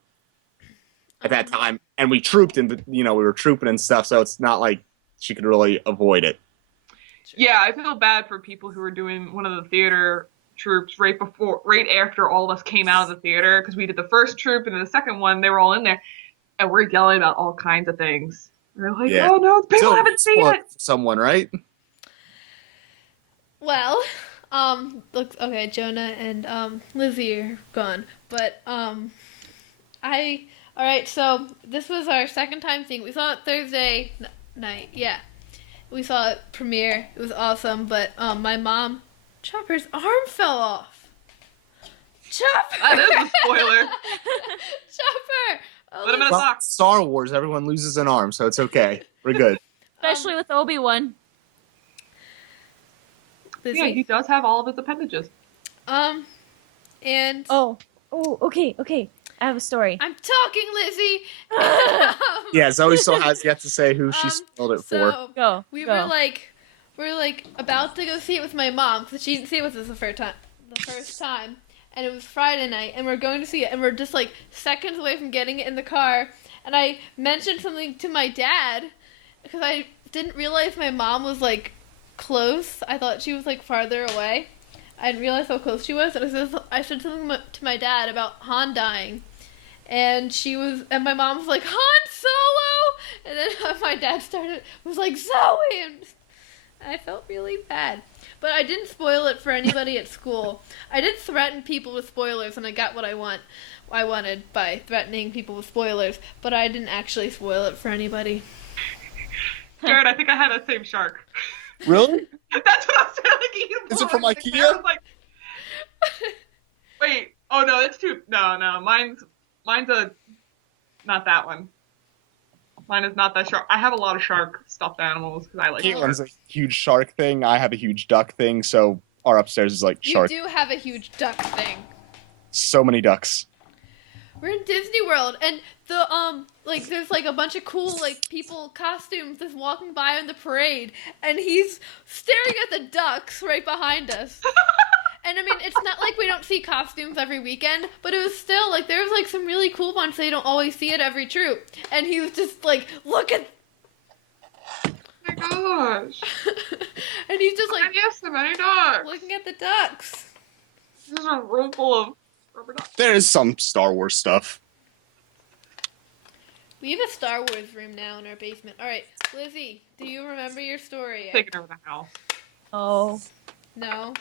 at that time, and we trooped, and we were trooping and stuff, so it's not like she could really avoid it. Yeah, I feel bad for people who were doing one of the theater troops right after all of us came out of the theater, because we did the first troop and then the second one, they were all in there, and we're yelling about all kinds of things. We're like, Yeah. oh no, people So, haven't seen spoil it. for someone, right? Well, looks okay. Jonah and Lizzie are gone, but all right. So this was our second time seeing. We saw it Thursday night. Yeah, we saw it premiere. It was awesome. But my mom, Chopper's arm fell off. Chopper. That is a spoiler. Chopper. Oh, Put him in a Well, sock. Star Wars, everyone loses an arm, so it's okay. We're good. Especially with Obi-Wan. Lizzie. Yeah, he does have all of his appendages. And Oh, okay. I have a story. I'm talking, Lizzie. Yeah, Zoe still has yet to say who she spoiled it for. So Go. we go. were like about to go see it with my mom because she didn't see it with us the first time, and it was Friday night, and we're going to see it, and we're just like seconds away from getting it in the car, and I mentioned something to my dad because I didn't realize my mom was like close. I thought she was like farther away. I didn't realize how close she was, and I said something to my dad about Han dying. And my mom was like, Han Solo! And then my dad was like, Zoe! And I felt really bad. But I didn't spoil it for anybody at school. I did threaten people with spoilers, and I got what I wanted by threatening people with spoilers, but I didn't actually spoil it for anybody. Jared, I think I had that same shark. Really? That's what I was saying. Like, Is it from IKEA? Jared was like, wait. Oh no, that's too. No. Mine's not that one. Mine is not that shark. I have a lot of shark stuffed animals because I like Caitlin's sharks. a huge shark thing. I have a huge duck thing, so our upstairs is like shark. You do have a huge duck thing. So many ducks. We're in Disney World, and there's like a bunch of cool like people costumes just walking by on the parade, and he's staring at the ducks right behind us. And I mean, it's not like we don't see costumes every weekend, but it was still like there was like some really cool ones that you don't always see at every troop, and he was just like, look at. Oh my gosh! And he's just like, Yes, so many dogs. looking at the ducks. This is a room full of rubber ducks. There is some Star Wars stuff. We have a Star Wars room now in our basement. All right, Lizzie, do you remember your story? Taking over the house. Oh, No.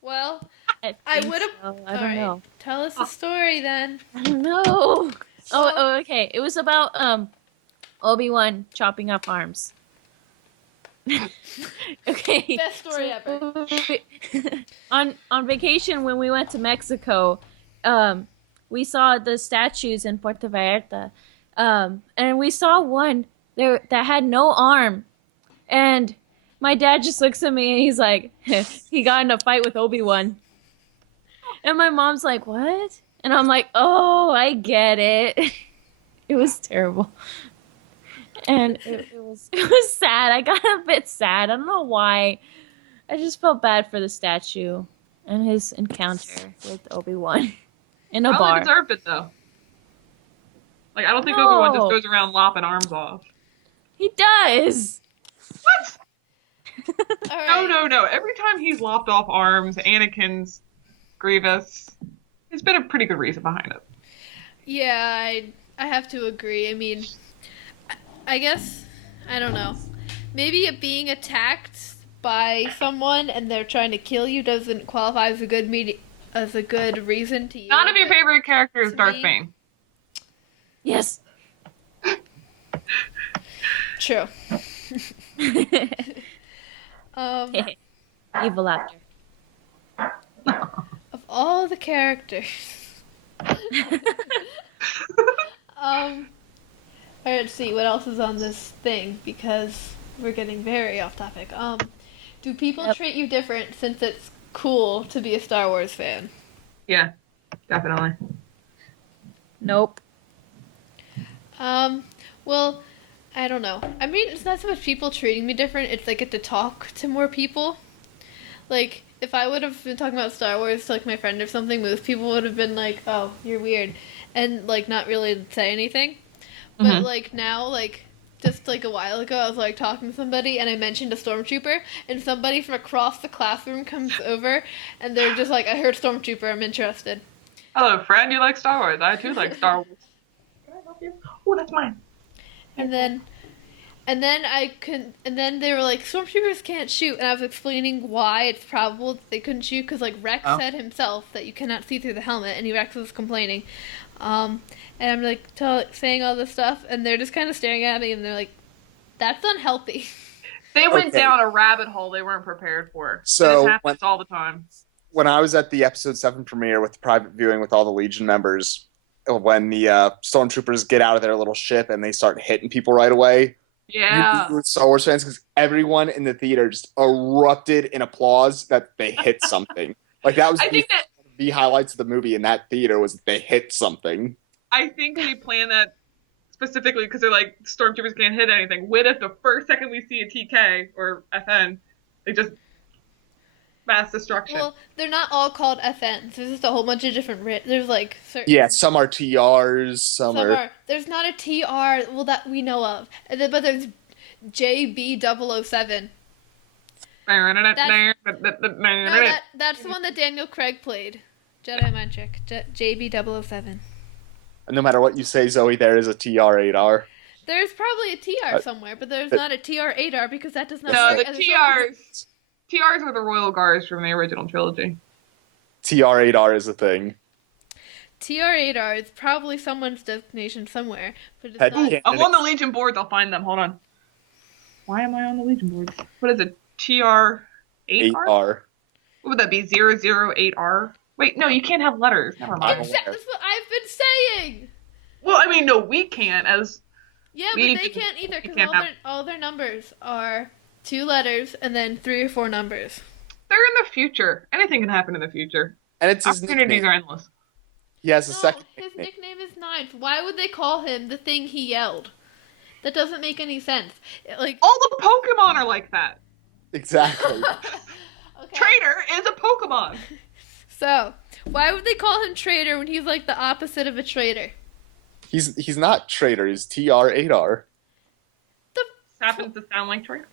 Well, I I think would've- so. I all don't right. know. Tell us the story then. I don't know. Oh, okay. It was about Obi-Wan chopping up arms. Okay. Best story ever. On vacation when we went to Mexico, we saw the statues in Puerto Vallarta, and we saw one there that had no arm, and my dad just looks at me and he's like, he got in a fight with Obi-Wan, and my mom's like, what? And I'm like, oh, I get it. It was terrible. And it was sad. I got a bit sad. I don't know why. I just felt bad for the statue and his encounter with Obi-Wan in a Probably bar. deserved it though. Like I don't think No. Obi-Wan just goes around lopping arms off. He does. What? All right. No. Every time he's lopped off arms, Anakin's, Grievous, there's been a pretty good reason behind it. Yeah, I have to agree. I mean, I guess I don't know. Maybe it being attacked by someone and they're trying to kill you doesn't qualify as a good reason to use. None of your favorite characters, To Darth me- Bane. Yes. True. Um, Evil laughter. of all the characters. All right, let's see what else is on this thing because we're getting very off topic. Do people Yep. treat you different since it's cool to be a Star Wars fan? Yeah, definitely. Nope. Well, I don't know. I mean, it's not so much people treating me different, it's I get to talk to more people. Like, if I would have been talking about Star Wars to, like, my friend or something, most people would have been like, oh, you're weird, and, like, not really say anything. But, Mhm. like, now, like, just like a while ago, I was like talking to somebody and I mentioned a stormtrooper, and somebody from across the classroom comes over and they're just like, I heard stormtrooper, I'm interested. Hello, friend. You like Star Wars? I too like Star Wars. Can I help you? Oh, that's mine. And then and then they were like, stormtroopers can't shoot, and I was explaining why it's probable that they couldn't shoot, because like Rex said himself that you cannot see through the helmet, and Rex was complaining. And I'm like saying all this stuff, and they're just kind of staring at me, and they're like, that's unhealthy. They went down a rabbit hole they weren't prepared for. So it happens all the time. When I was at the episode 7 premiere with the private viewing with all the Legion members, when the stormtroopers get out of their little ship and they start hitting people right away, Yeah. you were Star Wars fans, because everyone in the theater just erupted in applause that they hit something. Like that was the highlights of the movie in that theater, was that they hit something. I think they planned that specifically because they're like, stormtroopers can't hit anything. What if the first second we see a TK or FN, they just mass destruction? Well, they're not all called FNs. There's just a whole bunch of different. There's like certain. Yeah, some are TRs, some are. There's not a TR. Well, that we know of, and then, but there's JB007. That's the one that Daniel Craig played. Jedi Mind Trick. JB007. No matter what you say, Zoe, there is a TR-8R. There's probably a TR somewhere, but there's not a TR-8R because that does not. No, the TRs were the Royal Guards from the original trilogy. TR-8R is a thing. TR-8R is probably someone's designation somewhere, but it's not. I'm on the Legion boards. I'll find them. Hold on. Why am I on the Legion boards? What is it? TR-8R? 8R. What would that be? 008R? Wait, no, you can't have letters. Never mind. That's what I've been saying. Well, I mean, no, we can't. Yeah, but they can't either, because all their numbers are 2 letters and then 3 or 4 numbers. They're in the future. Anything can happen in the future. And it's his opportunities nickname. are endless. He has a second his nickname is Ninth. Why would they call him the thing he yelled? That doesn't make any sense. Like, all the Pokemon are like that. Exactly. Okay. Trader is a Pokemon. So, why would they call him traitor when he's like the opposite of a traitor? He's not traitor. He's TR-8R. Happens to sound like traitor.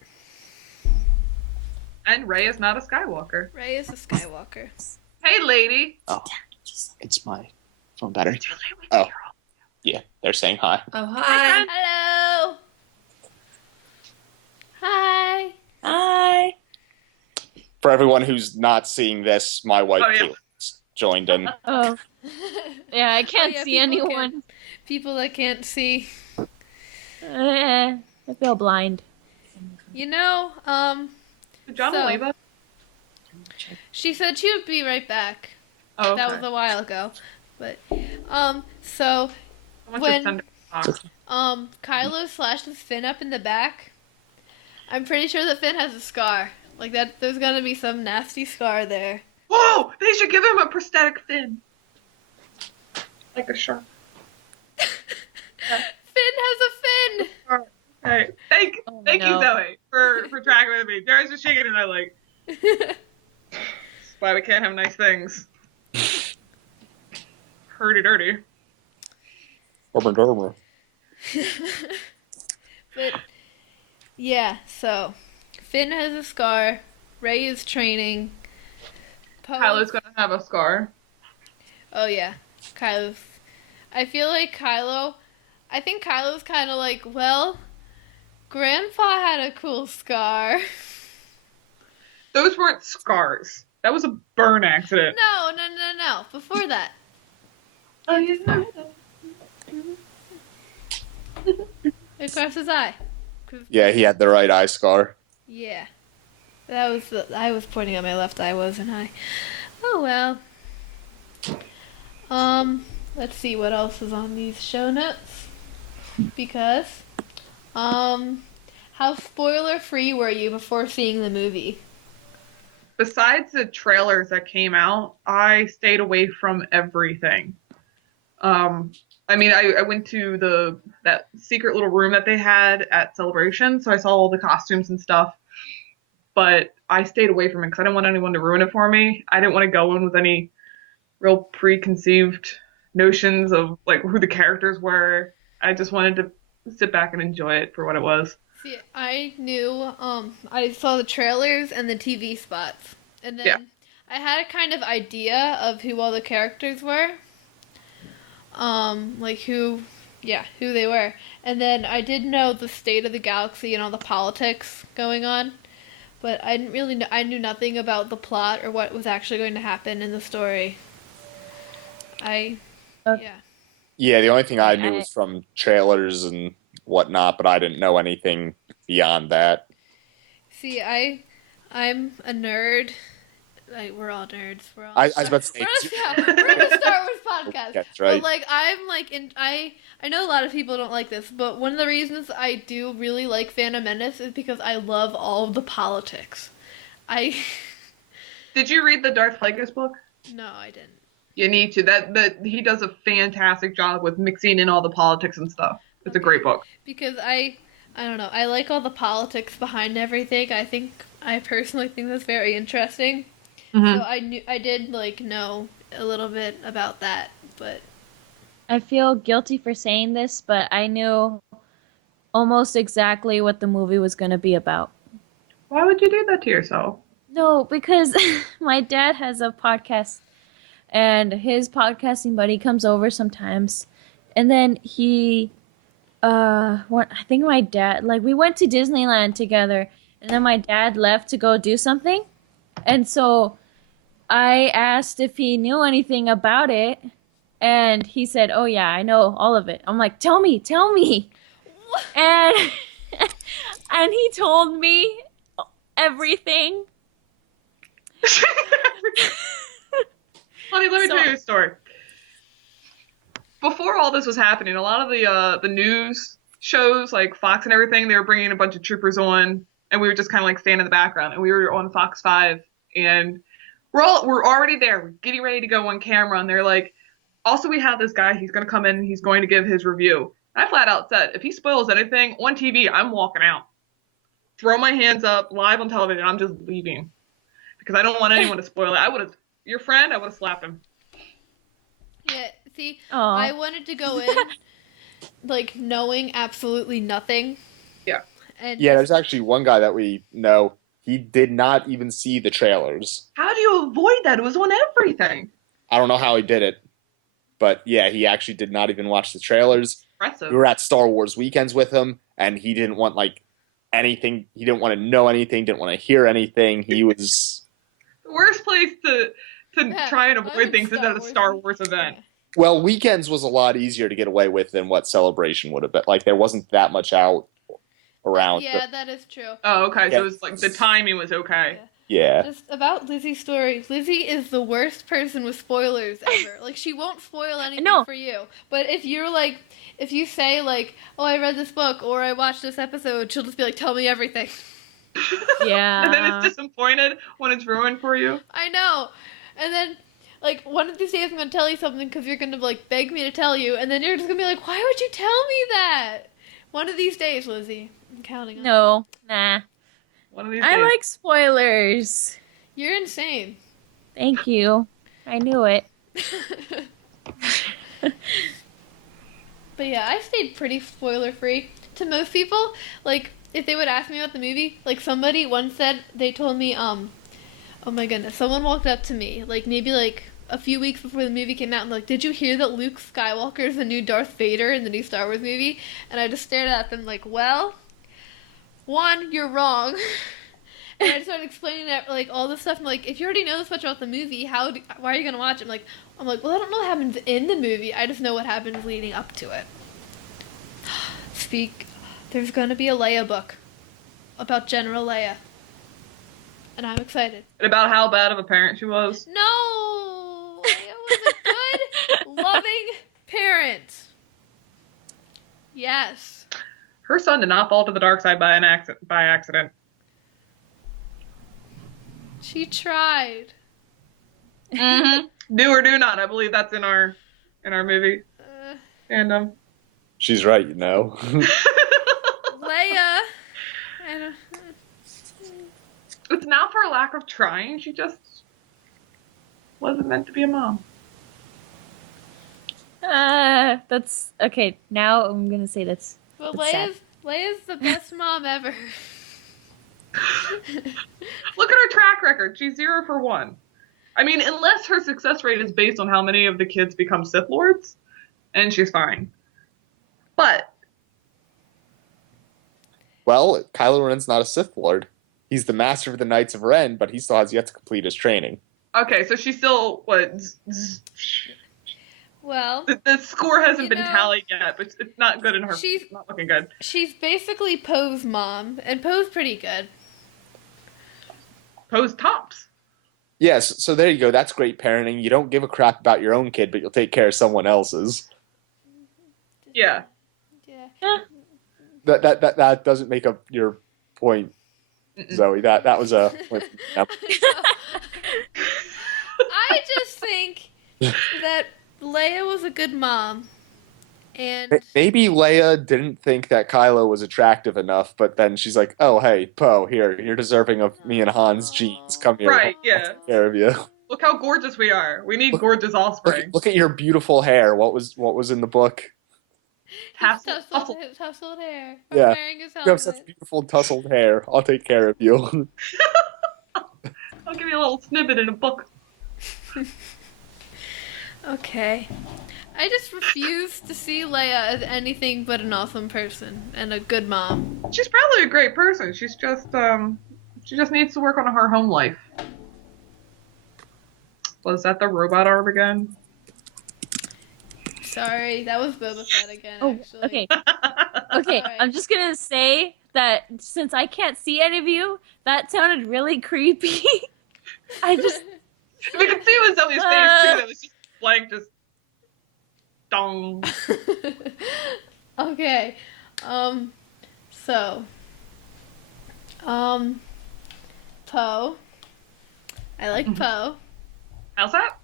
And Rey is not a Skywalker. Rey is a Skywalker. Hey, lady. Oh, it's my phone battery. Oh, yeah, they're saying hi. Oh, hi. Hello. Hi. Hi. For everyone who's not seeing this, my wife Caitlin's joined in. Oh. Yeah, I can't see people anyone. People that can't see. I feel blind. You know, Johnamarie. she said she would be right back. Oh, okay. That was a while ago. But, so, when, Kylo slashes Finn up in the back, I'm pretty sure that Finn has a scar. Like, that, there's gonna be some nasty scar there. Whoa! They should give him a prosthetic fin. Like a shark. Finn has a fin! Hey, thank you, Zoe, for tracking with me. Dara's just shaking her head like, that's why we can't have nice things. Hurdy-dirty. But yeah, so Finn has a scar. Rey is training. Kylo's gonna have a scar. Oh yeah, Kylo's. I feel like I think Kylo's kind of like, well, Grandpa had a cool scar. Those weren't scars. That was a burn accident. No. Before that. Oh, yeah. Across his eye. Yeah, he had the right eye scar. Yeah. I was pointing at my left eye, wasn't I? Oh well. Let's see what else is on these show notes. Because, how spoiler free were you before seeing the movie? Besides the trailers that came out, I stayed away from everything. I mean, I went to that secret little room that they had at Celebration, so I saw all the costumes and stuff. But I stayed away from it because I didn't want anyone to ruin it for me. I didn't want to go in with any real preconceived notions of like who the characters were. I just wanted to sit back and enjoy it for what it was. See, I knew, I saw the trailers and the TV spots, and then Yeah. I had a kind of idea of who all the characters were, like who they were, and then I did know the state of the galaxy and all the politics going on, but I didn't really know, I knew nothing about the plot or what was actually going to happen in the story. I, Uh, yeah. Yeah, the only thing I knew I- was from trailers and whatnot, but I didn't know anything beyond that. See, I'm a nerd. Like we're all nerds. I was about to say, We're in a Star Wars podcast. That's right. But like I'm like I know a lot of people don't like this, but one of the reasons I do really like Phantom Menace is because I love all of the politics. I Did you read the Darth Plagueis book? No, I didn't. You need to. That he does a fantastic job with mixing in all the politics and stuff. It's a great book. Because I don't know. I like all the politics behind everything. I personally think that's very interesting. Mhm. So I did like know a little bit about that, but I feel guilty for saying this, but I knew almost exactly what the movie was going to be about. Why would you do that to yourself? No, because my dad has a podcast, and his podcasting buddy comes over sometimes, and then I think my dad, like, we went to Disneyland together, and then my dad left to go do something, and so I asked if he knew anything about it, and he said, "Oh yeah, I know all of it." I'm like, "Tell me, tell me." And and he told me everything. Honey, let me tell you a story. Before all this was happening, a lot of the news shows, like Fox and everything, they were bringing a bunch of troopers on, and we were just kind of like standing in the background, and we were on Fox 5, and we're already there, we're getting ready to go on camera, and they're like, also we have this guy, he's going to come in, and he's going to give his review. And I flat out said, if he spoils anything on TV, I'm walking out. Throw my hands up, live on television, I'm just leaving. Because I don't want anyone to spoil it. I would have, your friend, I would have slapped him. yeah, see, Aw. I wanted to go in like knowing absolutely nothing. Yeah. And Yeah, there's actually one guy that we know. He did not even see the trailers. How do you avoid that? It was on everything. I don't know how he did it, but yeah, he actually did not even watch the trailers. Impressive. We were at Star Wars weekends with him, and he didn't want like anything. He didn't want to know anything. Didn't want to hear anything. He was The worst place to Yeah, try and I'm avoid in things is Star at a Wars. Star Wars event. Yeah. well. Weekends was a lot easier to get away with than what Celebration would have been. Like there wasn't that much out around. Yeah, that is true. Oh, okay. Yeah. So it was like the timing was okay. Yeah. Just about Lizzy's story. Lizzy is the worst person with spoilers ever. Like she won't spoil anything know. for you. But if you say like, "Oh, I read this book" or "I watched this episode," she'll just be like, "Tell me everything." Yeah. And then it's disappointed when it's ruined for you. I know. And then like one of these days I'm gonna tell you something because you're gonna like beg me to tell you, and then you're just gonna be like, "Why would you tell me that?" One of these days, Lizzy. I'm counting on it. No, nah. One of these I days. like spoilers. You're insane. Thank you. I knew it. But yeah, I stayed pretty spoiler free. To most people, like if they would ask me about the movie, like somebody once said they told me, oh my goodness, someone walked up to me, like maybe like a few weeks before the movie came out and like, did you hear that Luke Skywalker is the new Darth Vader in the new Star Wars movie? And I just stared at them like, well, one, you're wrong. And I started explaining that, like all this stuff. I'm like, if you already know this much about the movie, why are you gonna watch it? I'm like, well, I don't know what happens in the movie. I just know what happens leading up to it. There's gonna be a Leia book about General Leia, and I'm excited. And about how bad of a parent she was. No, Leia was a good, loving parent. Yes. Her son did not fall to the dark side by accident. She tried. Do or do not. I believe that's in our movie fandom. She's right, you know. Leia. I don't. It's not for a lack of trying. She just wasn't meant to be a mom. That's okay. Now I'm gonna say that's But It's sad. Leia's the best mom ever. Look at her track record. She's 0 for 1. I mean, unless her success rate is based on how many of the kids become Sith Lords, and she's fine. But Well, Kylo Ren's not a Sith Lord. He's the master of the Knights of Ren, but he still has yet to complete his training. okay, so she's still Well, the score hasn't You been know, tallied yet, but it's not good in her. she's- It's not looking good. she's basically Poe's mom, and Poe's pretty good. Poe's tops. Yes, so there you go. That's great parenting. You don't give a crap about your own kid, but you'll take care of someone else's. Yeah. Yeah. That doesn't make up your point, Zoe. That was a point. Yep. I just think that Leia was a good mom, and Maybe Leia didn't think that Kylo was attractive enough, but then she's like, "Oh, hey, Poe, here, you're deserving of me and Han's genes. Come here, Right, I'll yeah. take care of you. Look how gorgeous we are. We need Look- gorgeous offspring. Look at your beautiful hair. What was in the book? Tassel- his tousled hair. Yeah. Wearing his You have helmet. such beautiful tousled hair. I'll take care of you." I'll give you a little snippet in a book. Okay. I just refuse to see Leia as anything but an awesome person and a good mom. She's probably a great person. She's just she just needs to work on her home life. Was that the robot arm again? Sorry, that was Boba Fett again, Oh, actually. okay. Okay, Alright. I'm just gonna say that since I can't see any of you, that sounded really creepy. I just We can see it with Zoe's face too. That was just blank, just dong. Okay. So. Poe. I like Poe. How's that?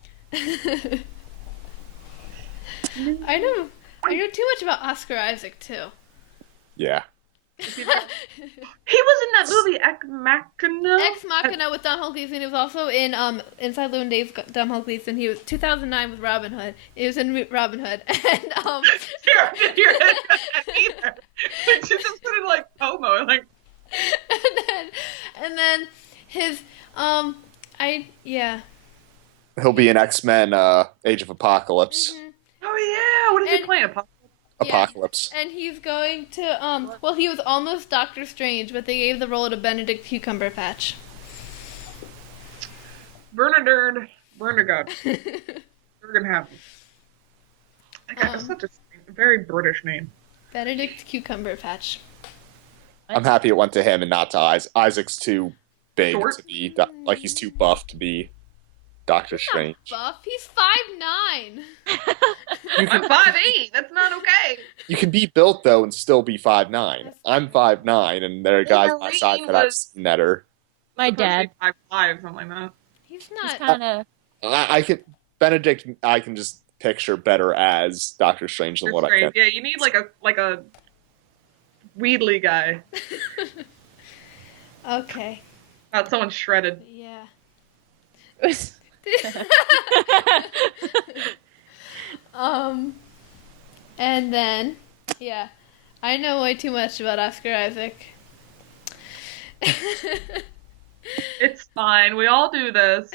I know too much about Oscar Isaac too. Yeah. He was in that movie Ex Machina. Ex Machina with Tom Gleason. He was also in Inside Llewyn Dave's Tom Gleason. He was 2009 with Robin Hood. He was in Robin Hood, and You're either. She just put it like Pomo, like. and then his He'll be in X-Men Age of Apocalypse. Mhm. Oh yeah, what is he And- playing? Apocalypse. And he's going to well, he was almost Doctor Strange, but they gave the role to Benedict Cumberbatch. Bernadette. We're gonna have him. That's such a very British name. Benedict Cumberbatch. I'm happy it went to him and not to Isaac. Isaac's too big Short? to be like he's too buff to be Doctor Strange. Buff. He's 5'9". I'm 5'8". That's not okay. You can be built though and still be 5'9". I'm 5'9", and there are guys on my side Wolverine that I've was- seen that are. my dad 5'5", something like that. He's is not. kind of I can Benedict. I can just picture better as Doctor Strange than what I Strange. can. Yeah, you need like a Weedley guy, Okay. not someone shredded. Yeah. And then, yeah, I know way too much about Oscar Isaac. It's fine. We all do this.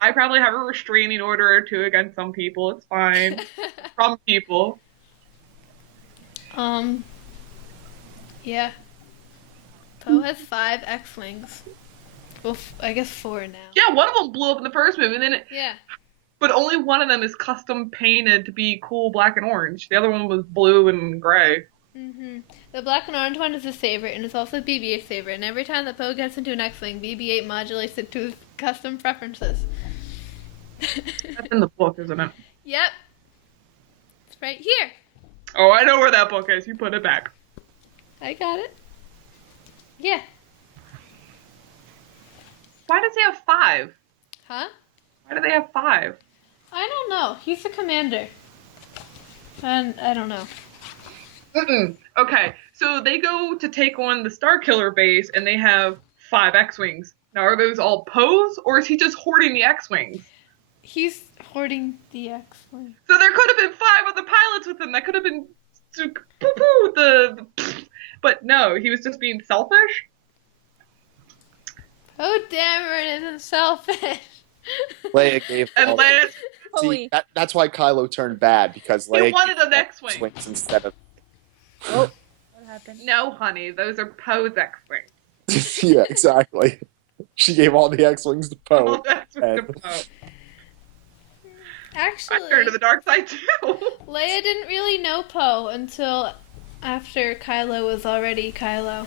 I probably have a restraining order or two against some people. It's fine. From people. Yeah. Poe has 5 X-Wings. Well, I guess 4 now. Yeah, one of them blew up in the first movie, and then Yeah. but only one of them is custom painted to be cool black and orange. The other one was blue and gray. The black and orange one is his favorite, and it's also BB-8's favorite. And every time that Poe gets into an X-Wing, BB-8 modulates it to his custom preferences. That's in the book, isn't it? Yep. It's right here. Oh, I know where that book is. You put it back. I got it. Yeah. Why does he have 5? Huh? Why do they have 5? I don't know. He's the commander. And I don't know. Okay, so they go to take on the Starkiller base, and they have 5 X-Wings. Now, are those all Poe's, or is he just hoarding the X-Wings? He's hoarding the X-Wing. So there could have been 5 other pilots with him. That could have been poo-poo, but no, he was just being selfish. Oh, Dameron isn't selfish. Leia gave And all. Leia, See, that's why Kylo turned bad, because he Leia wanted gave an all X-wing. X-wings instead of. Oh, what happened? No, honey, those are Poe's X-wings. Yeah, exactly. She gave all the X-wings to All Poe. the X-wings to and- Poe. Actually, I turned to the dark side too. Leia didn't really know Poe until after Kylo was already Kylo.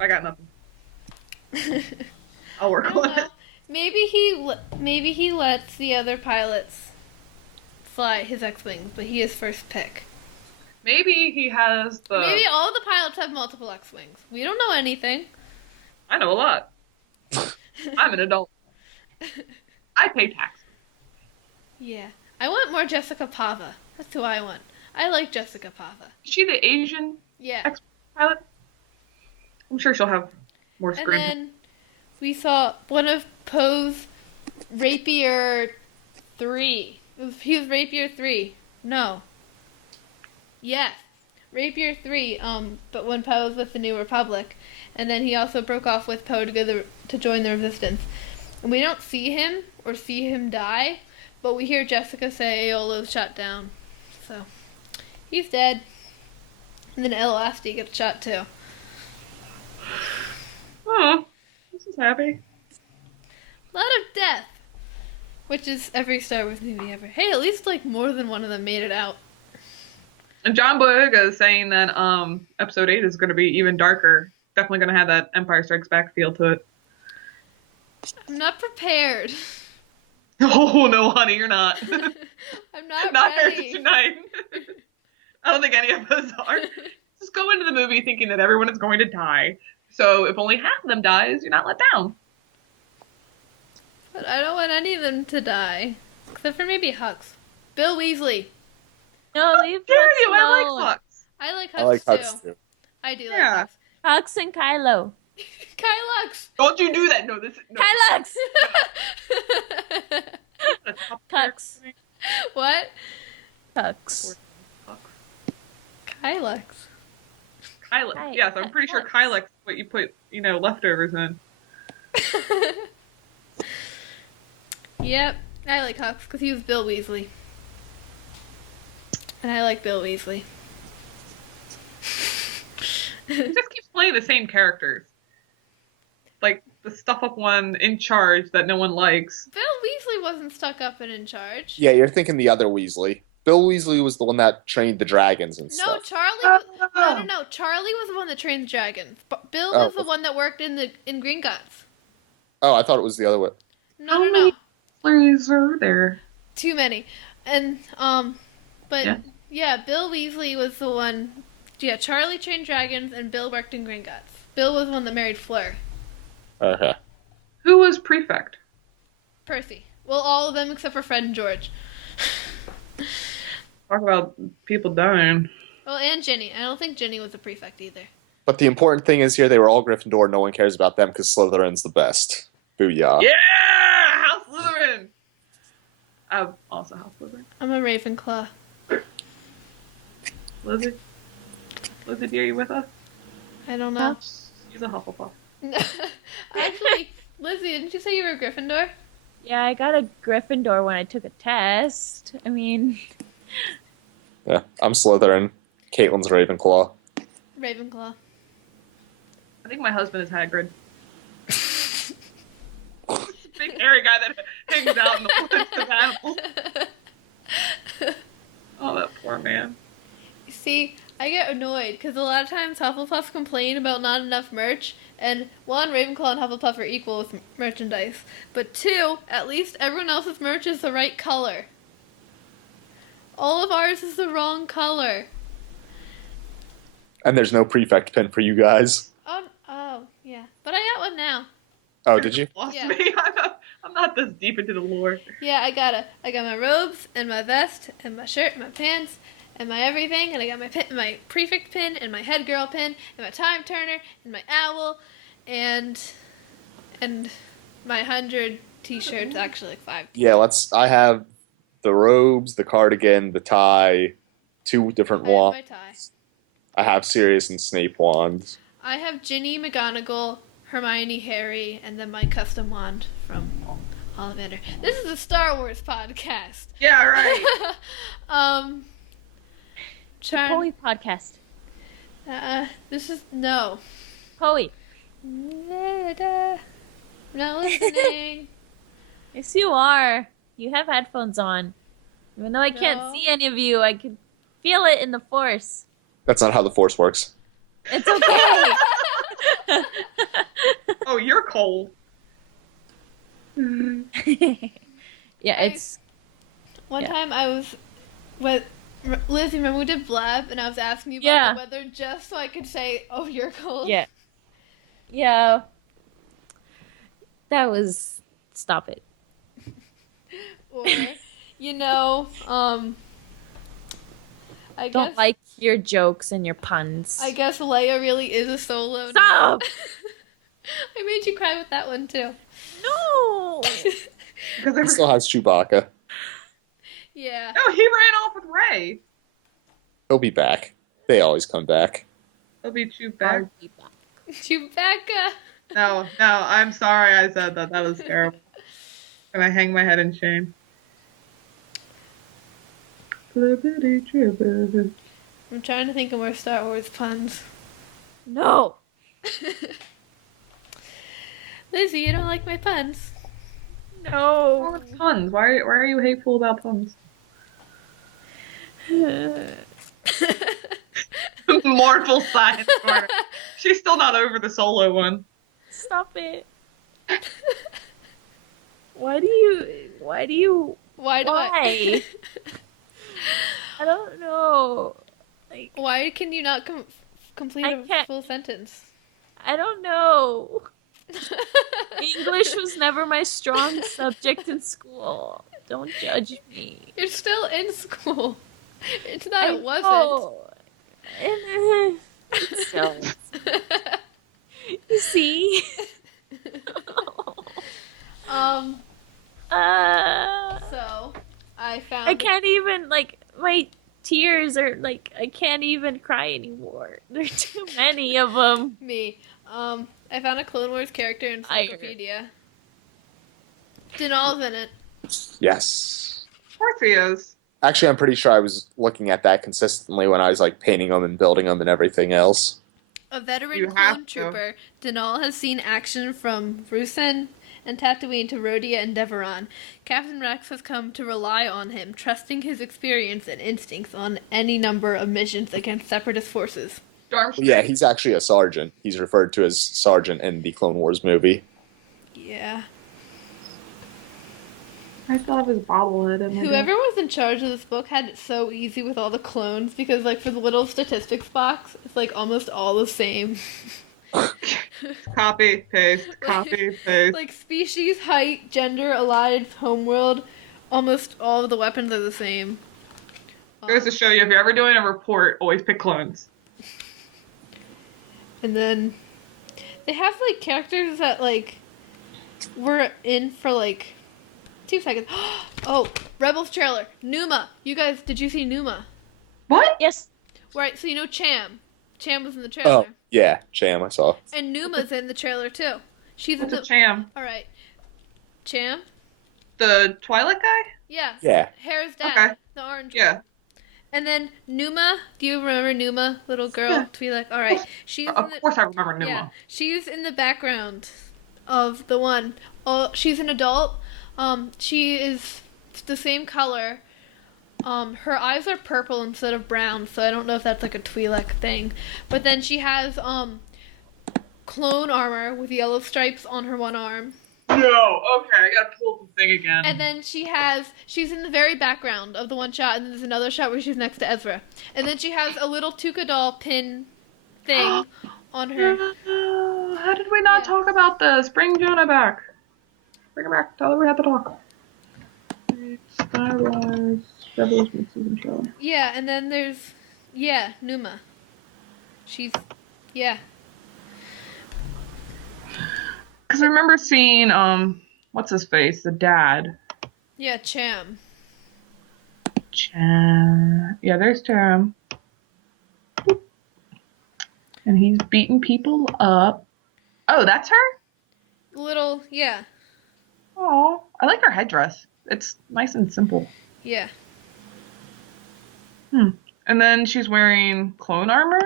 I got nothing. I'll work I don't on know. it. Maybe he lets the other pilots fly his X-wings, but he is first pick. Maybe he has the. Maybe all the pilots have multiple X-wings. We don't know anything. I know a lot. I'm an adult. I pay tax. Yeah, I want more Jessica Pava. That's who I want. I like Jessica Pava. Is she the Asian Yeah. pilot? I'm sure she'll have more And screen. then we saw one of Poe's Rapier 3. He was Rapier 3. No. Yes. Rapier 3, but when Poe was with the New Republic. And then he also broke off with Poe to go to join the Resistance. And we don't see him or see him die, but we hear Jessica say Aeolo's shot down. So, he's dead. And then Elasti gets shot too. Oh, this is happy. A lot of death. Which is every Star Wars movie ever. Hey, at least like more than one of them made it out. And John Boyega is saying that episode 8 is going to be even darker. Definitely going to have that Empire Strikes Back feel to it. I'm not prepared. Oh no, honey, you're not. I'm not Not here ready. tonight. I don't think any of us are. Just go into the movie thinking that everyone is going to die. So if only half of them dies, you're not let down. But I don't want any of them to die. Except for maybe Hux. Bill Weasley. No, leave Dare Hux you? I alone. like Hux. I like Hux I like too. Hux too. I do Yeah. like Hux and Kylo. Hux. Kylux! Don't you do that? No, this. No. Kylux! A top Hux. What? Hux. Kylux. Kylix. Yes, I'm pretty sure Kylix is what you put, leftovers in. Yep, I like Hux because he was Bill Weasley. And I like Bill Weasley. He just keeps playing the same characters. Like the stuck-up one in charge that no one likes. Bill Weasley wasn't stuck up and in charge. Yeah, you're thinking the other Weasley. Bill Weasley was the one that trained the dragons and No, stuff. Charlie. No. Charlie was the one that trained dragons. But Bill was the one that worked in Green Guts. Oh, I thought it was the other way. No. Please are there. Too many. And but yeah, Bill Weasley was the one. Yeah, Charlie trained dragons, and Bill worked in Green Guts. Bill was the one that married Fleur. Okay. Who was prefect? Percy. Well, all of them except for Fred and George. Talk about people dying. Well, and Ginny. I don't think Ginny was a prefect either. But the important thing is here they were all Gryffindor. No one cares about them because Slytherin's the best. Booyah. Yeah! House Slytherin! I'm also House Slytherin. I'm a Ravenclaw. Lizzie? Lizzie, are you with us? I don't know. She's a Hufflepuff. Actually, Lizzie, didn't you say you were a Gryffindor? Yeah, I got a Gryffindor when I took a test. I mean... Yeah, I'm Slytherin. Caitlin's Ravenclaw. Ravenclaw. I think my husband is Hagrid. Big hairy guy that hangs out in the woods with animals. Oh, that poor man. See, I get annoyed because a lot of times Hufflepuffs complain about not enough merch, and one, Ravenclaw and Hufflepuff are equal with merchandise, but two, at least everyone else's merch is the right color. All of ours is the wrong color. And there's no prefect pin for you guys. Oh, yeah. But I got one now. Oh, did you? Lost Yeah. me. I'm not this deep into the lore. Yeah, I got my robes, and my vest, and my shirt, and my pants, and my everything, and I got my prefect pin, and my head girl pin, and my time turner, and my owl, and my 100 t-shirts, actually like 5. Yeah, I have the robes, the cardigan, the tie, 2 different I have wands. my tie. I have Sirius and Snape wands. I have Ginny, McGonagall, Hermione, Harry, and then my custom wand from Ollivander. This is a Star Wars podcast. Yeah, right. Poe Charm. podcast. This is no. Poe. Not listening. Yes, you are. You have headphones on. Even though I can't No. see any of you, I can feel it in the Force. That's not how the Force works. It's okay. Oh, you're cold. Yeah, it's One Yeah. time I was with Lizzie, remember we did Blab, and I was asking you about Yeah. the weather just so I could say, "Oh, you're cold." yeah. Yeah. That was stop it. Or, you know, I Don't guess like your jokes and your puns. I guess Leia really is a solo. Stop! I made you cry with that one too. No. Because He still has Chewbacca. Yeah. no, he ran off with Ray. He'll be back. They always come back. He'll be chewed back. Chewbacca. No, I'm sorry I said that. That was terrible. Can I hang my head in shame? I'm trying to think of more Star Wars puns. No. Lizzie, you don't like my puns. Oh, No. it's puns. Why are you hateful about puns? Mournful silence. She's still not over the solo one. Stop it. Why do you Why do Why? I don't know. Like Why can you not complete I a can't- full sentence? I don't know. English was never my strong subject in school. Don't judge me. You're still in school. It's not. I It wasn't. know. So, you see? um. Uh, So, I found. I can't even, like, my tears are, like, I can't even cry anymore. There are too many of them. Me. I found a Clone Wars character in Wikipedia. Denal's in it. Yes. Of course he is. Actually, I'm pretty sure I was looking at that consistently when I was like painting them and building them and everything else. A veteran You have clone to. trooper, Denal has seen action from Rusen and Tatooine to Rhodia and Deveron. Captain Rex has come to rely on him, trusting his experience and instincts on any number of missions against Separatist forces. Darn Well, yeah, he's actually a sergeant. He's referred to as sergeant in the Clone Wars movie. Yeah. I still have his bobblehead in my Whoever was in charge of this book had it so easy with all the clones because, like, for the little statistics box, it's like almost all the same. Copy, paste, copy, paste. Like species, height, gender, alliance, homeworld, almost all of the weapons are the same. Goes to show you, if you're ever doing a report, always pick clones. And then they have like characters that like were in for like 2 seconds. Oh, Rebels trailer. Numa. You guys, did you see Numa? What? Yes. Right, so you know Cham. Cham was in the trailer. Oh, yeah, Cham, I saw. And Numa's in the trailer too. She's What's in a the Cham? Alright. Cham? The Twilight guy? Yeah. Yeah. Harris dad. Okay. The orange. Yeah. And then Numa, do you remember Numa, little girl? Yeah. To be like, alright. She's Of in the course I remember Numa. Yeah, she's in the background of the one. Oh, she's an adult. She is the same color. Her eyes are purple instead of brown, so I don't know if that's like a Twi'lek thing. But then she has clone armor with yellow stripes on her one arm. No, okay, I gotta pull up the thing again. And then she's in the very background of the one shot, and then there's another shot where she's next to Ezra. And then she has a little Tuca doll pin thing on her. How did we not Yeah. talk about this? Bring Jonah back. Bring her back. Tell her we had to talk. Skywise, Rebels mid-season trailer. Yeah, and then there's Numa. She's Because I remember seeing, what's his face? The dad. Yeah, Cham. Yeah, there's Jerem. And he's beating people up. Oh, that's her? Little, yeah. Oh, I like her headdress. It's nice and simple. Yeah. And then she's wearing clone armor?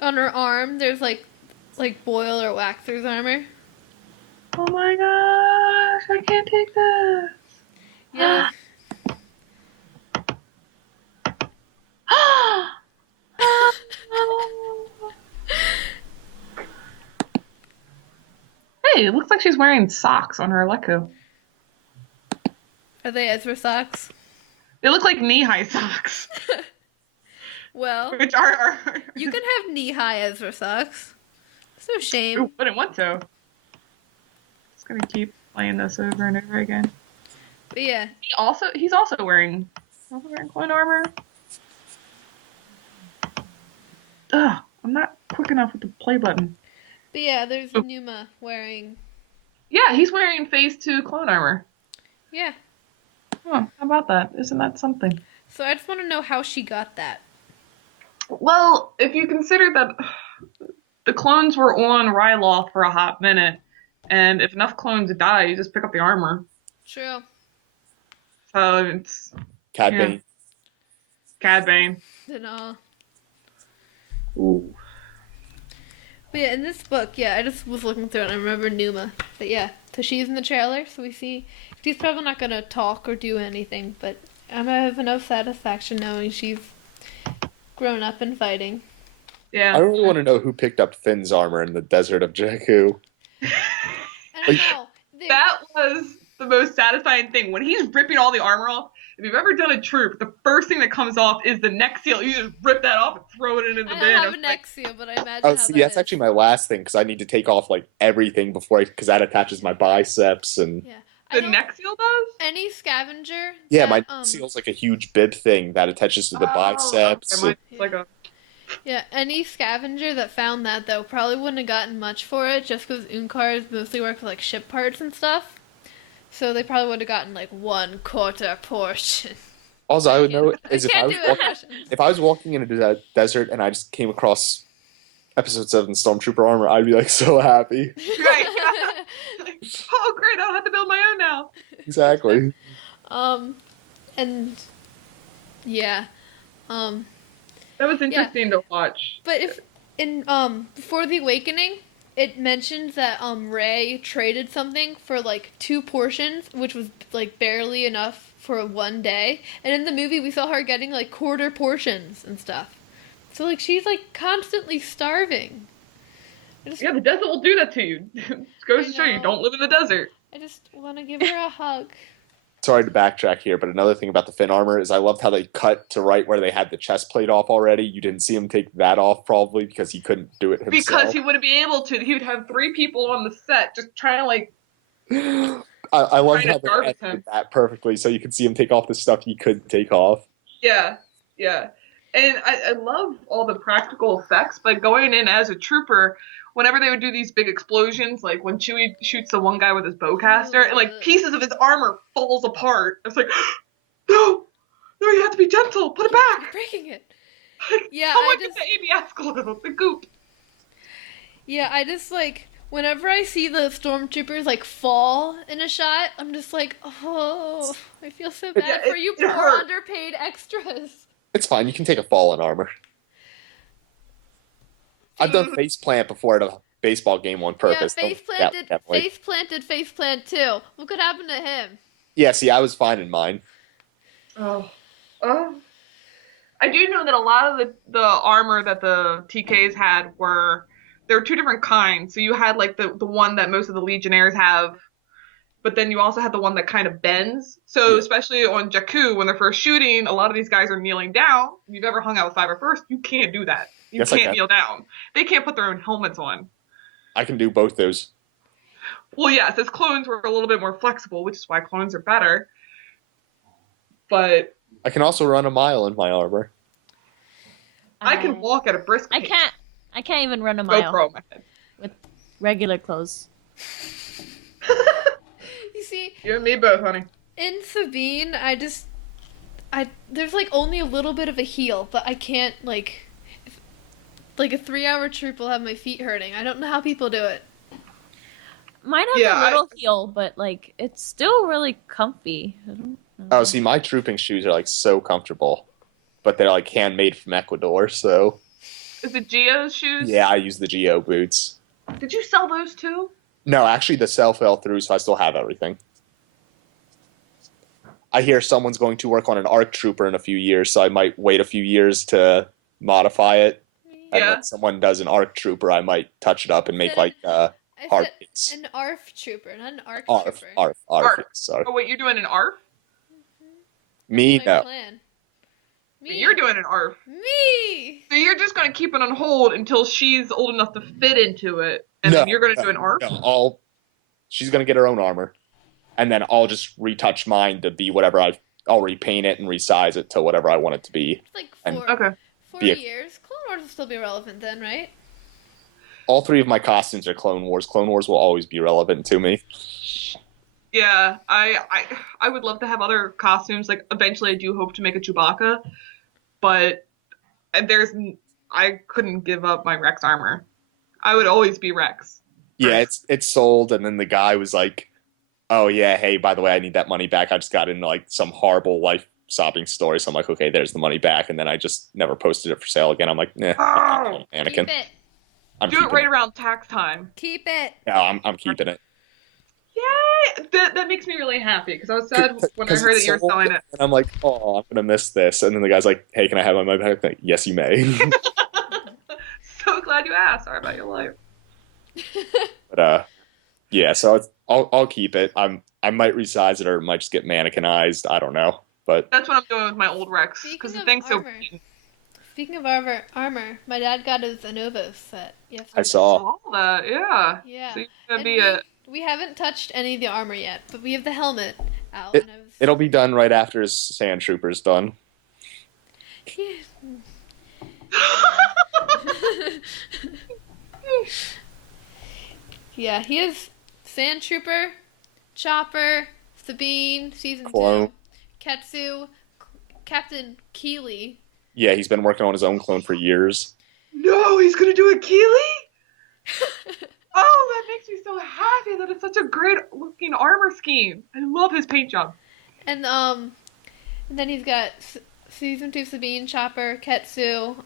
On her arm, there's like boil or waxer's armor. Oh my gosh, I can't take this. Yeah. Hey, it looks like she's wearing socks on her Aleco. Are they Ezra socks? They look like knee-high socks. Well, Which are you can have knee-high Ezra socks. It's no shame. Ooh, wouldn't want to. Just gonna keep playing this over and over again. But yeah. He's also wearing clone armor. Ugh, I'm not quick enough with the play button. But yeah, there's Numa wearing... Yeah, he's wearing phase 2 clone armor. Yeah. Huh, how about that? Isn't that something? So I just want to know how she got that. Well, if you consider that the clones were on Ryloth for a hot minute, and if enough clones die, you just pick up the armor. True. So it's... Cad Yeah. Bane. Cad Bane. Then, Ooh. But yeah, in this book, yeah, I just was looking through it and I remember Numa. But yeah, so she's in the trailer, so we see... She's probably not going to talk or do anything, but I'm have enough satisfaction knowing she's grown up and fighting. Yeah. I really want to know who picked up Finn's armor in the desert of Jakku. I don't know. That was the most satisfying thing. When he's ripping all the armor off, if you've ever done a troop, the first thing that comes off is the neck seal. You just rip that off and throw it into the I bin. don't have a neck seal, but I imagine Oh, how see, that that's is. actually my last thing, because I need to take off, like, everything before because that attaches my biceps and... Yeah. The neck seal does? Any scavenger Yeah, that, my seal's like a huge bib thing that attaches to the biceps. Okay, mine's like a... Yeah, any scavenger that found that, though, probably wouldn't have gotten much for it, just because Unkars mostly work with, like, ship parts and stuff. So they probably would have gotten, like, 1/4 portion. Also, I would know is Can't do impressions. if I was walking in a desert and I just came across episode 7 Stormtrooper armor, I'd be, like, so happy. Right. Like, oh, great, I don't have to build my own now. Exactly. And, yeah, That was interesting to watch. But if in before the Awakening, it mentions that Rey traded something for like 2 portions, which was like barely enough for one day. And in the movie, we saw her getting like 1/4 portions and stuff. So like she's like constantly starving. Yeah, the desert will do that to you. It goes to show you, don't live in the desert. I just want to give her a hug. Sorry to backtrack here, but another thing about the Finn armor is I loved how they cut to right where they had the chest plate off already. You didn't see him take that off probably because he couldn't do it himself. Because he wouldn't be able to. He would have 3 people on the set just trying to like... I love trying how to they guard with edited him. that perfectly so you could see him take off the stuff he couldn't take off. Yeah, yeah. And I love all the practical effects, but going in as a trooper, whenever they would do these big explosions, like when Chewie shoots the one guy with his bowcaster, and like pieces of his armor falls apart. It's like, no, you have to be gentle. Put it back. You're breaking it. Like, Yeah, how I much just... is the ABS glue? The goop. Yeah, I just like whenever I see the stormtroopers like fall in a shot, I'm just like, oh, I feel so bad for you it poor hurt. underpaid extras. It's fine. You can take a fallen armor. I've done face plant before at a baseball game on purpose. Yeah, face plant too. Look what happened to him. Yeah, see, I was fine in mine. Oh. I do know that a lot of the armor that the TKs had there were 2 different kinds. So you had like the one that most of the Legionnaires have, but then you also had the one that kind of bends. So especially on Jakku, when they're first shooting, a lot of these guys are kneeling down. If you've ever hung out with 501st, you can't do that. You Yes, I can't can. kneel down. They can't put their own helmets on. I can do both those. Well, yes, as clones were a little bit more flexible, which is why clones are better. But I can also run a mile in my armor. I can walk at a brisk pace. I can't even run a mile GoPro on my head. with regular clothes. You see, You and me both, honey. In Sabine, there's like only a little bit of a heel, but I can't like a 3 hour troop will have my feet hurting. I don't know how people do it. Mine have Yeah, a little heel, but like it's still really comfy. I don't know. Oh, see, my trooping shoes are like so comfortable, but they're like handmade from Ecuador. So is it Geo's shoes? yeah, I use the Geo boots. Did you sell those too? No, actually, the sale fell through, so I still have everything. I hear someone's going to work on an ARC Trooper in a few years, so I might wait a few years to modify it. And Yeah. when someone does an ARC Trooper, I might touch it up and make like I heart said beats. an ARF trooper, not an ARC ARF, trooper. ARF, ARF. ARF. Yes, sorry. Oh wait, you're doing an ARF? Me, My no. plan. But Me. you're doing an ARF. Me. So you're just gonna keep it on hold until she's old enough to fit into it, and then you're gonna do an ARF? No, she's gonna get her own armor, and then I'll just retouch mine to be whatever I'll repaint it and resize it to whatever I want it to be. It's like And- Okay. 4 years. Clone Wars will still be relevant then, right? All three of my costumes are Clone Wars. Clone Wars will always be relevant to me. Yeah, I would love to have other costumes. Like eventually, I do hope to make a Chewbacca, but I couldn't give up my Rex armor. I would always be Rex. Yeah, it's sold, and then the guy was like, "Oh yeah, hey, by the way, I need that money back. I just got into like some horrible life sobbing story." So I'm like, "Okay, there's the money back," and then I just never posted it for sale again. I'm like, "Nah, I'm not Anakin. Keep it. I'm Do it keeping right around tax time. Keep it. No, I'm keeping it." Yay! That makes me really happy because I was sad when I heard that you were selling it. And I'm like, "Oh, I'm gonna miss this." And then the guy's like, "Hey, can I have my money back?" I'm like, "Yes, you may." So glad you asked. Sorry about your life. But yeah. So I'll keep it. I might resize it or it might just get mannequinized. I don't know. But That's what I'm doing with my old Rex because the thing's so. Speaking of armor, my dad got his Anovos set yesterday. I saw. All that, yeah. Yeah. So you're gonna And be we haven't touched any of the armor yet, but we have the helmet out. It'll be done right after his Sand Trooper's done. Yeah, he has Sand Trooper, Chopper, Sabine, Season Clone. 2, Ketsu, Captain Keeley. Yeah, he's been working on his own clone for years. No, he's gonna do a Keeley? Oh, that makes me so happy that it's such a great looking armor scheme. I love his paint job. And then he's got Season 2 Sabine, Chopper, Ketsu.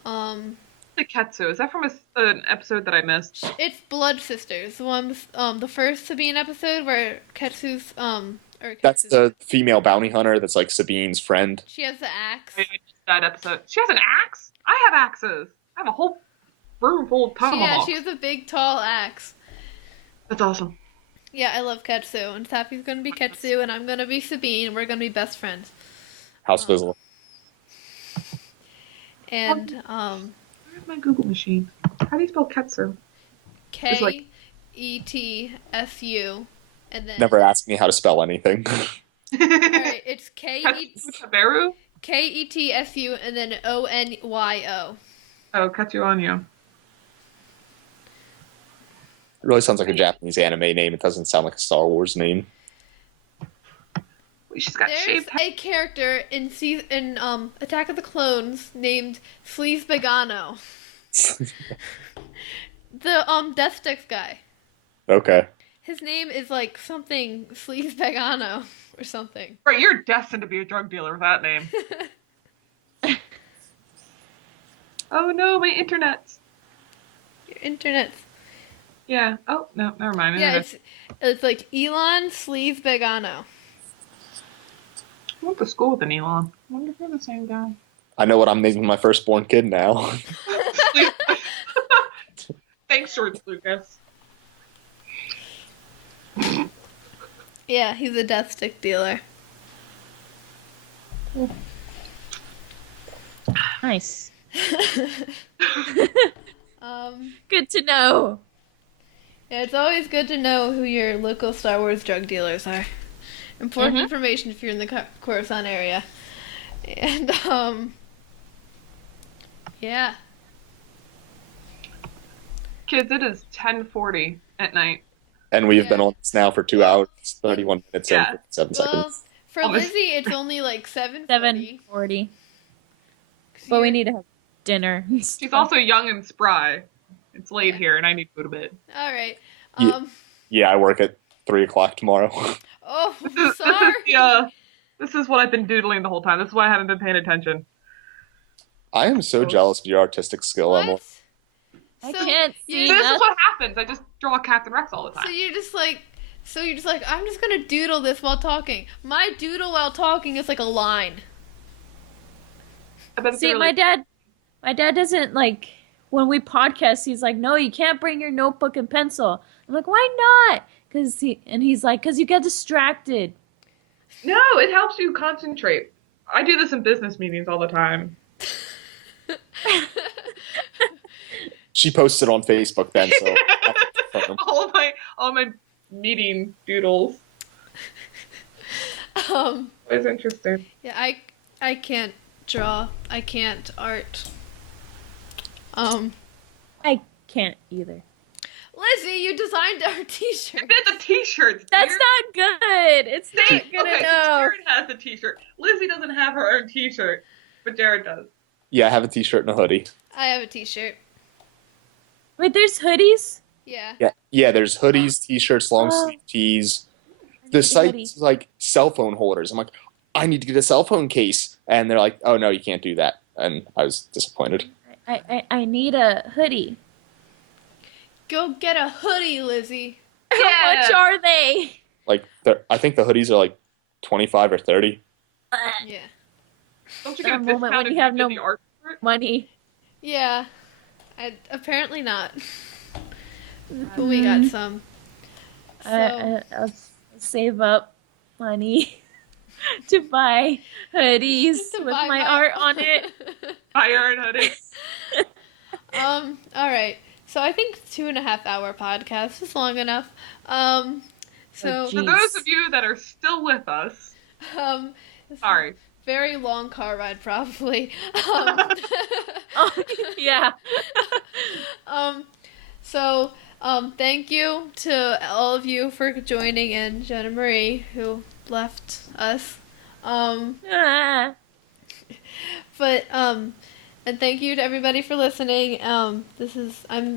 The Ketsu, is that from an episode that I missed? It's Blood Sisters, the one the first Sabine episode where Ketsu's That's the female bounty hunter that's like Sabine's friend. she has the axe. I missed that episode. She has an axe? I have axes. I have a whole room full of tomahawks. She has a big tall axe. That's awesome. Yeah, I love Ketsu, and Taffy's gonna be Ketsu, and I'm gonna be Sabine, and we're gonna be best friends. House Fizzle. And Where's my Google machine? How do you spell Ketsu? Ketsu, and then Never asked me how to spell anything. Alright, it's Ketsu Taberu? Ketsu, and then Onyo. Oh, Ketsu Onyo. It really sounds like a Japanese anime name. It doesn't sound like a Star Wars name. She's got There's shaved head. a character in Attack of the Clones named Sleaze Begano. The Death Sticks guy. Okay. His name is like something Sleaze Begano or something. Right, you're destined to be a drug dealer with that name. Oh no, my internet. Your internet's Yeah. Oh, no, never mind. yeah, it's like Elon Sleaze Begano. I went to school with an Elon. I wonder if they're the same guy. I know what I'm naming my firstborn kid now. Thanks, George Lucas. Yeah, he's a death stick dealer. Nice. Good to know. Yeah, it's always good to know who your local Star Wars drug dealers are. Important information if you're in the Coruscant area. And, yeah. Kids, it is 10:40 at night. And we've Yeah. been on this now for 2 hours, 31 minutes, Yeah. and 57 Well, seconds. For Lizzy, it's only like 7:40. 7:40. But we need to have dinner. She's also young and spry. It's late here, and I need to go to bed. All right. Yeah, I work at 3:00 tomorrow. Oh, sorry. This is what I've been doodling the whole time. This is why I haven't been paying attention. I am so jealous of your artistic skill, Emily. I can't see This that. is what happens. I just draw Captain Rex all the time. So you're just like, I'm just gonna doodle this while talking. My doodle while talking is like a line. I bet it's See, really- my dad doesn't like when we podcast. He's like, no, you can't bring your notebook and pencil. I'm like, why not? He's like, because you get distracted. No, it helps you concentrate. I do this in business meetings all the time. She posted on Facebook then, so all my meeting doodles. It's interesting. Yeah, I can't draw. I can't art. I can't either. Lizzy, you designed our t-shirt. It's a t-shirt. That's not good. It's not good Okay, so enough. Jared has a t-shirt. Lizzy doesn't have her own t-shirt, but Jared does. yeah, I have a t-shirt and a hoodie. I have a t-shirt. Wait, there's hoodies? Yeah. Yeah, there's hoodies, t-shirts, long sleeve tees. The hoodie. site's like cell phone holders. I'm like, I need to get a cell phone case, and they're like, oh no, you can't do that, and I was disappointed. I need a hoodie. Go get a hoodie, Lizzy. How much are they? Like, I think the hoodies are like 25 or 30. Yeah. Don't you There get a are moments discount when if you have did no the art for it? money. Yeah. Apparently not. But we got some. So, I'll save up money to buy hoodies To with buy my art on it. Iron hoodie. all right. So I think 2.5 hour podcast is long enough. So Oh, For those of you that are still with us, sorry. very long car ride probably. Oh, yeah. So thank you to all of you for joining and Johnamarie who left us. Ah. But and thank you to everybody for listening. I'm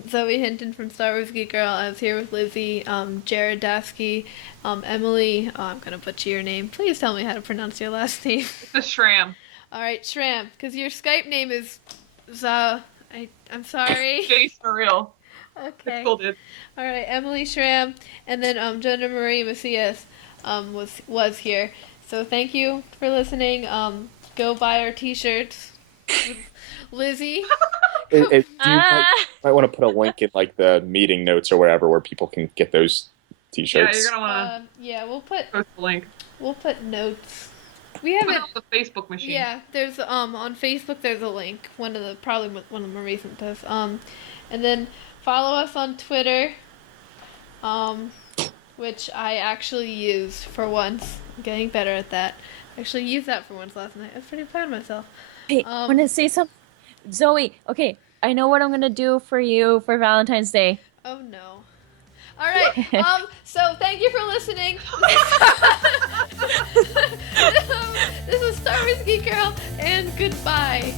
Zoe Hinton from Star Wars Geek Girl. I was here with Lizzy, Jared Dasky, Emily. Oh, I'm gonna butcher your name. Please tell me how to pronounce your last name. It's a shram. All right, Shram, because your Skype name is I'm sorry. Jace for real. Okay. It's cool, dude. All right, Emily Schramm, and then Johnamarie Macias was here. So thank you for listening. Go buy our t-shirts. Lizzy. You might want to put a link in like the meeting notes or wherever where people can get those Yeah, t-shirts. you're gonna wanna Yeah, post the link. we'll put notes. We Put it haven't. on the Facebook machine. Yeah, there's on Facebook there's a link. Probably one of the more recent posts. And then follow us on Twitter. Which I actually used for once. I'm getting better at that. I actually used that for once last night. I was pretty proud of myself. Hey, I want to say something. Zoe, okay, I know what I'm going to do for you for Valentine's Day. Oh no. All right. So thank you for listening. This is Star Wars Geek Girl, and goodbye.